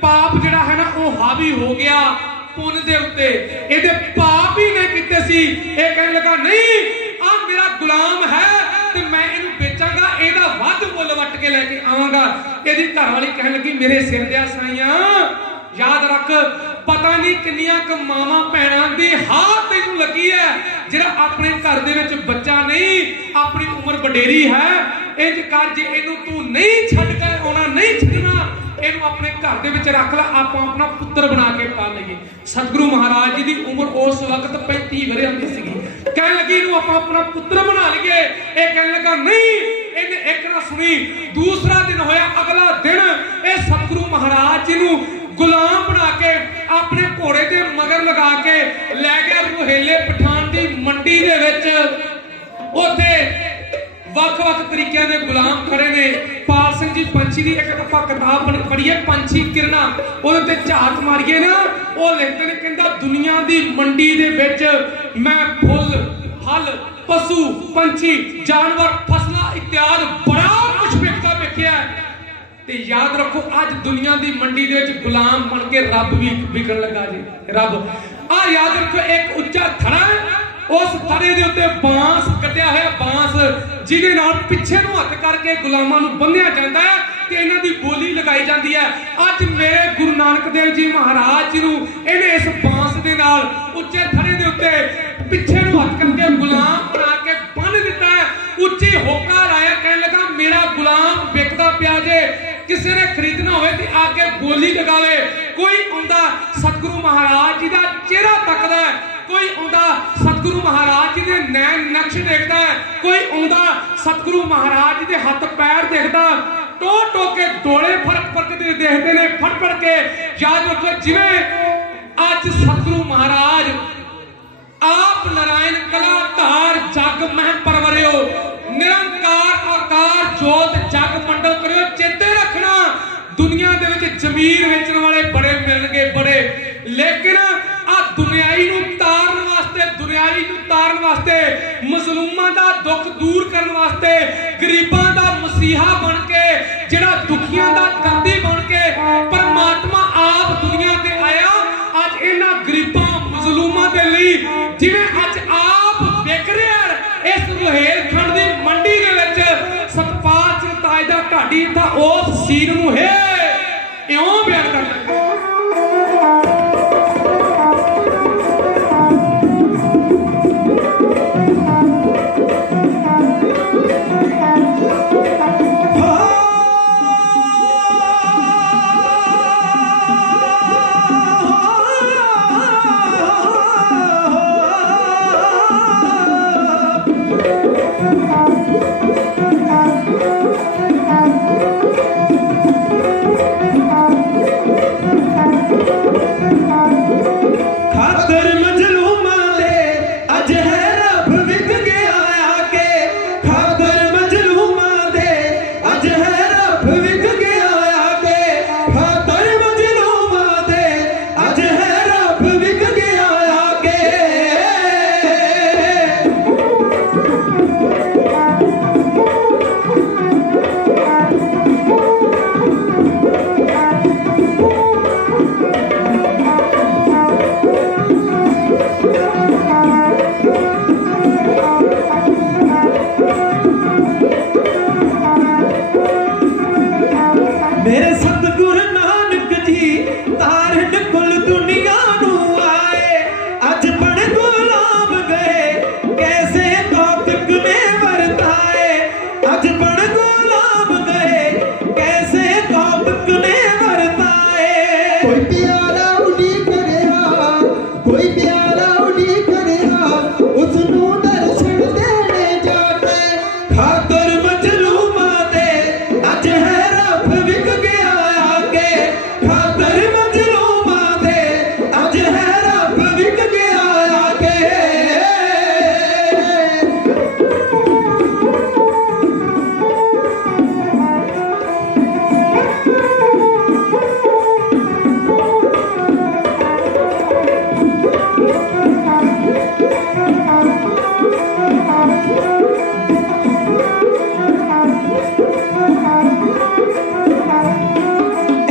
ਪਾਪ ਜਿਹੜਾ ਹੈ ਨਾ ਉਹ ਹਾਵੀ ਹੋ ਗਿਆ ਪੁੰਨ ਦੇ ਉੱਤੇ। ਇਹਦੇ ਪਾਪ ਹੀ ਨੇ ਕੀਤੇ ਸੀ। ਇਹ ਕਹਿਣ ਲੱਗਾ ਨਹੀਂ, ਆ ਮੇਰਾ ਗੁਲਾਮ ਹੈ ਤੇ ਮੈਂ ਇਹਨੂੰ ਵੇਚਾਂਗਾ, ਇਹਦਾ ਵੱਧ ਮੁੱਲ ਵੱਟ ਕੇ ਲੈ ਕੇ ਆਵਾਂਗਾ। ਇਹਦੀ ਘਰ ਵਾਲੀ ਕਹਿਣ ਲੱਗੀ ਮੇਰੇ ਸਿਰ ਦੇ ਸਾਈਆਂ ਯਾਦ ਰੱਖ, ਪਤਾ ਨਹੀਂ ਕਿੰਨੀਆਂ ਕੁ ਮਾਵਾਂ ਭੈਣਾਂ ਦੀ ਹਾਂ ਤੈਨੂੰ ਲੱਗੀ ਹੈ ਜਿਹੜਾ ਆਪਣੇ ਘਰ ਦੇ ਵਿੱਚ ਬੱਚਾ ਨਹੀਂ, ਆਪਣੀ ਉਮਰ ਵਡੇਰੀ ਹੈ। ਇੰਜ ਕਰ, ਜੇ ਇਹਨੂੰ ਤੂੰ ਨਹੀਂ ਛੱਡ ਕੇ ਆਉਣਾ, ਨਹੀਂ ਛੱਡਣਾ, ਇਹਨੂੰ ਆਪਣੇ ਘਰ ਦੇ ਵਿੱਚ ਰੱਖ ਲੈ, ਆਪਾਂ ਆਪਣਾ ਪੁੱਤਰ ਬਣਾ ਕੇ ਪਾਲ ਲਈਏ। ਸਤਿਗੁਰੂ ਮਹਾਰਾਜ ਜੀ ਦੀ ਉਮਰ ਉਸ ਵਕਤ 35 ਵਰ੍ਹਿਆਂ ਦੀ ਸੀਗੀ। ਕਹਿਣ ਲੱਗੀ ਇਹਨੂੰ ਆਪਾਂ ਆਪਣਾ ਪੁੱਤਰ ਬਣਾ ਲਈਏ। ਇਹ ਕਹਿਣ ਲੱਗਾ ਨਹੀਂ। ਇਹਨੇ ਇੱਕ ਨਾ ਸੁਣੀ। ਦੂਸਰਾ ਦਿਨ ਹੋਇਆ, ਅਗਲਾ ਦਿਨ ਇਹ ਸਤਿਗੁਰੂ ਮਹਾਰਾਜ ਜੀ ਨੂੰ ਗੁਲਾਮ ਬਣਾ ਕੇ ਆਪਣੇ ਘੋੜੇ ਦੇ ਮਗਰ ਲਗਾ ਕੇ ਲੈ ਗਿਆ ਰੋਹੇਲੇ ਪਠਾਨ ਦੀ ਮੰਡੀ ਦੇ ਵਿੱਚ। ਉੱਥੇ ਵੱਖ-ਵੱਖ ਤਰੀਕਿਆਂ ਦੇ ਗੁਲਾਮ ਖੜੇ ਨੇ। ਪਾਲ ਸਿੰਘ ਜੀ ਪੰਛੀ ਦੀ ਇੱਕ ਆਪਾਂ ਕਿਤਾਬ ਪੜ੍ਹੀਏ, ਪੰਛੀ ਕਿਰਨਾਂ, ਉਹਦੇ ਤੇ ਝਾਤ ਮਾਰੀਏ ਨਾ, ਉਹ ਲਿਖਦੇ ਨੇ, ਕਹਿੰਦਾ ਦੁਨੀਆ ਦੀ ਮੰਡੀ ਦੇ ਵਿੱਚ ਮੈਂ ਫੁੱਲ, ਫਲ, ਪਸ਼ੂ, ਪੰਛੀ, ਜਾਨਵਰ, ਫਸਲਾਂ ਇਤਿਆਦ ਬੜਾ ਕੁਝ ਵੇਖਦਾ ਵੇਖਿਆ। ਤੇ ਯਾਦ ਰੱਖੋ ਅੱਜ ਦੁਨੀਆ ਦੀ ਮੰਡੀ ਦੇ ਵਿੱਚ ਗੁਲਾਮ ਬਣ ਕੇ ਰੱਬ ਵੀ ਵਿਕਣ ਲੱਗਾ ਜੀ। ਰੱਬ ਆ ਯਾਦ ਰੱਖੋ, ਇੱਕ ਉੱਚਾ ਥੜਾ, ਉਸ ਥੜੇ ਦੇ ਉੱਤੇ ਬਾਂਸ ਕੱਟਿਆ ਹੋਇਆ, ਬਾਂਸ ਜਿਹਦੇ ਨਾਲ ਪਿੱਛੇ ਨੂੰ ਹੱਥ ਕਰਕੇ ਗੁਲਾਮਾਂ ਨੂੰ ਬੰਨਿਆ ਜਾਂਦਾ ਹੈ ਤੇ ਇਹਨਾਂ ਦੀ ਬੋਲੀ ਲਗਾਈ ਜਾਂਦੀ ਹੈ। ਅੱਜ ਮੇਰੇ ਗੁਰੂ ਨਾਨਕ ਦੇਵ ਜੀ ਮਹਾਰਾਜ ਜੀ ਨੂੰ ਇਹਨੇ ਇਸ ਬਾਂਸ ਦੇ ਨਾਲ ਉੱਚੇ ਥੜੇ ਦੇ ਉੱਤੇ ਪਿੱਛੇ ਨੂੰ ਹੱਥ ਕਰਕੇ ਗੁਲਾਮ ਬਣਾ ਕੇ ਬੰਨ ਦਿੱਤਾ ਹੈ। ਉੱਚੀ ਹੋਕਾ ਲਾਇਆ, ਕਹਿਣ ਲੱਗਾ ਮੇਰਾ ਗੁਲਾਮ ਵਿਕਦਾ ਪਿਆ ਜੇ, ਕਿਸੇ ਨੇ ਖਰੀਦਣਾ ਹੋਵੇ ਤੇ ਆ ਕੇ ਬੋਲੀ ਲਗਾਵੇ। ਕੋਈ ਆਉਂਦਾ ਸਤਿਗੁਰੂ ਮਹਾਰਾਜ ਜੀ ਦਾ ਚਿਹਰਾ ਤੱਕਦਾ ਹੈ, ਕੋਈ ਆਉਂਦਾ ਸਤਿਗੁਰੂ ਮਹਾਰਾਜ ਜੀ ਦੇ ਨੈਣ ਨਕਸ਼ ਦੇਖਦਾ ਹੈ, ਕੋਈ ਆਉਂਦਾ ਸਤਿਗੁਰੂ ਮਹਾਰਾਜ ਜੀ ਦੇ ਹੱਥ ਪੈਰ ਦੇਖਦਾ, ਟੋ ਟੋ ਕੇ ਡੋਲੇ ਫਰਕ ਦੇ ਦੇਖਦੇ ਨੇ, ਫੜ ਕੇ। ਯਾਦ ਰੱਖੋ, ਜਿਵੇਂ ਅੱਜ ਸਤਿਗੁਰੂ ਮਹਾਰਾਜ ਆਪ ਨਾਰਾਇਣ ਕਲਾ ਧਾਰ ਜਗ ਮਹਿ ਪਰਵਰਿਓ, ਨਿਰੰਕਾਰ ਆਕਾਰ ਜੋਤ ਜਗ ਮੰਡਲ ਕਰਿਓ। ਚੇਤੇ ਰੱਖਣਾ, ਦੁਨੀਆ ਦੇ ਵਿੱਚ ਜ਼ਮੀਰ ਵੇਚਣ ਵਾਲੇ ਬੜੇ ਮਿਲਣਗੇ, ਬੜੇ, ਲੇਕਿਨ ਆ ਦੁਨਿਆਈ ਨੂੰ ਤਾਰਨ ਵਾਸਤੇ, ਮਜ਼ਲੂਮਾਂ ਦਾ ਦੁੱਖ ਦੂਰ ਕਰਨ ਵਾਸਤੇ, ਗਰੀਬਾਂ ਦਾ ਮਸੀਹਾ ਬਣ ਕੇ, ਜਿਹੜਾ ਦੁਖੀਆਂ ਦਾ ਦਰਦੀ ਬਣ ਕੇ ਪਰਮਾਤਮਾ ਆਪ ਦੁਨੀਆ ਤੇ ਆਇਆ। ਅੱਜ ਇਹਨਾਂ ਗਰੀਬਾਂ ਮਜ਼ਲੂਮਾਂ ਦੇ ਲਈ ਜਿਵੇਂ ਅੱਜ ਆਪ ਵਿਕ ਰਿਹਾ ਇਸ ਰੋਹੇਲਖੰਡ ਦੀ ਮੰਡੀ ਦੇ ਵਿੱਚ ਸਤਪਾਲ ਸਿੰਘ ਤਾਜਦਾ ਢਾਡੀ, ਤਾਂ ਉਸ ਸੀਨ ਨੂੰ ਹੈ ਇਉਂ ਬਿਆਨ ਕਰਦਾ। कोई प्यारा उड़ीक रहा उसनू दर्शन देने जाके खातर मजलूमा दे अज है रब विक गया आके खातर मजलूमा दे अज है रब विक गया आके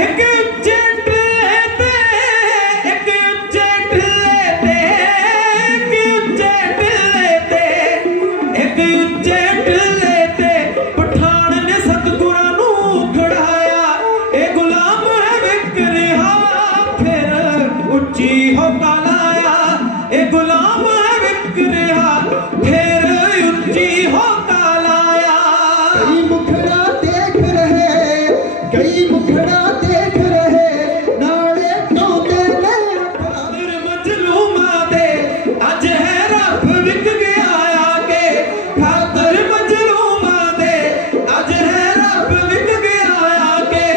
एक उच्चे टिल्ले ते एक उच्चे टिल्ले ते एक उच्चे टिल्ले ते एक उच्चे टिल्ले ते पठान ने सतगुरां नू खड़ाया ए गुलाम है विक रिहा फिर उच्ची होका लाया ए गुलाम है विक रिहा फिर उच्ची होका लाया कई मुखड़ा देख रहे कई मुखड़ा देख रहे नाले टोंदे ने खातर मजलूमा दे अज है रब विक गया आके खातर मजलूमा दे अज है रब विक गया आके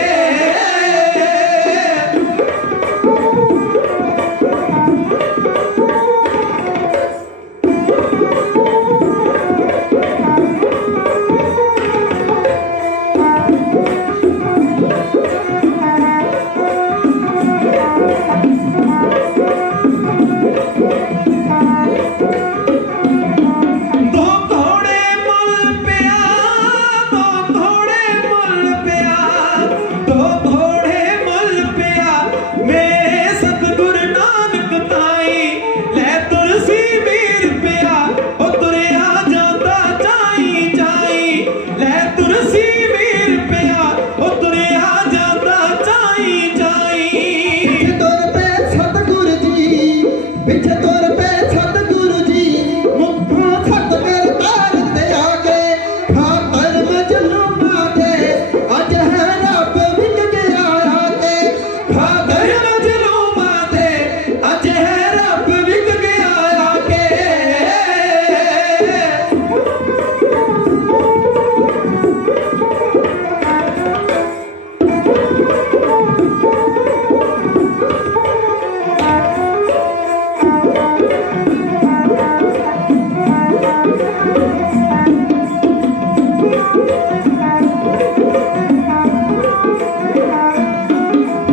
दो घोड़े मुल पिया दो घोड़े मुल पिया दो घोड़े मुल पिया मेरे सतगुरु नानक ताई ले तुलसी वीर पिया ओ तुरिया जाता चाई चाई ले तुलसी वीर पिया ओ तुरिया जाता चाई चाई पिछ तुर पे सतगुरु जी पिछ तुर पे सतगुरु जी मुखों सत मेर तार ते आगे खातर मजलूमा दे अज है रब विक गया आके खातर मजलूमा दे अज है रब विक गया आके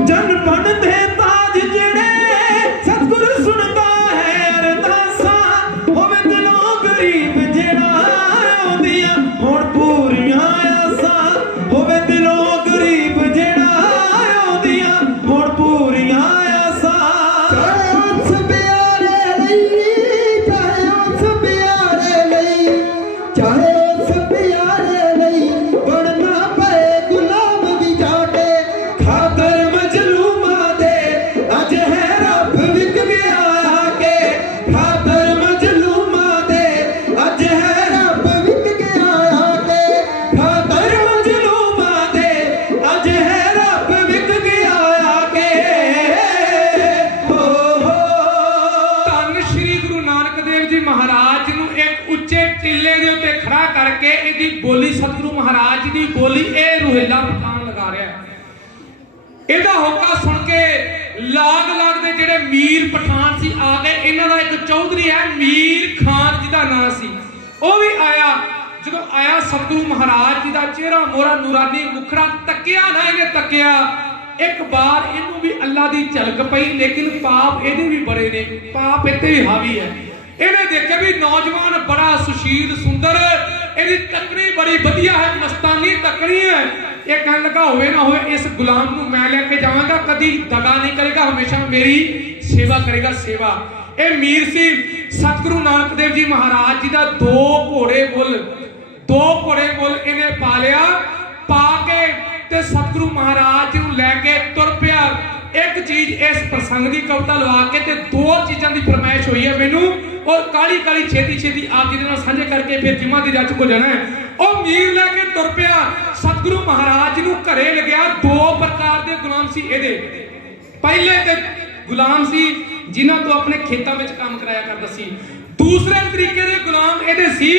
जन बन दे ताज जड़े सतगुरु सुनता है अरदासा होवे दिलों गरीब जेड़ा आउंदियां हुण पूरियां आसां होवे दिलों गरीब जेड़ा आउंदियां हुण पूरियां आसां चाहे उस प्यारे लई चाहे उस प्यारे लई चाहे उस प्यारे लई बनना पे गुलाम भी जाके खातर मजलूमा दे अज है रब विक गया आके खातर मजलूमा दे अज है रब विक गया आके खातर मजलूमा दे अज है रब विक गया आके हो ਧੰਨ ਸ਼੍ਰੀ ਗੁਰੂ ਨਾਨਕ ਦੇਵ ਜੀ ਮਹਾਰਾਜ ਨੂੰ ਇੱਕ ਉੱਚੇ ਟਿੱਲੇ ਦੇ ਉੱਤੇ ਖੜਾ ਕਰਕੇ ਇਹਦੀ ਬੋਲੀ ਸਤਿਗੁਰੂ ਮਹਾਰਾਜ ਜੀ ਦੀ ਬੋਲੀ ਇਹ ਰੁਹੇਲਾ ਪਠਾਨ ਲਗਾ ਰਿਹਾ ਹੈ। ਇਹਦਾ ਹੋਕਾ ਸੁਣ ਕੇ ਲਾਗ ਲਾਗ ਦੇ ਜਿਹੜੇ ਮੀਰ ਪਠਾਨ ਸੀ ਆ ਗਏ। ਇਹਨਾਂ ਦਾ ਇੱਕ ਚੌਧਰੀ ਹੈ ਮੀਰ ਖਾਨ ਜਿਹਦਾ ਨਾਂ ਸੀ, ਉਹ ਵੀ ਆਇਆ। ਜਦੋਂ ਆਇਆ ਸਤਿਗੁਰੂ ਮਹਾਰਾਜ ਜੀ ਦਾ ਚਿਹਰਾ ਮੋਹਰਾ ਨੂਰਾਨੀ ਮੁਖੜਾ ਤੱਕਿਆ ਨਾ ਇਹਨੇ ਤੱਕਿਆ ਇੱਕ ਬਾਰ ਇਹਨੂੰ ਵੀ ਅੱਲਾ ਦੀ ਝਲਕ ਪਈ, ਲੇਕਿਨ ਪਾਪ ਇਹਦੇ ਵੀ ਬੜੇ ਨੇ, ਪਾਪ ਇੱਥੇ ਵੀ ਹਾਵੀ ਹੈ। ਇਹਨੇ ਦੇਖਿਆ ਵੀ ਨੌਜਵਾਨ ਬੜਾ ਸੁਸ਼ੀਲ ਸੁੰਦਰ, ਇਹਦੀ ਤਕੜੀ ਬੜੀ ਵਧੀਆ ਹੈ, ਮਸਤਾਨੀ ਤਕੜੀ ਹੈ। ਇਹ ਕਹਿਣ ਲੱਗਾ ਹੋਵੇ ਨਾ ਹੋਵੇ ਇਸ ਗੁਲਾਮ ਨੂੰ ਮੈਂ ਲੈ ਕੇ ਜਾਵਾਂਗਾ, ਕਦੀ ਦਗਾ ਨਹੀਂ ਕਰੇਗਾ, ਹਮੇਸ਼ਾ ਮੇਰੀ ਸੇਵਾ ਕਰੇਗਾ। ਸੇਵਾ ਇਹ ਮੀਰ ਸੀ। ਸਤਿਗੁਰੂ ਨਾਨਕ ਦੇਵ ਜੀ ਮਹਾਰਾਜ ਜੀ ਦਾ ਦੋ ਘੋੜੇ ਮੁੱਲ ਇਹਨੇ ਪਾ ਲਿਆ। ਪਾ ਕੇ ਤੇ ਸਤਿਗੁਰੂ ਮਹਾਰਾਜ ਨੂੰ ਲੈ ਕੇ ਤੁਰ ਪਿਆ। ਇੱਕ ਚੀਜ਼ ਇਸ ਪ੍ਰਸੰਗ ਦੀ ਕਵਿਤਾ ਲਵਾ ਕੇ ਤੇ ਦੋ ਚੀਜ਼ਾਂ ਦੀ ਫਰਮਾਇਸ਼ ਹੋਈ ਹੈ ਮੈਨੂੰ, ਔਰ ਕਾਲੀ ਕਾਲੀ ਛੇਤੀ ਆਪ ਜੀ ਦੇ ਨਾਲ ਸਾਂਝੇ ਕਰਕੇ ਫਿਰ ਜਿਮਾ ਦੀ ਰੱਜ ਕੋ ਜਾਣਾ ਹੈ। ਉਹ ਮੀਰ ਲੈ ਕੇ ਤੁਰ ਪਿਆ। ਸਤਿਗੁਰੂ ਮਹਾਰਾਜ ਨੂੰ ਘਰੇ ਲੱਗਿਆ। ਦੋ ਪ੍ਰਕਾਰ ਦੇ ਗੁਲਾਮ ਸੀ ਇਹਦੇ। ਪਹਿਲੇ ਤੇ ਗੁਲਾਮ ਸੀ ਜਿਨ੍ਹਾਂ ਤੋਂ ਆਪਣੇ ਖੇਤਾਂ ਵਿੱਚ ਕੰਮ ਕਰਾਇਆ ਕਰਦਾ ਸੀ। ਦੂਸਰੇ ਤਰੀਕੇ ਦੇ ਗੁਲਾਮ ਇਹਦੇ ਸੀ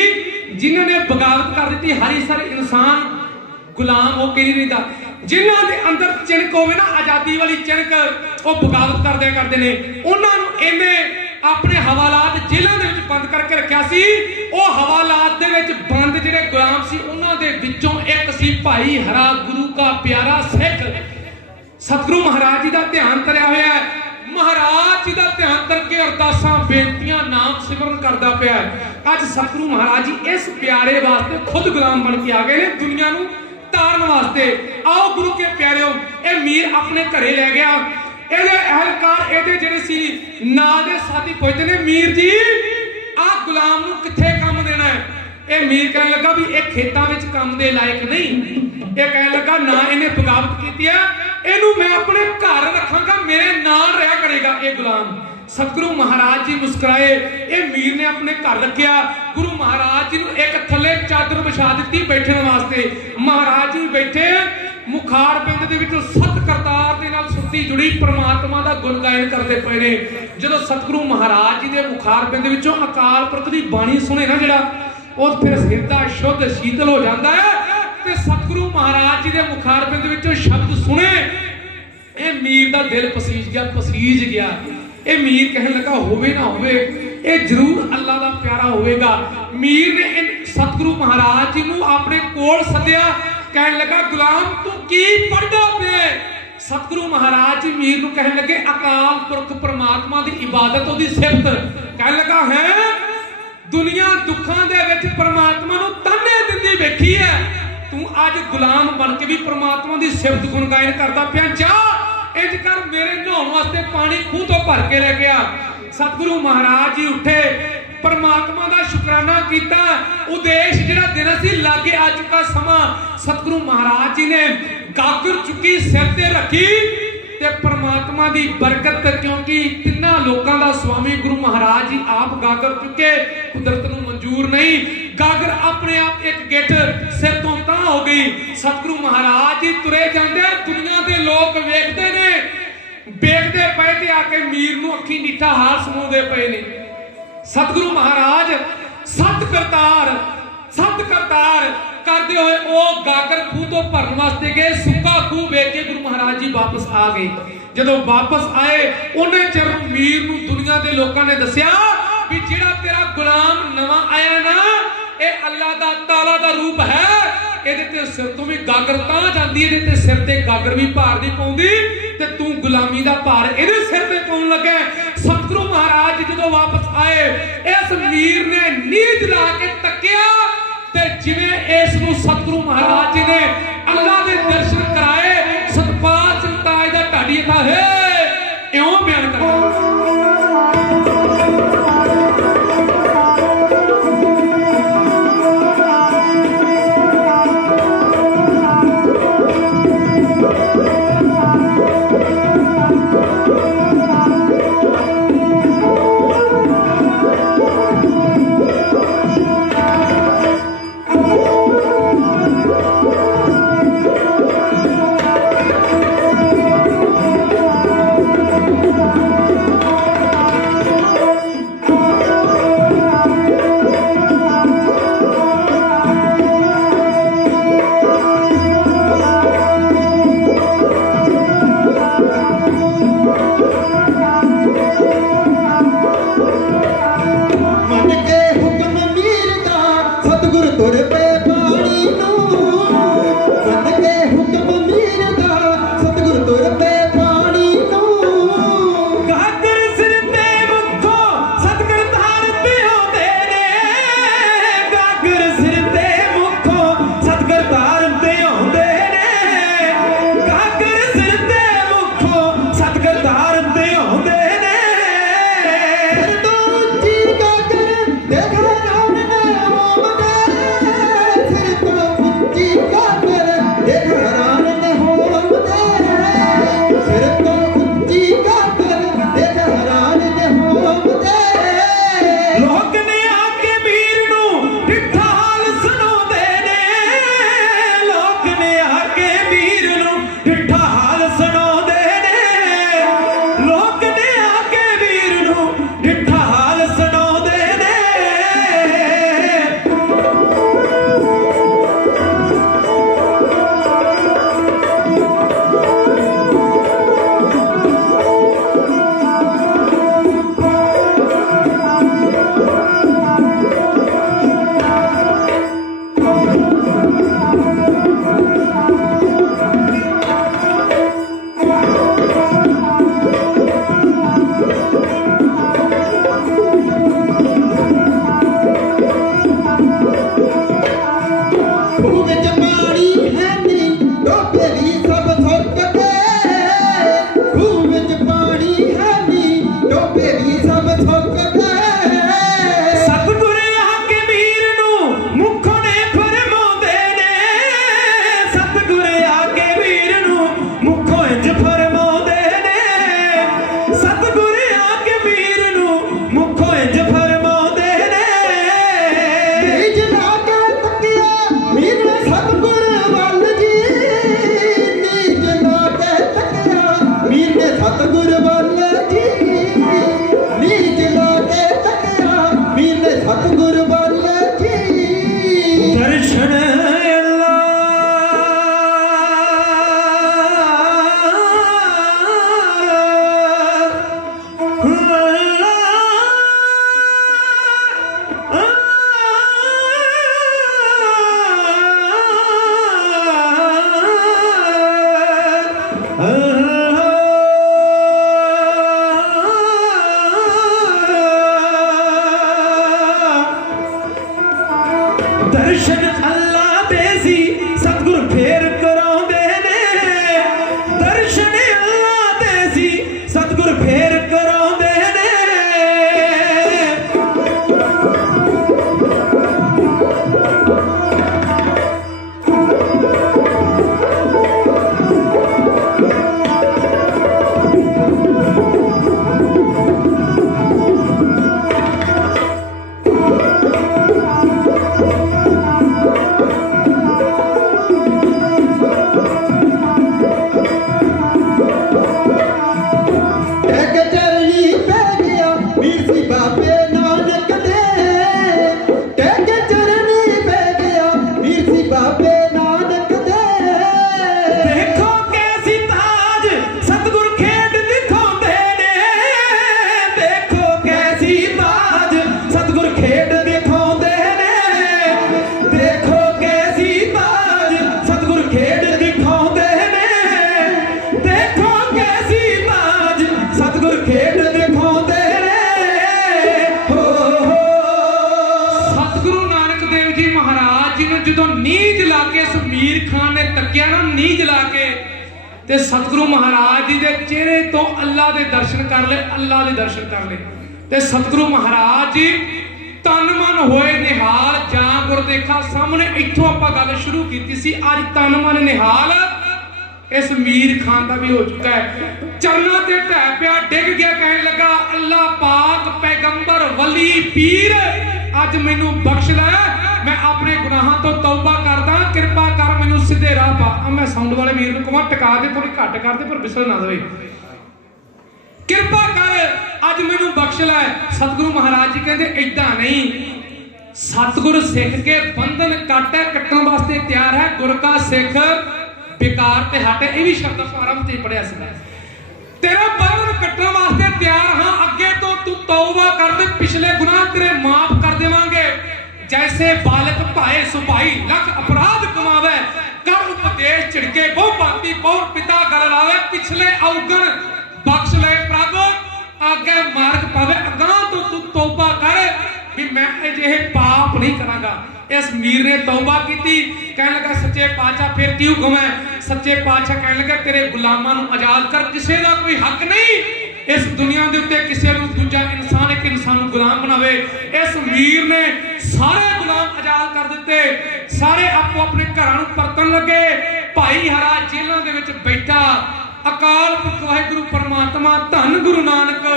ਜਿਨ੍ਹਾਂ ਨੇ ਬਗਾਵਤ ਕਰ ਦਿੱਤੀ। ਹਰੀ ਸਾਰੀ ਇਨਸਾਨ ਗੁਲਾਮ ਹੋ ਕੇ ਨਹੀਂ ਰਹਿੰਦਾ। ਜਿਨ੍ਹਾਂ ਦੇ ਅੰਦਰ ਚਿਣਕ ਹੋਵੇ ਨਾ, ਆਜ਼ਾਦੀ ਵਾਲੀ ਚਿਣਕ, ਉਹ ਬਗਾਵਤ ਕਰਦੇ ਨੇ। ਉਹਨਾਂ ਨੂੰ ਇਹਨੇ ਆਪਣੇ ਹਵਾਲਾਤ ਜੇਲ੍ਹਾਂ ਦੇ ਵਿੱਚ ਬੰਦ ਕਰਕੇ ਰੱਖਿਆ ਸੀ। ਉਹ ਹਵਾਲਾਤ ਦੇ ਵਿੱਚ ਬੰਦ ਜਿਹੜੇ ਗੁਲਾਮ ਸੀ ਉਹਨਾਂ ਦੇ ਵਿੱਚੋਂ ਇੱਕ ਸੀ ਭਾਈ ਹਰਾ, ਗੁਰੂ ਕਾ ਪਿਆਰਾ ਸਿੱਖ। ਸਤਿਗੁਰੂ ਮਹਾਰਾਜ ਜੀ ਦਾ ਧਿਆਨ ਧਰਿਆ ਹੋਇਆ ਹੈ। ਮਹਾਰਾਜ ਜੀ ਦਾ ਧਿਆਨ ਧਰ ਕੇ ਅਰਦਾਸਾਂ ਬੇਨਤੀਆਂ ਨਾਮ ਸਿਮਰਨ ਕਰਦਾ ਪਿਆ ਹੈ। ਅੱਜ ਸਤਿਗੁਰੂ ਮਹਾਰਾਜ ਜੀ ਇਸ ਪਿਆਰੇ ਵਾਸਤੇ ਖੁਦ ਗੁਲਾਮ ਬਣ ਕੇ ਆ ਗਏ ਨੇ ਦੁਨੀਆ ਨੂੰ ਤਾਰਨ ਵਾਸਤੇ। ਆਓ ਗੁਰੂ ਕੇ ਪਿਆਰਿਓ, ਇਹ ਮੀਰ ਆਪਣੇ ਘਰੇ ਲੈ ਗਿਆ। ਇਹਦੇ ਅਹਲਕਾਰ ਇਹਦੇ ਜਿਹੜੇ ਸੀ ਨਾਲ ਦੇ ਸਾਥੀ ਪੁੱਛਦੇ ਨੇ, ਮੀਰ ਜੀ ਆਹ ਗੁਲਾਮ ਨੂੰ ਕਿੱਥੇ ਕੰਮ ਦੇਣਾ ਹੈ? ਇਹ ਮੀਰ ਕਹਿਣ ਲੱਗਾ ਵੀ ਇਹ ਖੇਤਾਂ ਵਿੱਚ ਕੰਮ ਦੇ ਲਾਇਕ ਨਹੀਂ। ਇਹ ਕਹਿਣ ਲੱਗਾ ਨਾ, ਇਹਨੇ ਬਗਾਵਤ ਕੀਤੀ ਹੈ, ਇਹਨੂੰ ਮੈਂ ਆਪਣੇ ਘਰ ਰੱਖਾਂਗਾ, ਮੇਰੇ ਨਾਲ ਰਿਹਾ ਕਰੇਗਾ ਇਹ ਗੁਲਾਮ। ਸਤਿਗੁਰੂ ਮਹਾਰਾਜ ਜੀ ਮੁਸਕਰਾਏ। ਇਹ ਮੀਰ ਨੇ ਆਪਣੇ ਘਰ ਰੱਖਿਆ। ਗੁਰੂ ਮਹਾਰਾਜ ਜੀ ਨੂੰ ਇੱਕ ਥੱਲੇ ਚਾਦਰ ਵਿਛਾ ਦਿੱਤੀ ਬੈਠਣ ਵਾਸਤੇ। ਮਹਾਰਾਜ ਜੀ ਬੈਠੇ, ਮੁਖਾਰ ਬਿੰਦ ਦੇ ਵਿੱਚੋਂ ਸਤ ਕਰਤਾਰ ਦੇ ਨਾਲ ਸੁਰਤੀ ਜੁੜੀ ਪ੍ਰਮਾਤਮਾ ਦਾ ਗੁਣ ਗਾਇਨ ਕਰਦੇ ਪਏ ਨੇ। ਜਦੋਂ ਸਤਿਗੁਰੂ ਮਹਾਰਾਜ ਜੀ ਦੇ ਮੁਖਾਰ ਬਿੰਦ ਵਿੱਚੋਂ ਅਕਾਲ ਪੁਰਖ ਦੀ ਬਾਣੀ ਸੁਣੇ ਨਾ ਜਿਹੜਾ, ਉਹ ਫਿਰ ਹਿਰਦਾ ਸ਼ੁੱਧ ਸ਼ੀਤਲ ਹੋ ਜਾਂਦਾ ਹੈ। ਤੇ ਸਤਿਗੁਰੂ ਮਹਾਰਾਜ ਜੀ ਦੇ ਮੁਖਾਰ ਬਿੰਦ ਵਿੱਚੋਂ ਸ਼ਬਦ ਸੁਣੇ, ਇਹ ਮੀਰ ਦਾ ਦਿਲ ਪਸੀਜ ਗਿਆ। ਇਹ ਮੀਰ ਕਹਿਣ ਲੱਗਾ ਹੋਵੇ ਨਾ ਹੋਵੇ, ਇਹ ਜ਼ਰੂਰ ਅੱਲਾ ਦਾ ਪਿਆਰਾ ਹੋਵੇਗਾ। ਮੀਰ ਨੇ ਸਤਿਗੁਰੂ ਮਹਾਰਾਜ ਜੀ ਨੂੰ ਆਪਣੇ ਕੋਲ ਸੱਦਿਆ। ਕਹਿਣ ਲੱਗਾ, ਗੁਲਾਮ ਤੂੰ ਕੀ ਪੜ੍ਹਦਾ ਪਿਆ? ਸਤਿਗੁਰੂ ਮਹਾਰਾਜ ਜੀ ਮੀਰ ਨੂੰ ਕਹਿਣ ਲੱਗੇ, ਅਕਾਲ ਪੁਰਖ ਪ੍ਰਮਾਤਮਾ ਦੀ ਇਬਾਦਤ, ਉਹਦੀ ਸਿਫਤ। ਕਹਿਣ ਲੱਗਾ, ਹੈ ਦੁਨੀਆ ਦੁੱਖਾਂ ਦੇ ਵਿੱਚ ਪ੍ਰਮਾਤਮਾ ਨੂੰ ਤਾਨੇ ਦਿੰਦੀ ਵੇਖੀ ਹੈ, ਤੂੰ ਅੱਜ ਗੁਲਾਮ ਬਣ ਕੇ ਵੀ ਪ੍ਰਮਾਤਮਾ ਦੀ ਸਿਫਤ ਗੁਣ ਗਾਇਨ ਕਰਦਾ ਪਿਆ। ਜਾ ਇੰਜ ਕਰ, ਮੇਰੇ ਨਹਾਉਣ ਵਾਸਤੇ ਪਾਣੀ ਖੂਹ ਤੋਂ ਭਰ ਕੇ ਲੈ ਗਿਆ। ਸਤਿਗੁਰੂ ਮਹਾਰਾਜ ਜੀ ਉੱਠੇ, परमात्मा का शुकराना किया। उदेश जिहड़ा दिन सी लागे आ चुका समा, सतगुरु महाराज जी ने गागर चुकी सिर ते रखी ते परमात्मा की बरकत, क्योंकि तिन्ना लोगों का स्वामी गुरु महाराज जी आप गागर चुके, कुदरत नूं मंजूर नहीं, गागर अपने आप एक गिठ सिर तो तां हो गई। सतगुरु महाराज जी तुरे जांदे, दुनिया के लोग वेखदे ने, वेखदे पए ते आके मीर नूं अखी मीठा हाल सुणाउंदे पए ने। सतगुरु महाराज सत करतार करते हुए वो गागर खूह तो भरन वास्ते गए, सुक्का खूह वेख के गुरु महाराज जी वापस आ गए। जदों वापस आए उन्हें चर मीर नूं दुनिया के लोगों ने दस्या भी जिहड़ा तेरा गुलाम नवां आया ना, ये अल्लाह दा ताला दा रूप है, ਇਹਦੇ ਤੇ ਸਿਰ ਤੋਂ ਵੀ ਗਾਗਰ ਤਾਂ ਜਾਂਦੀ, ਇਹਦੇ ਤੇ ਸਿਰ ਤੇ ਗਾਗਰ ਵੀ ਭਾਰ ਨਹੀਂ ਪਾਉਂਦੀ, ਤੇ ਤੂੰ ਗੁਲਾਮੀ ਦਾ ਭਾਰ ਇਹਦੇ ਸਿਰ ਤੇ ਪਾਉਣ ਲੱਗਾ। ਸਤਿਗੁਰੂ ਮਹਾਰਾਜ ਜੀ ਜਦੋਂ ਵਾਪਸ ਆਏ, ਇਸ ਮੀਰ ਨੇ ਨੀਂਦ ਲਾ ਕੇ ਤੱਕਿਆ ਤੇ ਜਿਵੇਂ ਇਸ ਨੂੰ ਸਤਿਗੁਰੂ ਮਹਾਰਾਜ ਜੀ ਨੇ ਅੱਲਾਹ ਦੇ ਦਰਸ਼ਨ ਕਰਾਏ, ਸਤਪਾਲ ਸਿੰਘ ਤਾਜ ਦਾ ਢਾਡੀ ਥਾ ਹੈ, ਇਉਂ ਬਿਆਨ ਕਰਦਾ। ਦਰਸ਼ਨ ਅੱਲਾ ਦੇ ਸੀ ਸਤਿਗੁਰ ਫੇਰ ਕਰਾਉਂਦੇ ਨੇ, ਦਰਸ਼ਨ ਅੱਲਾ ਦੇ ਸੀ ਸਤਿਗੁਰ ਫੇਰ ਕਰਾਉਂਦੇ ਨੇ। ਟੈਗ ਚਰਨੀ ਪੈ ਗਿਆ ਵੀਰ ਸੀ ਬਾਬੇ ਨਾਨਕ ਦੇ, ਟੈਗ ਚਰਨੀ ਪੈ ਗਿਆ ਵੀਰ ਸੀ ਬਾਬੇ ਨਾਨਕ ਦੇ। ਦੇਖੋ ਕੈਸੀ ਤਾਜ ਸਤਿਗੁਰ ਖੇਡ ਦਿਖਾਉਂਦੇ ਨੇ, ਦੇਖੋ ਕੈਸੀ ਤਾਜ ਸਤਿਗੁਰ ਖੇਡ ਦਿਖਾਉਂਦੇ ਨੇ, ਦੇਖੋ ਕੈਸੀ ਤਾਜ ਸਤਿਗੁਰ ਖੇਡ ਦਿਖਾਉਂਦੇ ਨੇ, ਦੇਖੋ ਕੈਸੀ ਤਾਜ ਸਤਿਗੁਰ ਖੇਡ ਦਿਖਾਉਂਦੇ ਨੇ। ਹੋ ਸਤਿਗੁਰੂ ਨਾਨਕ ਦੇਵ ਜੀ ਮਹਾਰਾਜ ਜੀ ਨੂੰ ਜਦੋਂ ਨੀਂਦ ਲਾ ਕੇ ਇਸ ਮੀਰ ਖਾਨ ਨੇ ਤੱਕਿਆ ਨਾ, ਨੀਂਦ ਲਾ ਕੇ, ਤੇ ਸਤਿਗੁਰੂ ਮਹਾਰਾਜ ਜੀ ਦੇ ਚਿਹਰੇ ਤੋਂ ਅੱਲਾ ਦੇ ਦਰਸ਼ਨ ਕਰ ਲਏ, ਅੱਲਾ ਦੇ ਦਰਸ਼ਨ ਕਰ ਲਏ। ਤੇ ਸਤਿਗੁਰੂ ਮਹਾਰਾਜ ਜੀ ਤਨ ਮਨ ਹੋਏ ਨਿਹਾਲ, ਜਾਂ ਗੁਰ ਦੇਖਾ ਸਾਹਮਣੇ। ਇੱਥੋਂ ਆਪਾਂ ਗੱਲ ਸ਼ੁਰੂ ਕੀਤੀ ਸੀ, ਅੱਜ ਤਨ ਮਨ ਨਿਹਾਲ ਇਸ ਮੀਰ ਖਾਨ ਦਾ ਵੀ ਹੋ ਚੁੱਕਾ ਹੈ। ਚਰਨਾਂ ਤੇ ਢਹਿ ਪਿਆ, ਡਿੱਗ ਗਿਆ, ਕਹਿਣ ਲੱਗਾ ਅੱਲਾ ਪਾਕ ਪੈਗੰਬਰ ਵਲੀ ਪੀਰ ਅੱਜ ਮੈਨੂੰ ਬਖਸ਼ ਲੈ, ਮੈਂ ਆਪਣੇ ਗੁਨਾਹਾਂ ਤੋਂ ਤੌਬਾ ਕਰਦਾ, ਕਿਰਪਾ ਕਰ ਮੈਨੂੰ ਸਿੱਧੇ ਰਾਹ ਪਾ। ਮੈਂ ਸਾਊਂਡ ਵਾਲੇ ਵੀਰ ਨੂੰ ਕਹਾਂ ਟਿਕਾ ਦੇ, ਥੋੜੀ ਘੱਟ ਕਰ ਦੇ, ਪਰ ਵਿਸਲ ਨਾ ਦੇਵੇ। ਕਿਰਪਾ ਕਰ ਅੱਜ ਮੈਨੂੰ ਬਖਸ਼ ਲੈ। ਸਤਿਗੁਰੂ ਮਹਾਰਾਜ ਜੀ ਕਹਿੰਦੇ ਏਦਾਂ ਨਹੀਂ, ਸਤਿਗੁਰ ਸਿੱਖ ਕੇ ਬੰਧਨ ਕੱਟਣ ਵਾਸਤੇ ਤਿਆਰ ਹੈ। ਗੁਰ ਕਾ ਸਿੱਖ बेकार ते हटे, ये भी शब्द प्रारंभ से पढ़िया सी। तेरा बंधन कटने वास्ते तैयार हाँ, अगे तो तू तौबा कर दे, पिछले गुनाह तेरे माफ कर देवांगे। जैसे बालक भाए सुभाई लख अपराध कमावे, कर उपदेश छिड़के बहु भांति बहु पिता गल लावे, पिछले अवगुण बख्श ले प्रभु, आगे मार्ग पावे। अगां तो तू तौबा कर भी मैं अजिहे पाप नहीं करांगा। इस मीर ने तौबा की, कहने लगा सच्चे पातशाह फिर की हुक्म है। सच्चे पातशाह कहने लगा तेरे गुलामां नूं आजाद कर, किसी का कोई हक नहीं इस दुनिया के उत्ते किसी नूं दूजा इंसान एक इंसान नूं गुलाम बनावे। इस मीर ने सारे गुलाम आजाद कर दिते, सारे आपो अपने घरां नूं परतन लगे। भाई हरा जेलां दे विच बैठा, अकाल पुरख वाहिगुरू परमात्मा धन गुरु नानक,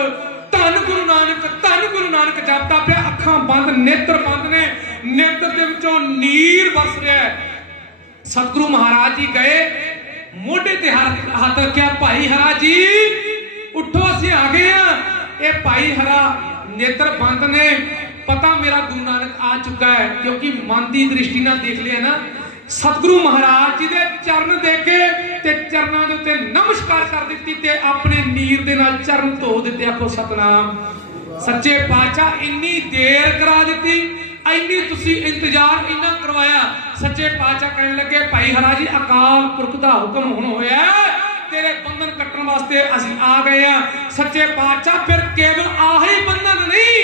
धन गुरु नानक, धन गुरु नानक जपदा पिया। अखां बंद, नेत्र बंद ने, नेत्र दे विचों नीर वस रहा है। सतगुरु महाराज जी गए, मोढे ते हाथ रखिया, भाई हरा जी उठो, असीं आ गए हैं। ये भाई हरा नेत्र बंद ने, पता मेरा गुरु नानक आ चुका है, क्योंकि मन की दृष्टि नाल देख लिया ना। सतगुरु महाराज जी दे चरण देखे ते चरणां दे उत्ते नमस्कार कर दित्ती ते अपने नीर दे नाल चरण धो दित्ते। आखो सतनाम। सच्चे पातशाह इन्नी देर करा दित्ती, इन्नी तुसी इंतजार इन्ना करवाया। सच्चे पातशाह कहने लगे भाई हरा जी अकाल पुरख दा हुक्म हुण होया, तेरे बंधन कट्टण वास्ते असीं आ गए हैं। सच्चे पातशाह फिर केवल आही बंधन नहीं,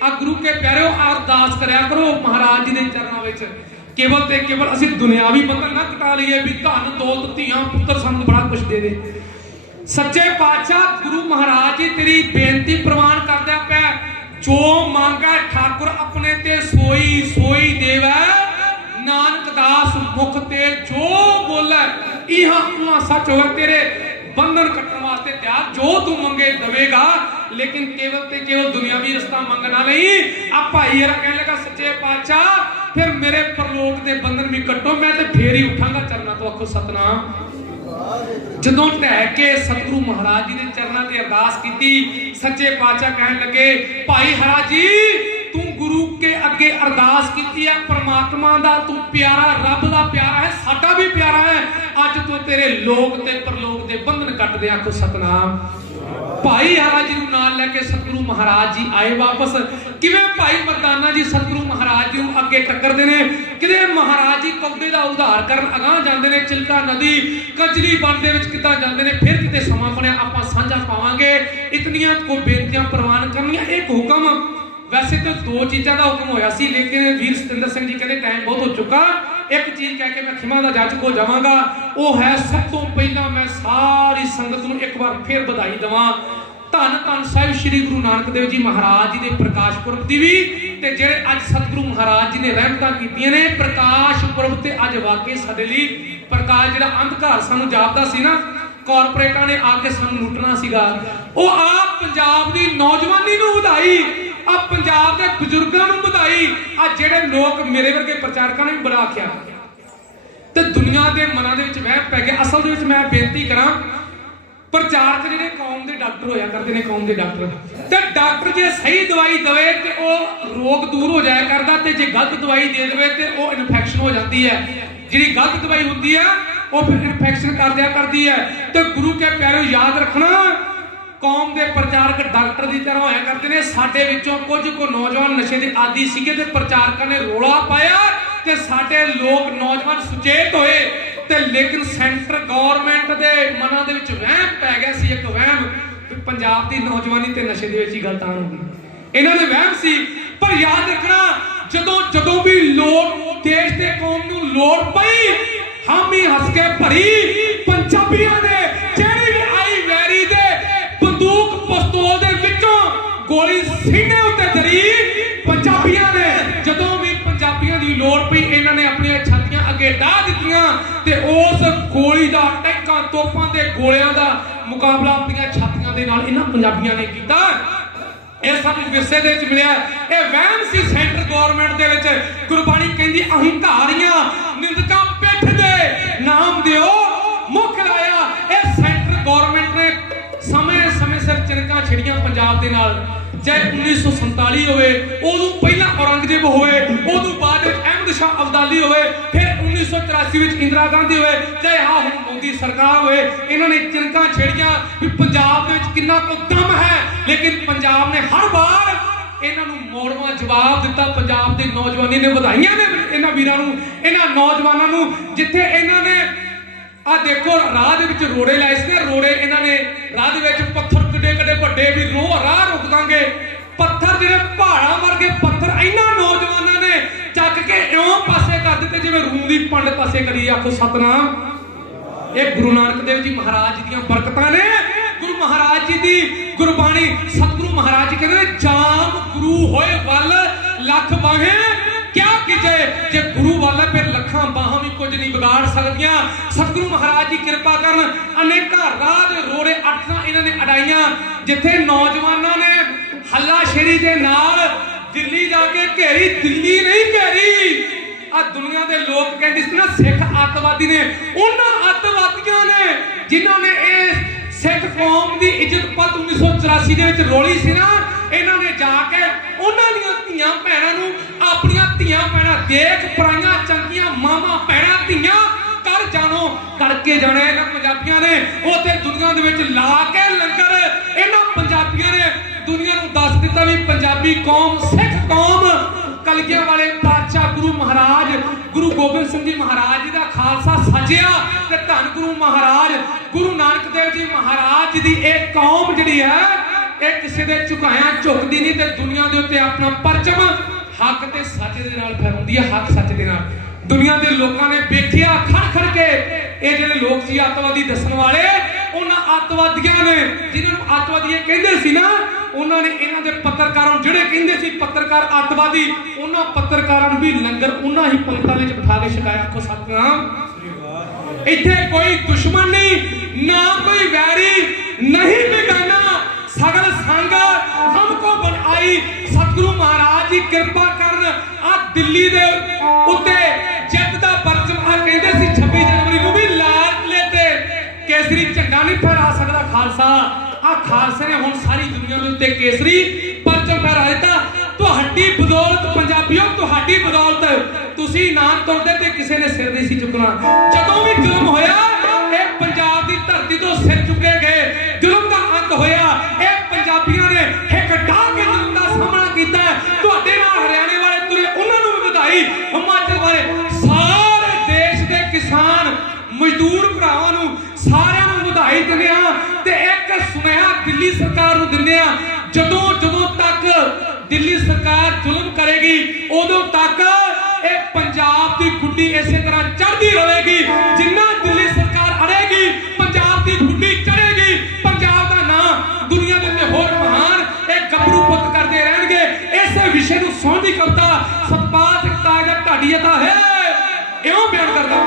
आ गुरु के प्यारेओ अरदास करया करो महाराज जी दे चरणां विच, केवल ते केवल असीं दुनियावी बंधन ना कटा लईए भी धन दौलत धीआं पुत्तर सानूं बड़ा कुछ दे दे। सच्चे पातशाह गुरु महाराज जी तेरी बेनती प्रवान करदा पिया, जो मांगा ठाकुर अपने ते सोई सोई देवै। नानक दास मुख ते जो बोले इहा उहा सच होवे। तेरे बंधन कटण वास्ते तैयार, जो तू मंगे देवेगा, लेकिन केवल ते केवल दुनियावी रस्ता मंगना नहीं। आ भाई हरा कहने लगा सच्चे पातशाह फिर मेरे परलोक दे बंधन भी कटो, मैं ते फेर ही उठांगा चरना तो। आखो सतनाम। जदों ढह के सतगुरु महाराज जी ने चरणा की अरदास की, सच्चे पातशाह कहने लगे भाई हरा जी तू गुरु के अगे अरदास की है, परमात्मा दा तू प्यारा, रब दा प्यारा है, साडा भी प्यारा है। अज तो तेरे लोक ते परलोक दे बंधन कट दे। आखो सतनाम। भाई हरा जी नूं नाल लेके सतगुरु महाराज जी आए वापस। किवें भाई मर्दाना जी सतगुरु महाराज जी नूं अगे टक्करदे ने, किते महाराज जी कौदे दा उधार करन अगां जांदे ने, चिल्का नदी कजली बन दे विच कितां जांदे ने। फिर किते समा बनया आपां साझा पावांगे। इतनियां को बेनतियां प्रवान करनियां। एक हुक्म वैसे तो दो चीज़ों का हुक्म होया सी, लेकिन वीर सतिंदर सिंह जी कहते टाइम बहुत हो चुका, एक चीज़ कह के मैं खिमा का जाचक हो जावांगा, वो है सब तो पहला मैं सारी संगत नूं एक बार फिर बधाई देवां। धन धन साहिब श्री गुरु नानक देव जी महाराज जी के प्रकाश पुरब की भी, ते जेड़े अज सतगुरु महाराज जी ने रहमतां कीतियां ने प्रकाश पुरब ते अज वाकई साडे लई प्रकाश जिहड़ा अंधकार सानूं जापदा सी ना, कॉरपोरेटां ने आके सानूं लुटना सीगा, वो आप पंजाब दी नौजवानी नूं ਵਧਾਈ, आ पंजाब दे बजुर्गां नूं ਵਧਾਈ, आ जेड़े लोग मेरे वर्गे प्रचारकां ने भी बड़ा आख्या ते दुनिया दे मनां दे विच वह पै गया। असल दे विच मैं बेनती करां, प्रचारक जिहड़े कौम दे डॉक्टर होया करदे ने, कौम दे डॉक्टर ते डॉक्टर जे सही दवाई दवे ते वो रोग दूर हो जाया करदा, ते जे गलत दवाई दे देवे ते वो इन्फेक्शन हो जाती है। जिहड़ी गलत दवाई होती है वो फिर इन्फेक्शन कर दिया करती है। तो गुरु के प्यारे याद रखना, कौम के प्रचारक डॉक्टर की तरह होया करते हैं। साडे विचों कुछ को नौजवान नशे के आदी सीगे ते प्रचारकां ने रोला पाया ते साडे लोग नौजवान सुचेत होए ते, लेकिन सेंटर गवर्नमेंट के मनां दे विच वहम पै गया सी, एक वहम कि पंजाब की नौजवानी ते नशे दे विच ही गल तां होगी। इन्हां दे वहम सी, पर याद रखना जदों जदों भी लोग देश ते कौम नूं लोड़ पई, हम ही हस के भरी पंजाबियों ने जेड़ी भी आई वैरी दे बंदूक पिस्तौल दे विचों गोली सीने उत्ते धरी, पंजाबियों ने जदों भी पंजाबियों की लोड़ पई इन्हां ने अपनी छातियां अगे डाह दित्तियां ते उस गोली दा टैंकां तोपां दे गोलियां दा मुकाबला अपनी छातियां दे नाल इन्हां पंजाबियों ने कीता। ਇਹ ਸਾਨੂੰ ਵਿਰਸੇ ਦੇ ਵਿੱਚ ਮਿਲਿਆ। ਇਹ ਵਹਿਮ ਸੀ ਸੈਂਟਰ ਗਵਰਨਮੈਂਟ ਦੇ ਵਿੱਚ। ਗੁਰਬਾਣੀ ਕਹਿੰਦੀ ਅਹੰਕਾਰੀਆਂ ਨਿੰਦਕਾਂ ਪਿੱਠ ਦੇ ਨਾਮ ਦਿਓ ਮੁੱਖ ਲਾਇਆ। ਇਹ ਸੈਂਟਰ ਗਵਰਨਮੈਂਟ ਨੇ ਸਮੇਂ ਸਿਰ ਚਿਣਕਾਂ ਛਿੜੀਆਂ ਪੰਜਾਬ ਦੇ ਨਾਲ, ਚਾਹੇ 1947 ਹੋਵੇ, ਉਦੋਂ ਪਹਿਲਾਂ ਔਰੰਗਜ਼ੇਬ ਹੋਵੇ, ਉਦੋਂ ਬਾਅਦ ਵਿੱਚ ਅਹਿਮਦ ਸ਼ਾਹ ਅਬਦਾਲੀ ਹੋਵੇ, ਫਿਰ 1984 ਵਿੱਚ ਇੰਦਰਾ ਗਾਂਧੀ ਹੋਵੇ, ਚਾਹੇ ਹਾਂ ਹੁਣ ਮੋਦੀ ਸਰਕਾਰ ਹੋਵੇ, ਇਹਨਾਂ ਨੇ ਚਿਣਕਾਂ ਛੇੜੀਆਂ ਵੀ ਪੰਜਾਬ ਦੇ ਵਿੱਚ ਕਿੰਨਾ ਕੁ ਦਮ ਹੈ, ਲੇਕਿਨ ਪੰਜਾਬ ਨੇ ਹਰ ਵਾਰ ਇਹਨਾਂ ਨੂੰ ਮੋੜਵਾਂ ਜਵਾਬ ਦਿੱਤਾ। ਪੰਜਾਬ ਦੀ ਨੌਜਵਾਨੀ ਨੇ ਵਧਾਈਆਂ ਨੇ ਇਹਨਾਂ ਵੀਰਾਂ ਨੂੰ, ਇਹਨਾਂ ਨੌਜਵਾਨਾਂ ਨੂੰ, ਜਿੱਥੇ ਇਹਨਾਂ ਨੇ ਆ ਦੇਖੋ ਰਾਹ ਦੇ ਵਿੱਚ ਰੋੜੇ ਲਾਏ ਸੀ ਨਾ, ਰੋੜੇ ਇਹਨਾਂ ਨੇ ਰਾਹ ਦੇ ਵਿੱਚ ਪੱਥਰ ਕਿੱਡੇ ਕਿੱਡੇ ਵੱਡੇ ਵੀ ਰਾਹ ਰੁਕ ਦਾਂਗੇ, ਪੱਥਰ ਜਿਹੜੇ ਪਹਾੜਾਂ ਵਰਗੇ ਪੱਥਰ ਇਹਨਾਂ ਨੌਜਵਾਨਾਂ ਨੇ ਚੱਕ ਕੇ ਇਉਂ ਪਾਸੇ ਕਰ ਦਿੱਤੇ ਜਿਵੇਂ ਰੂੰ ਦੀ ਪੰਡ ਪਾਸੇ ਕਰੀ। ਆਖੋ ਸਤਨਾਮ। ਇਹ ਗੁਰੂ ਨਾਨਕ ਦੇਵ ਜੀ ਮਹਾਰਾਜ ਦੀਆਂ ਬਰਕਤਾਂ ਨੇ। ਗੁਰੂ ਮਹਾਰਾਜ ਜੀ ਦੀ ਗੁਰਬਾਣੀ, ਸਤਿਗੁਰੂ ਮਹਾਰਾਜ ਜੀ ਕਹਿੰਦੇ ਨੇ ਜਾਮ ਗੁਰੂ ਹੋਏ ਵੱਲ ਲੱਖ ਬਾਹੇ क्या कीजे, जे गुरु वाला फिर लखां बाहां भी कुछ नहीं बिगाड़ सकदियां। सतगुरु महाराज जी कृपा करन, अनेकां राह दे रोड़े अटना इन्हां ने अड़ाइयां, जिथे नौजवानां ने हल्लाशेरी दे नाल दिल्ली जाके घेरी, दिल्ली नहीं घेरी। आ दुनिया दे लोग कहंदे सी ना सिख अतवादी ने, उन्हां अतवादियां ने जिन्हां ने इस सिख कौम दी इज्जत पत 1984 दे विच रोली सी ना, इन्हां ने जाके उन्हां दीयां धीआं भैणां नूं अपनियां धीआं भैणां देख पराइयां चंगियां मावां भैणां धीआं कर जानो करके जाने। इन्हां पंजाबियां ने उत्थे दुनिया दे विच ला के लंगर, इन्हां पंजाबियां ने दुनिया नूं दस दित्ता भी पंजाबी कौम सिख कौम कलगियां वाले पातशाह गुरु महाराज गुरु गोबिंद सिंह जी महाराज जी दा खालसा सजिया ते धन गुरु महाराज गुरु नानक देव जी महाराज दी एक कौम जिहड़ी है ਇਹ ਕਿਸੇ ਦੇ ਝੁਕਾਇਆ ਝੁਕਦੀ ਨਹੀਂ, ਤੇ ਦੁਨੀਆ ਦੇ ਉੱਤੇ ਆਪਣਾ ਪਰਚਮ ਹੱਕ ਤੇ ਸੱਚ ਦੇ ਨਾਲ ਫੈਲਾਉਂਦੀ ਹੈ, ਹੱਕ ਸੱਚ ਦੇ ਨਾਲ। ਦੁਨੀਆ ਦੇ ਲੋਕਾਂ ਨੇ ਵੇਖਿਆ ਖੜ ਖੜ ਕੇ ਇਹ ਜਿਹੜੇ ਲੋਕ ਸੀ ਅੱਤਵਾਦੀ ਦੱਸਣ ਵਾਲੇ, ਉਹਨਾਂ ਅੱਤਵਾਦੀਆਂ ਨੇ ਜਿਨ੍ਹਾਂ ਨੂੰ ਅੱਤਵਾਦੀ ਕਹਿੰਦੇ ਸੀ ਨਾ, ਉਹਨਾਂ ਨੇ ਇਹਨਾਂ ਦੇ ਪੱਤਰਕਾਰਾਂ ਨੂੰ ਜਿਹੜੇ ਕਹਿੰਦੇ ਸੀ ਪੱਤਰਕਾਰ ਅੱਤਵਾਦੀ, ਉਹਨਾਂ ਪੱਤਰਕਾਰਾਂ ਨੂੰ ਵੀ ਲੰਗਰ ਉਹਨਾਂ ਹੀ ਪੰਗਤਾਂ ਵਿੱਚ ਬਿਠਾ ਕੇ ਛਕਾਇਆ। ਆਖੋ ਸਤਿਨਾਮ। ਇੱਥੇ ਕੋਈ ਦੁਸ਼ਮਣ ਨਹੀਂ, ਨਾ ਕੋਈ ਵੈਰੀ, ਨਹੀਂ बेगाना, सगल संग हमको बनाई। सतगुरु महाराज जी कृपा करन। आ दिल्ली दे उत्ते जित दा परचम आ कहंदे सी 26 जनवरी ਨੂੰ भी लाल लेते केसरी झंडा नहीं फहरा सकदा खालसा। आ खालसे ने हुण सारी दुनिया दे उत्ते केसरी परचम फहरा दित्ता। तुहाडी बदौलत पंजाबियों, तुहाडी बदौलत तुसी ना तुरदे ते किसी ने सिर नहीं सी चुकना। जदों भी जुल्म होया ਇਹ ਪੰਜਾਬ ਦੀ ਧਰਤੀ ਤੋਂ ਸਿਰ ਚੁੱਕੇ ਗਏ, ਜ਼ੁਲਮ ਦਾ ਅੰਤ ਹੋਇਆ। ਇਹ ਪੰਜਾਬੀਆਂ ਨੇ ਇੱਕ ਡਾਹ ਕੇ ਜ਼ੁਲਮ ਦਾ ਸਾਹਮਣਾ ਕੀਤਾ। ਤੁਹਾਡੇ ਨਾਲ ਹਰਿਆਣੇ ਵਾਲੇ ਤੁਰੇ, ਉਹਨਾਂ ਨੂੰ ਵੀ ਵਧਾਈ। ਹਿਮਾਚਲ ਵਾਲੇ ਸਾਰੇ ਦੇਸ਼ ਦੇ ਕਿਸਾਨ ਮਜ਼ਦੂਰ ਭਰਾਵਾਂ ਨੂੰ ਸਾਰਿਆਂ ਨੂੰ ਵਧਾਈ ਦਿੰਦੇ ਆ। ਤੇ ਇੱਕ ਸੁਨੇਹਾ ਦਿੱਲੀ ਸਰਕਾਰ ਨੂੰ ਦਿੰਦੇ ਆ, ਜਦੋਂ ਤੱਕ दिल्ली सरकार जुल्म करेगी उदों तक ये पंजाब की गुड्डी इसे तरह चढ़ती रहेगी। जिन्ना दिल्ली सरकार अड़ेगी पंजाब की गुड्डी चढ़ेगी। पंजाब का नाम दुनिया के उत्ते होर महान एक गबरू पुत करते रहणगे। इस विषय को सौंधी कविता सतपाल सिंह ताज दा ढाडीअता है इउं बयान करदा।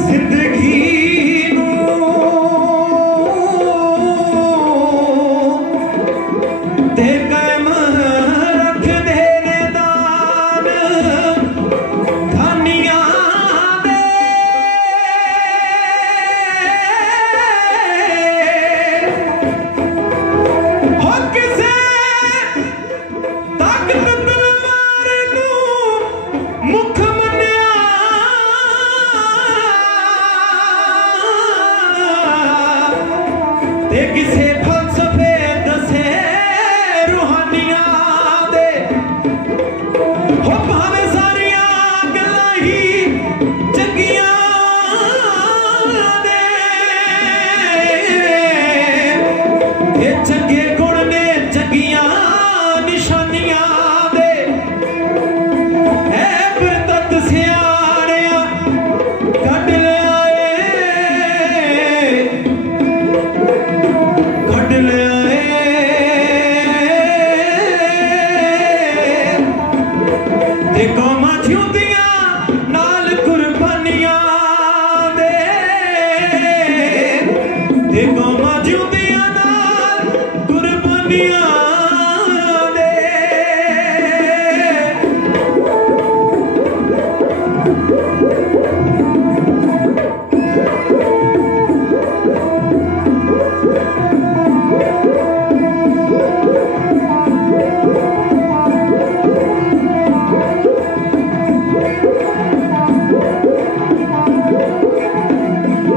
ਜ਼ਿੰਦਗੀ ਨੂੰ ਤੇ ਕਾਇਮ ਰੱਖਦੇ ਨੇ ਦਾਨ ਖਾਨੀਆਂ ਦੇ ਹੋ ਕਿਸੇ ਤਾਕਤ ਤਲਵਾਰ ਨੂੰ ਮੁੱਖ ਮੰਨਿਆ ਤੇ ਕਿਸੇ ਫਲਸਫੇ ਦੱਸੇ ਰੂਹਾਨੀਆਂ ਦੇ ਹੋ ਭਾਵੇਂ ਸਾਰੀਆਂ ਗੱਲਾਂ ਹੀ ਚੰਗੀਆਂ ਨੇ ਇਹ ਚੰਗੇ ਗੁਣ ਨੇ ਚੰਗੀਆਂ ਨਿਸ਼ਾਨੀਆਂ ਦੇ ਐ ਬਿਰਤਤ ਸਿਆਣਿਆ ਕੱਢ ਲਿਆਏ ਕੱਢ ਲਿਆਏ ਤੇ ਕੌਮਾਂ ਜਿਉਂਦੀਆਂ ਨਾਲ ਕੁਰਬਾਨੀਆਂ ਦੇ ਤੇ ਕੌਮਾਂ ਜਿਉਂਦੀਆਂ ਨਾਲ ਕੁਰਬਾਨੀਆਂ ਦੇ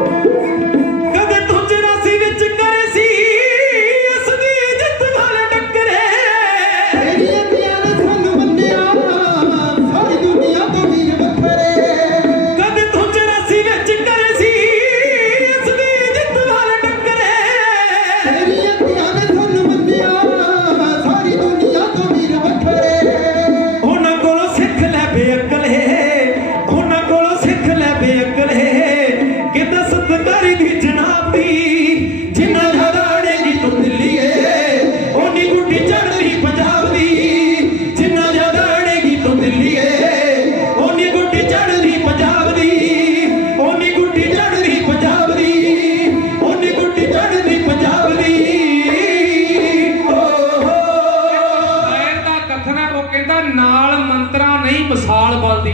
ਕਦੇ ਤੂੰ 84 ਵਿੱਚ ਕਰੇ ਸੀ ਉਸ ਦੀ ਜਿੱਤ ਵਾਲੇ ਟੱਕਰੇ ਤੇਰੀਆਂ ਅੱਖਾਂ ਨੇ ਸਾਨੂੰ ਮੰਨਿਆ ਸਾਰੀ ਦੁਨੀਆ ਤੋਂ ਵੀਰ ਵੱਖਰੇ ਕਦੇ ਤੂੰ 84 ਵਿੱਚ ਕਰੇ ਸੀ ਉਸ ਦੀ ਜਿੱਤ ਵਾਲੇ ਟੱਕਰੇ ਤੇਰੀਆਂ ਅੱਖਾਂ ਨੇ ਸਾਨੂੰ ਮੰਨਿਆ ਸਾਰੀ ਦੁਨੀਆ ਤੋਂ ਵੀਰ ਵੱਖਰੇ ਉਹਨਾਂ ਕੋਲੋਂ ਸਿੱਖ ਲੈ ਬੇਅਕਲ ਹੈ ਉਹਨਾਂ ਕੋਲੋਂ ਸਿੱਖ ਲੈ ਬੇਅਕਲ ਹੈ ਕਿ ਦਸਤਕਾਰੀ ਦੀ ਜਨਾਬ ਦੀ ਜਿੰਨਾ ਜ਼ਿਆਦਾ ਅੜੇਗੀ ਤੂੰ ਦਿੱਲੀ ਹੈ ਓਨੀ ਗੁੱਡੀ ਚੜ੍ਹਦੀ ਪੰਜਾਬ ਦੀ ਜਿੰਨਾ ਜ਼ਿਆਦਾ ਅੜੇਗੀ ਤੂੰ ਦਿੱਲੀ ਹੈ ਓਨੀ ਗੁੱਡੀ ਚੜ੍ਹਦੀ ਪੰਜਾਬ ਦੀ ਓਨੀ ਗੁੱਡੀ ਚੜ੍ਹਦੀ ਪੰਜਾਬ ਦੀ ਓਨੀ ਗੁੱਡੀ ਚੜ੍ਹਦੀ ਪੰਜਾਬ ਦੀ ਸ਼ਾਇਰ ਦਾ ਕਥਨ ਹੈ, ਉਹ ਕਹਿੰਦਾ ਨਾਲ ਮੰਤਰਾਂ ਨਹੀਂ ਮਿਸਾਲ ਬਣਦੀ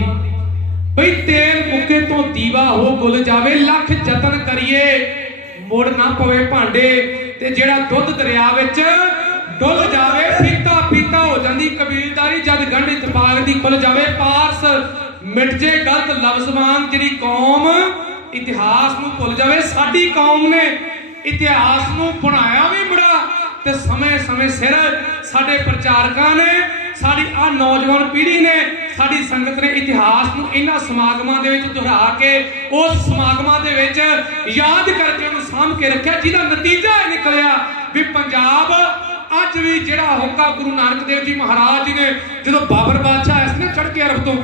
ਬਈ ਤੇਲ ਮੁੱਕੇ ਤੋਂ ਦੀਵਾ ਹੋ ਗੁੱਲ ਜਾਵੇ ਲੱਖ ਯਤਨ ਕਰੀਏ ਮੁੜ ਨਾ ਪਵੇ ਭਾਂਡੇ ਤੇ ਜਿਹੜਾ ਦੁੱਧ ਦਰਿਆ ਵਿੱਚ ਡੁੱਲ ਜਾਵੇ ਪੀਤਾ ਪੀਤਾ ਹੋ ਜਾਂਦੀ ਕਬੀਲਦਾਰੀ ਜਦ ਗੰਢ ਇਤਫਾਕ ਦੀ ਖੁੱਲ ਜਾਵੇ ਪਾਰਸ ਮਿਟ ਜੇ ਗਲਤ ਲਫ਼ਜ਼ਵਾਨ ਜਿਹੜੀ ਕੌਮ ਇਤਿਹਾਸ ਨੂੰ ਭੁੱਲ ਜਾਵੇ ਸਾਡੀ ਕੌਮ ਨੇ ਇਤਿਹਾਸ ਨੂੰ ਬਣਾਇਆ ਵੀ ਬੜਾ ਤੇ ਸਮੇਂ ਸਮੇਂ ਸਿਰ ਸਾਡੇ ਪ੍ਰਚਾਰਕਾਂ ਨੇ ਸਾਡੀ ਆ ਨੌਜਵਾਨ ਪੀੜ੍ਹੀ ਨੇ ਸਾਡੀ ਸੰਗਤ ਨੇ ਇਤਿਹਾਸ ਨੂੰ ਇਹਨਾਂ ਸਮਾਗਮਾਂ ਦੇ ਵਿੱਚ ਦੁਹਰਾ ਕੇ ਉਸ ਸਮਾਗਮਾਂ ਦੇ ਵਿੱਚ ਯਾਦ ਕਰਕੇ ਉਹਨੂੰ ਸਾਂਭ ਕੇ ਰੱਖਿਆ ਜਿਹਦਾ ਨਤੀਜਾ ਇਹ ਨਿਕਲਿਆ ਵੀ ਪੰਜਾਬ ਅੱਜ ਵੀ ਜਿਹੜਾ ਹੋਕਾ ਗੁਰੂ ਨਾਨਕ ਦੇਵ ਜੀ ਮਹਾਰਾਜ ਜੀ ਨੇ ਜਦੋਂ ਬਾਬਰ ਬਾਦਸ਼ਾਹ ਆਇਆ ਸੀ ਨਾ ਚੜ੍ਹ ਕੇ ਅਰਬ ਤੋਂ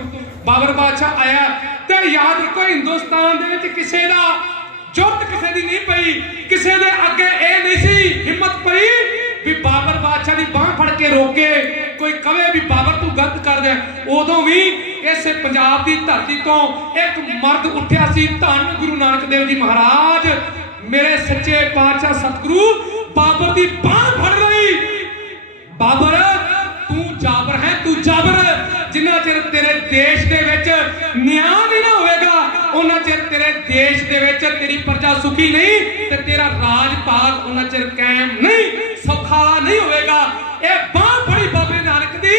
ਬਾਬਰ ਬਾਦਸ਼ਾਹ ਆਇਆ ਤੇ ਯਾਦ ਰੱਖੋ ਹਿੰਦੁਸਤਾਨ ਦੇ ਵਿੱਚ ਕਿਸੇ ਦਾ ਜੁੱਟ ਕਿਸੇ ਦੀ ਨਹੀਂ ਪਈ ਕਿਸੇ ਦੇ ਅੱਗੇ ਇਹ ਨਹੀਂ ਸੀ ਹਿੰਮਤ ਪਈ ਵੀ ਬਾਬਰ ਬਾਦਸ਼ਾਹ ਦੀ ਬਾਂਹ ਫੜ ਕੇ ਰੋਕੇ ਕੋਈ ਕਵੇ ਵੀ ਬਾਬਰ ਤੂੰ ਗਲਤ ਕਰਦਾ ਉਦੋਂ ਵੀ ਇਸੇ ਪੰਜਾਬ ਦੀ ਧਰਤੀ ਤੋਂ ਇੱਕ ਮਰਦ ਉੱਠਿਆ ਸੀ ਧੰਨ ਗੁਰੂ ਨਾਨਕ ਦੇਵ ਜੀ ਮਹਾਰਾਜ ਮੇਰੇ ਸੱਚੇ ਪਾਤਸ਼ਾਹ ਸਤਿਗੁਰੂ ਬਾਬਰ ਦੀ ਬਾਂਹ ਫੜ ਲਈ ਬਾਬਰ ਤੂੰ ਜਾਬਰ ਹੈ ਤੂੰ ਜਾਬਰ ਜਿੰਨਾ ਚਿਰ ਤੇਰੇ ਦੇਸ਼ ਦੇ ਵਿੱਚ ਨਿਆਂ ਨਹੀਂ ਨਾ ਹੋਵੇਗਾ ਉਹਨਾਂ ਚਿਰ ਤੇਰੇ ਦੇਸ਼ ਦੇ ਵਿੱਚ ਤੇਰੀ ਪ੍ਰਜਾ ਸੁਖੀ ਨਹੀਂ ਤੇ ਤੇਰਾ ਰਾਜ ਭਾਗ ਉਹਨਾਂ ਚਿਰ ਕਾਇਮ ਨਹੀਂ ਸੌਖਾ ਨਹੀਂ ਹੋਵੇਗਾ ਇਹ ਬਾਂਹ ਫੜੀ ਬਾਬੇ ਨਾਨਕ ਦੀ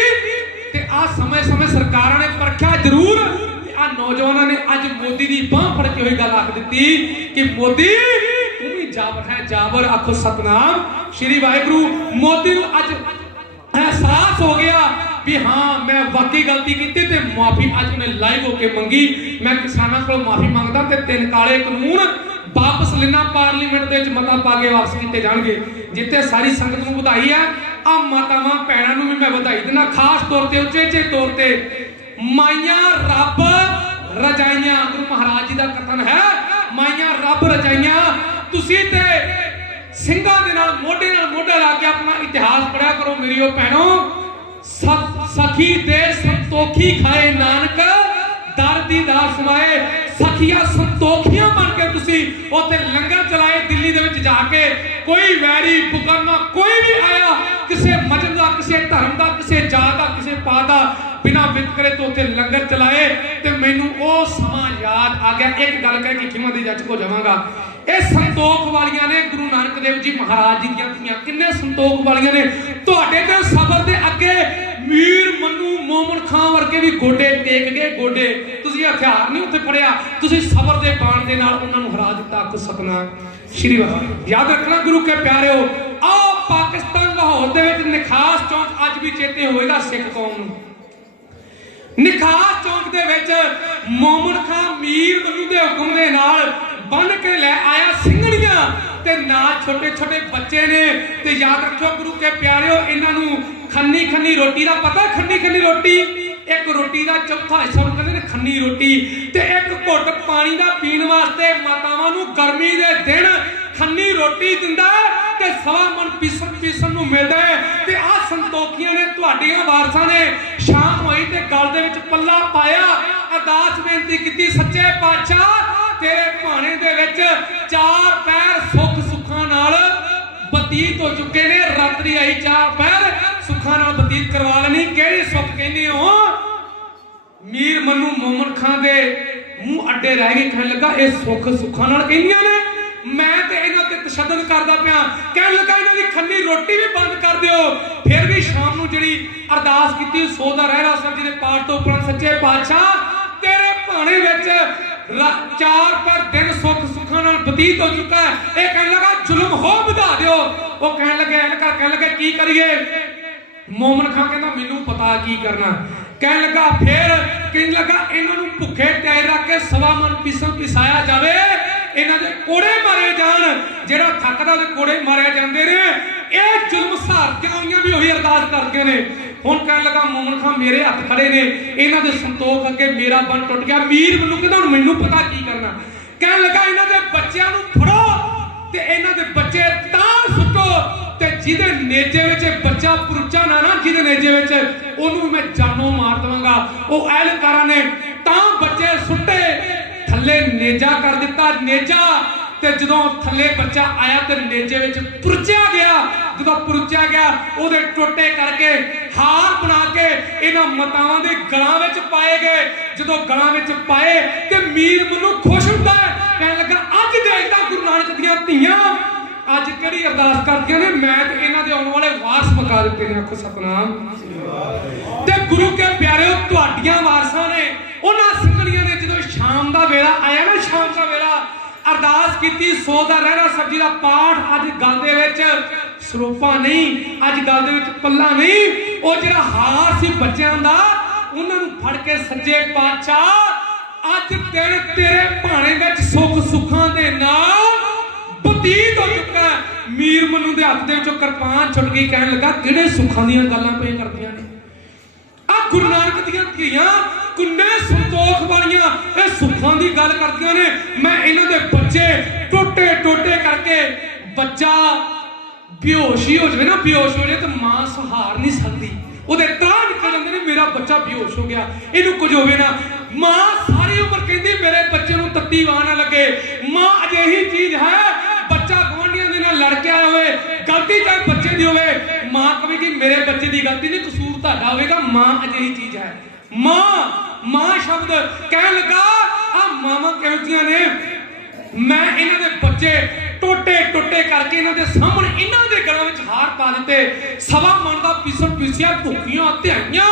ਤੇ ਆ ਸਮੇਂ ਸਮੇਂ ਸਰਕਾਰਾਂ ਨੇ ਪਰਖਿਆ ਜ਼ਰੂਰ ਤੇ ਆ ਨੌਜਵਾਨਾਂ ਨੇ ਅੱਜ ਮੋਦੀ ਦੀ ਬਾਂਹ ਫੜ ਕੇ ਹੋਈ ਗੱਲ ਆਖ ਦਿੱਤੀ ਕਿ ਮੋਦੀ ਤੂੰ ਵੀ ਜਾਬਰ ਹੈ ਜਾਬਰ ਆਖੋ ਸਤਨਾਮ ਸ਼੍ਰੀ ਵਾਹਿਗੁਰੂ ਮੋਦੀ ਨੂੰ ਅੱਜ एहसास हो गया भी हाँ मैं वाकई गलती की ते माफी अज उन्हें लाइव होके मंगी मैं किसानों को माफी मंगदा ते 3 काले कानून वापस लेना पार्लीमेंट दे विच मता पा के वापस किए जाणगे जिथे सारी संगत नूं ਵਧਾਈ है आ मातावां भैणां नूं भी मैं ਵਧਾਈ देना खास तौर ते उचेचे तौर ते माइयां रब रजाइयां गुरु महाराज जी दा कथन है माइयां रब रजाइयां तुसीं ते ਸਿੰਘਾਂ ਦੇ ਨਾਲ ਮੋਢਾ ਲਾ ਕੇ ਆਪਣਾ ਇਤਿਹਾਸ ਪੜਿਆ ਕਰੋ ਮੇਰੀਓ ਭੈਣੋ ਸਖੀ ਦੇ ਸੰਤੋਖੀ ਖਾਏ ਨਾਨਕ ਦਰ ਦੀ ਦਾਸ ਸਮਾਏ सखिया संतोखियां बन के तुसी उत्थे लंगर चलाए दिल्ली दे विच जाके कोई वैरी बुकरमा कोई भी आया किसी मजहब का किसी धर्म का किसी जात का किसी पात का बिना वितकरे तो उत्थे लंगर चलाए ते मैनू वो समा याद आ गया। एक गल कह के खिमा दी जज को जावांगा ਇਹ ਸੰਤੋਖ ਵਾਲੀਆਂ ਨੇ ਗੁਰੂ ਨਾਨਕ ਦੇਵ ਜੀ ਮਹਾਰਾਜ ਜੀ ਦੀਆਂ ਧੀਆਂ ਕਿੰਨੇ ਸੰਤੋਖ ਵਾਲੀਆਂ ਨੇ ਤੁਹਾਡੇ ਤੇ ਸਬਰ ਦੇ ਅੱਗੇ ਮੀਰ ਮੰਨੂ ਮੋਮਨ ਖਾਂ ਵਰਗੇ ਵੀ ਗੋਡੇ ਟੇਕ ਗਏ ਗੋਡੇ ਤੁਸੀਂ ਹਥਿਆਰ ਨਹੀਂ ਉੱਥੇ ਫੜਿਆ ਤੁਸੀਂ ਸਬਰ ਦੇ ਬਾਣ ਦੇ ਨਾਲ ਉਹਨਾਂ ਨੂੰ ਹਰਾ ਦਿੱਤਾ। ਆਖੋ ਸਤਨਾਮ ਸ਼੍ਰੀ ਵਾਹਿਗੁਰੂ। ਯਾਦ ਰੱਖਣਾ ਗੁਰੂ ਕੇ ਪਿਆਰਿਓ ਆਹ ਪਾਕਿਸਤਾਨ ਲਾਹੌਰ ਦੇ ਵਿੱਚ ਨਿਖਾਸ ਚੌਂਕ ਅੱਜ ਵੀ ਚੇਤੇ ਹੋਏਗਾ ਸਿੱਖ ਕੌਮ ਨੂੰ। ਨਿਖਾਸ ਚੌਂਕ ਦੇ ਵਿੱਚ ਮੋਮਨ ਖਾਂ ਮੀਰ ਮੰਨੂ ਦੇ ਹੁਕਮ ਦੇ ਨਾਲ बन के ले आया सिंगड़ियां ते नाल छोटे छोटे बच्चे ने ते याद रखो गुरु के प्यारिओ इन्हां नूं खन्नी खन्नी रोटी दा पता खन्नी खन्नी रोटी एक रोटी दा चौथा हिस्सा नूं कहंदे ने खन्नी रोटी ते एक घुट पानी दा पीण वास्ते मातावां नूं गर्मी दे दिन खन्नी रोटी दिंदा ते सवा मन पीसन नूं मिलदा ते आ संतोखियां ने तुहाडीआं वारसां ने शाम होई ते गल दे विच पल्ला पाया अरदास बेनती कीती सच्चे पातशाह तेरे भाने दे विच चार पैर सुख सुखां नाल बतीत हो चुके ने रात्रि आई चार पैर सुखां नाल बतीत करवा लेनी किहड़े सुख कहने हो। मीर मन्नू मोमन खां दे मूंह अड्डे रह गए कहन लगा ये सुख सुखां नाल कहंदियां ने मैं ते इन्हां ते तशद्दुद करदा पिया कहन लगा इन्हां दी खन्नी रोटी भी बंद कर दिओ। फिर भी शाम नूं जिहड़ी अरदास कीती सो दा रहरा साहब जी दे पाठ तो उपरंत सच्चे पातशाह तेरे भाने विच चार पर दिन सुख सुखां नाल बतीत हो चुका है ये कहने लगा जुल्म हो बढ़ा दिओ। वो कहने लगे इनका कहने लगे की करिए। मोमन खां कहंदा मैनू पता की करना कहने लगा फिर कहने लगा इन्हां नूं भुखे टैर रख के सवा मन पीसन पिसाया जावे इन्हां दे कोड़े मारे जान जेड़ा थकदा दे कोड़े मारे जांदे ने ਇਹ ਜ਼ੁਲਮ ਸਹਾਰਤੀਆਂ ਹੋਈਆਂ ਵੀ ਉਹੀ ਅਰਦਾਸ ਕਰਦੀਆਂ ਨੇ। ਹੁਣ ਕਹਿਣ ਲੱਗਾ ਮੋਮਨ ਖਾਂ ਮੇਰੇ ਹੱਥ ਖੜੇ ਨੇ ਇਹਨਾਂ ਦੇ ਸੰਤੋਖ ਅੱਗੇ ਮੇਰਾ ਬੰਨ ਟੁੱਟ ਗਿਆ। ਮੀਰ ਮੈਨੂੰ ਕਹਿੰਦਾ ਹੁਣ ਮੈਨੂੰ ਪਤਾ ਕੀ ਕਰਨਾ ਕਹਿਣ ਲੱਗਾ ਇਹਨਾਂ ਦੇ ਬੱਚਿਆਂ ਨੂੰ ਫੜੋ ਤੇ ਇਹਨਾਂ ਦੇ ਬੱਚੇ ਤਾਂ ਸੁੱਟੋ ਤੇ ਜਿਹਦੇ ਨੇਜੇ ਵਿੱਚ ਬੱਚਾ ਪੁਰਚਾ ਨਾ ਜਿਹਦੇ ਨੇਜੇ ਵਿੱਚ ਉਹਨੂੰ ਮੈਂ ਜਾਨੋਂ ਮਾਰ ਦਵਾਂਗਾ। ਉਹ ਐਲਕਾਰਾਂ ਨੇ ਤਾਂ ਬੱਚੇ ਸੁੱਟੇ ਥੱਲੇ ਨੇਜਾ ਕਰ ਦਿੱਤਾ ਨੇਜਾ ਤੇ ਜਦੋਂ ਥੱਲੇ ਬੱਚਾ ਆਇਆ ਤੇ ਨੇਜੇ ਵਿੱਚ ਪੁਰਚਿਆ ਗਿਆ ਜਦੋਂ ਪੁਰਚਿਆ ਗਿਆ ਉਹਦੇ ਟੋਟੇ ਕਰਕੇ ਹਾਰ ਬਣਾ ਕੇ ਇਹਨਾਂ ਮਾਤਾਵਾਂ ਦੇ ਗਲਾਂ ਵਿੱਚ ਪਾਏ ਗਏ। ਜਦੋਂ ਗਲਾਂ ਵਿੱਚ ਪਾਏ ਤੇ ਮੀਰ ਮੈਨੂੰ ਖੁਸ਼ ਹੁੰਦਾ ਕਹਿਣ ਲੱਗਾ ਅੱਜ ਦੇਖਦਾ ਗੁਰੂ ਨਾਨਕ ਦੀਆਂ ਧੀਆਂ ਅੱਜ ਕਿਹੜੀ ਅਰਦਾਸ ਕਰਦੀਆਂ ਨੇ ਮੈਂ ਤੇ ਇਹਨਾਂ ਦੇ ਆਉਣ ਵਾਲੇ ਵਾਰਸ ਪਕਾ ਦਿੱਤੇ ਨੇ। ਆਖੋ ਸਤਨਾਮ ਤੇ ਗੁਰੂ ਕੇ ਪਿਆਰਿਓ ਤੁਹਾਡੀਆਂ ਵਾਰਸਾਂ ਨੇ ਉਹਨਾਂ ਸਿੰਘਣੀਆਂ ਨੇ ਜਦੋਂ ਸ਼ਾਮ ਦਾ ਵੇਲਾ ਆਇਆ ਨਾ ਸ਼ਾਮ ਦਾ ਵੇਲਾ अरदास की सो दा रहरा साहब जी दा पाठ अज गल दे विच सरोपा नहीं अज गल दे विच पल्ला नहीं ओ जिहड़ा हार सी बच्चों दा उन्हां नूं फड़ के सज्जे पातशाह अज दिन तेरे भाणे विच सुख सुखां दे नाल बतीत हो चुका है। मीर मन्नू दे हत्थ दे विचों किरपान छुट गई कहण लगा किहड़े सुखां दीयां गल्लां पे करदियां ने आ गुरु नानक दीयां धीआं किन्ने संतोख वालियां ए सुखां दी गल करदियां ने। मैं इन्हां दे बच्चे टोटे टोटे करके बच्चा बेहोश ही हो जाए ना बेहोश हो जाए तो मां सहार नहीं सकती ਉਹਦੇ ਤਰਾਹ ਨਿਕਲ ਜਾਂਦੇ ਨੇ ਮੇਰਾ ਬੱਚਾ ਬੇਹੋਸ਼ ਹੋ ਗਿਆ ਇਹਨੂੰ ਕੁਝ ਹੋਵੇ ਨਾ। ਮਾਂ ਸਾਰੀ ਉਮਰ ਕਹਿੰਦੀ ਮੇਰੇ ਬੱਚੇ ਨੂੰ ਤੱਤੀ ਵਾਹ ਨਾ ਲੱਗੇ। ਮਾਂ ਅਜਿਹੀ ਚੀਜ਼ ਹੈ ਬੱਚਾ ਗਵਾਂਢੀਆਂ ਦੇ ਨਾਲ ਲੜ ਕੇ ਆਇਆ ਹੋਵੇ ਗਲਤੀ ਚਾਹੇ ਬੱਚੇ ਦੀ ਹੋਵੇ ਮਾਂ ਕਹੇਗੀ ਮੇਰੇ ਬੱਚੇ ਦੀ ਗਲਤੀ ਨਹੀਂ ਕਸੂਰ ਤੁਹਾਡਾ ਹੋਵੇਗਾ। ਮਾਂ ਅਜਿਹੀ ਚੀਜ਼ ਹੈ। ਮਾਂ शब्द कह लगा आ मावां कहतियां ने मैं इन्हां दे बच्चे टोटे टोटे करके इन्हां दे सामने इन्हां दे गलां विच हार पा दिते सवा मन दा पीसन पीसिया भुखियां ध्याइयां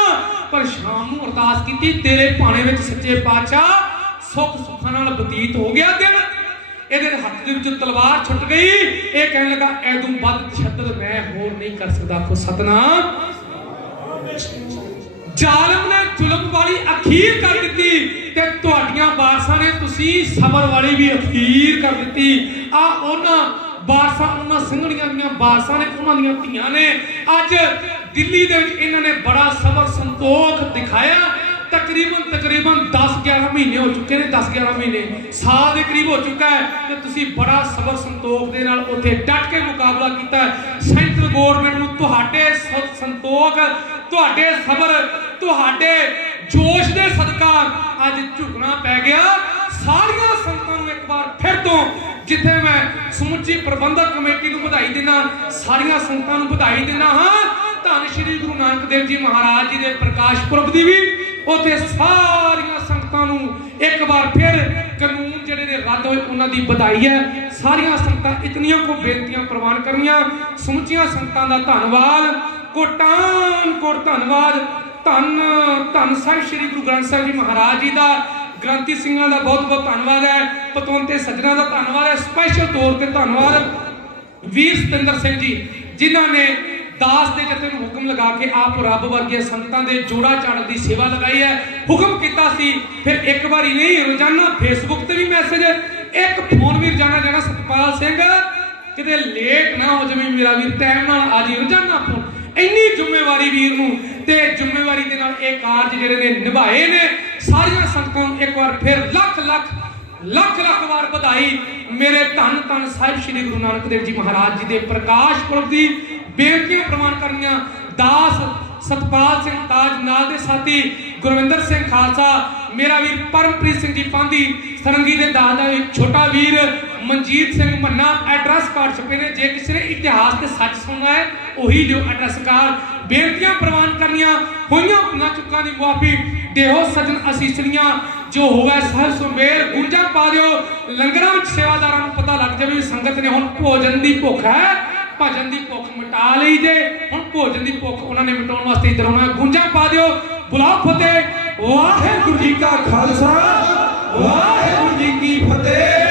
पर शाम नूं अरदास कीती तेरे भाणे विच सच्चे पातशाह सुख सुखां नाल बतीत हो गया दिन। ਇਹਦੇ ਹੱਥ ਦੇ ਵਿੱਚ ਤਲਵਾਰ ਛੁੱਟ ਗਈ ਇਹ ਕਹਿਣ ਲੱਗਾ ਐਦੋਂ ਵੱਧ ਤਸ਼ੱਦਦ ਮੈਂ ਹੋਰ ਨਹੀਂ ਕਰ ਸਕਦਾ। ਆਖੋ ਸਤਨਾਮ। ਜ਼ਾਲਮ ਨੇ ਜ਼ੁਲਮ ਵਾਲੀ ਅਖੀਰ ਕਰ ਦਿੱਤੀ ਤੇ ਤੁਹਾਡੀਆਂ ਵਾਰਸਾਂ ਨੇ ਤੁਸੀਂ ਸਬਰ ਵਾਲੀ ਵੀ ਅਖੀਰ ਕਰ ਦਿੱਤੀ। ਆ ਉਹਨਾਂ ਵਾਰਸਾਂ ਉਹਨਾਂ ਸਿੰਘਣੀਆਂ ਦੀਆਂ ਵਾਰਸਾਂ ਨੇ ਉਹਨਾਂ ਦੀਆਂ ਧੀਆਂ ਨੇ ਅੱਜ ਦਿੱਲੀ ਦੇ ਵਿੱਚ ਇਹਨਾਂ ਨੇ ਬੜਾ ਸਬਰ ਸੰਤੋਖ ਦਿਖਾਇਆ। तकरीबन 10-11 महीने हो चुके हैं 10-11 महीने साल के करीब हो चुका है तो तुसी बड़ा सबर संतोख दे नाल उत्थे डट के मुकाबला किया है। सेंट्रल गवर्नमेंट नूं तुहाडे संतोख तुहाडे सबर तुहाडे जोश दे सदका अज झुकना पै गया। ਸਾਰੀਆਂ ਸੰਗਤਾਂ ਨੂੰ ਇੱਕ ਵਾਰ ਫਿਰ ਤੋਂ ਜਿੱਥੇ ਮੈਂ ਸਮੁੱਚੀ ਪ੍ਰਬੰਧਕ ਕਮੇਟੀ ਨੂੰ ਵਧਾਈ ਦਿੰਦਾ, ਸਾਰੀਆਂ ਸੰਗਤਾਂ ਨੂੰ ਵਧਾਈ ਦਿੰਦਾ ਹਾਂ। ਧੰਨ ਸ਼੍ਰੀ ਗੁਰੂ ਨਾਨਕ ਦੇਵ ਜੀ ਮਹਾਰਾਜ ਜੀ ਦੇ ਪ੍ਰਕਾਸ਼ ਪੁਰਬ ਦੀ ਵੀ ਉੱਥੇ ਸਾਰੀਆਂ ਸੰਗਤਾਂ ਨੂੰ ਇੱਕ ਵਾਰ ਫਿਰ ਕਾਨੂੰਨ ਜਿਹੜੇ ਨੇ ਰੱਦ ਹੋਏ ਉਹਨਾਂ ਦੀ ਵਧਾਈ ਹੈ। ਸਾਰੀਆਂ ਸੰਗਤਾਂ ਇਤਨੀਆਂ ਕੋ ਬੇਨਤੀਆਂ ਪ੍ਰਵਾਨ ਕਰਨੀਆਂ। ਸਮੁੱਚੀਆਂ ਸੰਗਤਾਂ ਦਾ ਧੰਨਵਾਦ, ਕੋਟਾਨ ਧੰਨਵਾਦ। ਧੰਨ ਧੰਨ ਸਾਹਿਬ ਸ਼੍ਰੀ ਗੁਰੂ ਗ੍ਰੰਥ ਸਾਹਿਬ ਜੀ ਮਹਾਰਾਜ ਜੀ ਦਾ, ਗ੍ਰੰਥੀ ਸਿੰਘਾਂ ਦਾ ਬਹੁਤ ਬਹੁਤ ਧੰਨਵਾਦ ਹੈ। ਪਤਵੰਤੇ ਸੱਜਣਾ ਦਾ ਧੰਨਵਾਦ ਹੈ। ਸਪੈਸ਼ਲ ਤੌਰ ਤੇ ਧੰਨਵਾਦ ਵੀਰ ਸਤਿੰਦਰ ਸਿੰਘ ਜੀ, ਜਿਨ੍ਹਾਂ ਨੇ ਦਾਸ ਦੇ ਜਥੇ ਨੂੰ ਹੁਕਮ ਲਗਾ ਕੇ ਆਪ ਰੱਬ ਵਰਗੀਆਂ ਸੰਗਤਾਂ ਦੇ ਜੋੜਾ ਚਾੜਨ ਦੀ ਸੇਵਾ ਲਗਾਈ ਹੈ। ਹੁਕਮ ਕੀਤਾ ਸੀ, ਫਿਰ ਇੱਕ ਵਾਰੀ ਨਹੀਂ ਰੋਜ਼ਾਨਾ ਫੇਸਬੁੱਕ ਤੇ ਵੀ ਮੈਸੇਜ, ਇੱਕ ਫੋਨ ਵੀ ਰੋਜ਼ਾਨਾ ਜਾਣਾ, ਸਤਪਾਲ ਸਿੰਘ ਕਿਤੇ ਲੇਟ ਨਾ ਹੋ ਜਾਵੇ ਮੇਰਾ ਵੀਰ, ਟਾਈਮ ਨਾਲ ਆ ਜੀ, ਰੋਜ਼ਾਨਾ ਫੋਨ। ਇੰਨੀ ਜ਼ਿੰਮੇਵਾਰੀ ਵੀਰ ਨੂੰ, ਤੇ ਜ਼ਿੰਮੇਵਾਰੀ ਦੇ ਨਾਲ ਇਹ ਕਾਰਜ ਜਿਹੜੇ ਨੇ ਨਿਭਾਏ ਨੇ। ਸਾਰੀਆਂ ਸੰਗਤਾਂ ਨੂੰ ਇੱਕ ਵਾਰ ਫਿਰ ਲੱਖ ਲੱਖ ਵਾਰ ਵਧਾਈ। ਮੇਰੇ ਧੰਨ ਧੰਨ ਸਾਹਿਬ ਸ਼੍ਰੀ ਗੁਰੂ ਨਾਨਕ ਦੇਵ ਜੀ ਮਹਾਰਾਜ ਜੀ ਦੇ ਪ੍ਰਕਾਸ਼ ਪੁਰਬ ਦੀ ਬੇਨਤੀਆਂ ਪ੍ਰਵਾਨ ਕਰਨੀਆਂ। ਦਾਸ ਸਤਪਾਲ ਸਿੰਘ ਤਾਜ ਨਾਲ ਦੇ ਸਾਥੀ ਗੁਰਵਿੰਦਰ ਸਿੰਘ ਖਾਲਸਾ, ਮੇਰਾ ਵੀਰ ਪਰਮਪ੍ਰੀਤ ਸਿੰਘ ਜੀ ਪਾਂਦੀ, ਸਰੰਗੀ ਦੇ ਦਾਸ ਦਾ ਛੋਟਾ ਵੀਰ ਮਨਜੀਤ ਸਿੰਘ ਮੰਨਾ। ਐਡਰੈਸ ਕਾਰਡ ਛਪੇ ਨੇ, ਜੇ ਕਿਸੇ ਨੇ ਇਤਿਹਾਸ ਤੇ ਸੱਚ ਸੁਣਨਾ ਹੈ ਉਹੀ ਲਿਓ ਐਡਰੈਸ ਕਾਰਡ। ਬੇਨਤੀਆਂ ਪ੍ਰਵਾਨ ਕਰਨੀਆਂ ਹੋਈਆਂ ਭੁੱਲਾਂ ਚੁੱਕਾਂ ਦੀ ਮੁਆਫੀ ਦੇਹੋ ਸਜਣ ਅਸੀਸਣੀਆਂ, ਜੋ ਹੋਵੇ ਸਾਹਿਬ ਸੁਮੇਲ ਗੁੰਜਾਂ ਪਾ ਦਿਓ। ਲੰਗਰਾਂ ਵਿੱਚ ਸੇਵਾਦਾਰਾਂ ਨੂੰ ਪਤਾ ਲੱਗ ਜਾਵੇ ਵੀ ਸੰਗਤ ਨੇ ਹੁਣ ਭੋਜਨ ਦੀ ਭੁੱਖ ਹੈ, ਭਜਨ ਦੀ ਭੁੱਖ ਮਿਟਾ ਲਈ ਜੇ, ਹੁਣ ਭੋਜਨ ਦੀ ਭੁੱਖ ਉਹਨਾਂ ਨੇ ਮਿਟਾਉਣ ਵਾਸਤੇ ਇੱਧਰ ਆਉਣਾ। ਗੁੰਜਾਂ ਪਾ ਦਿਓ। ਬੁਲਾਓ ਫਤਿਹ। ਵਾਹਿਗੁਰੂ ਜੀ ਕਾ ਖਾਲਸਾ, ਵਾਹਿਗੁਰੂ ਜੀ ਕੀ ਫਤਿਹ।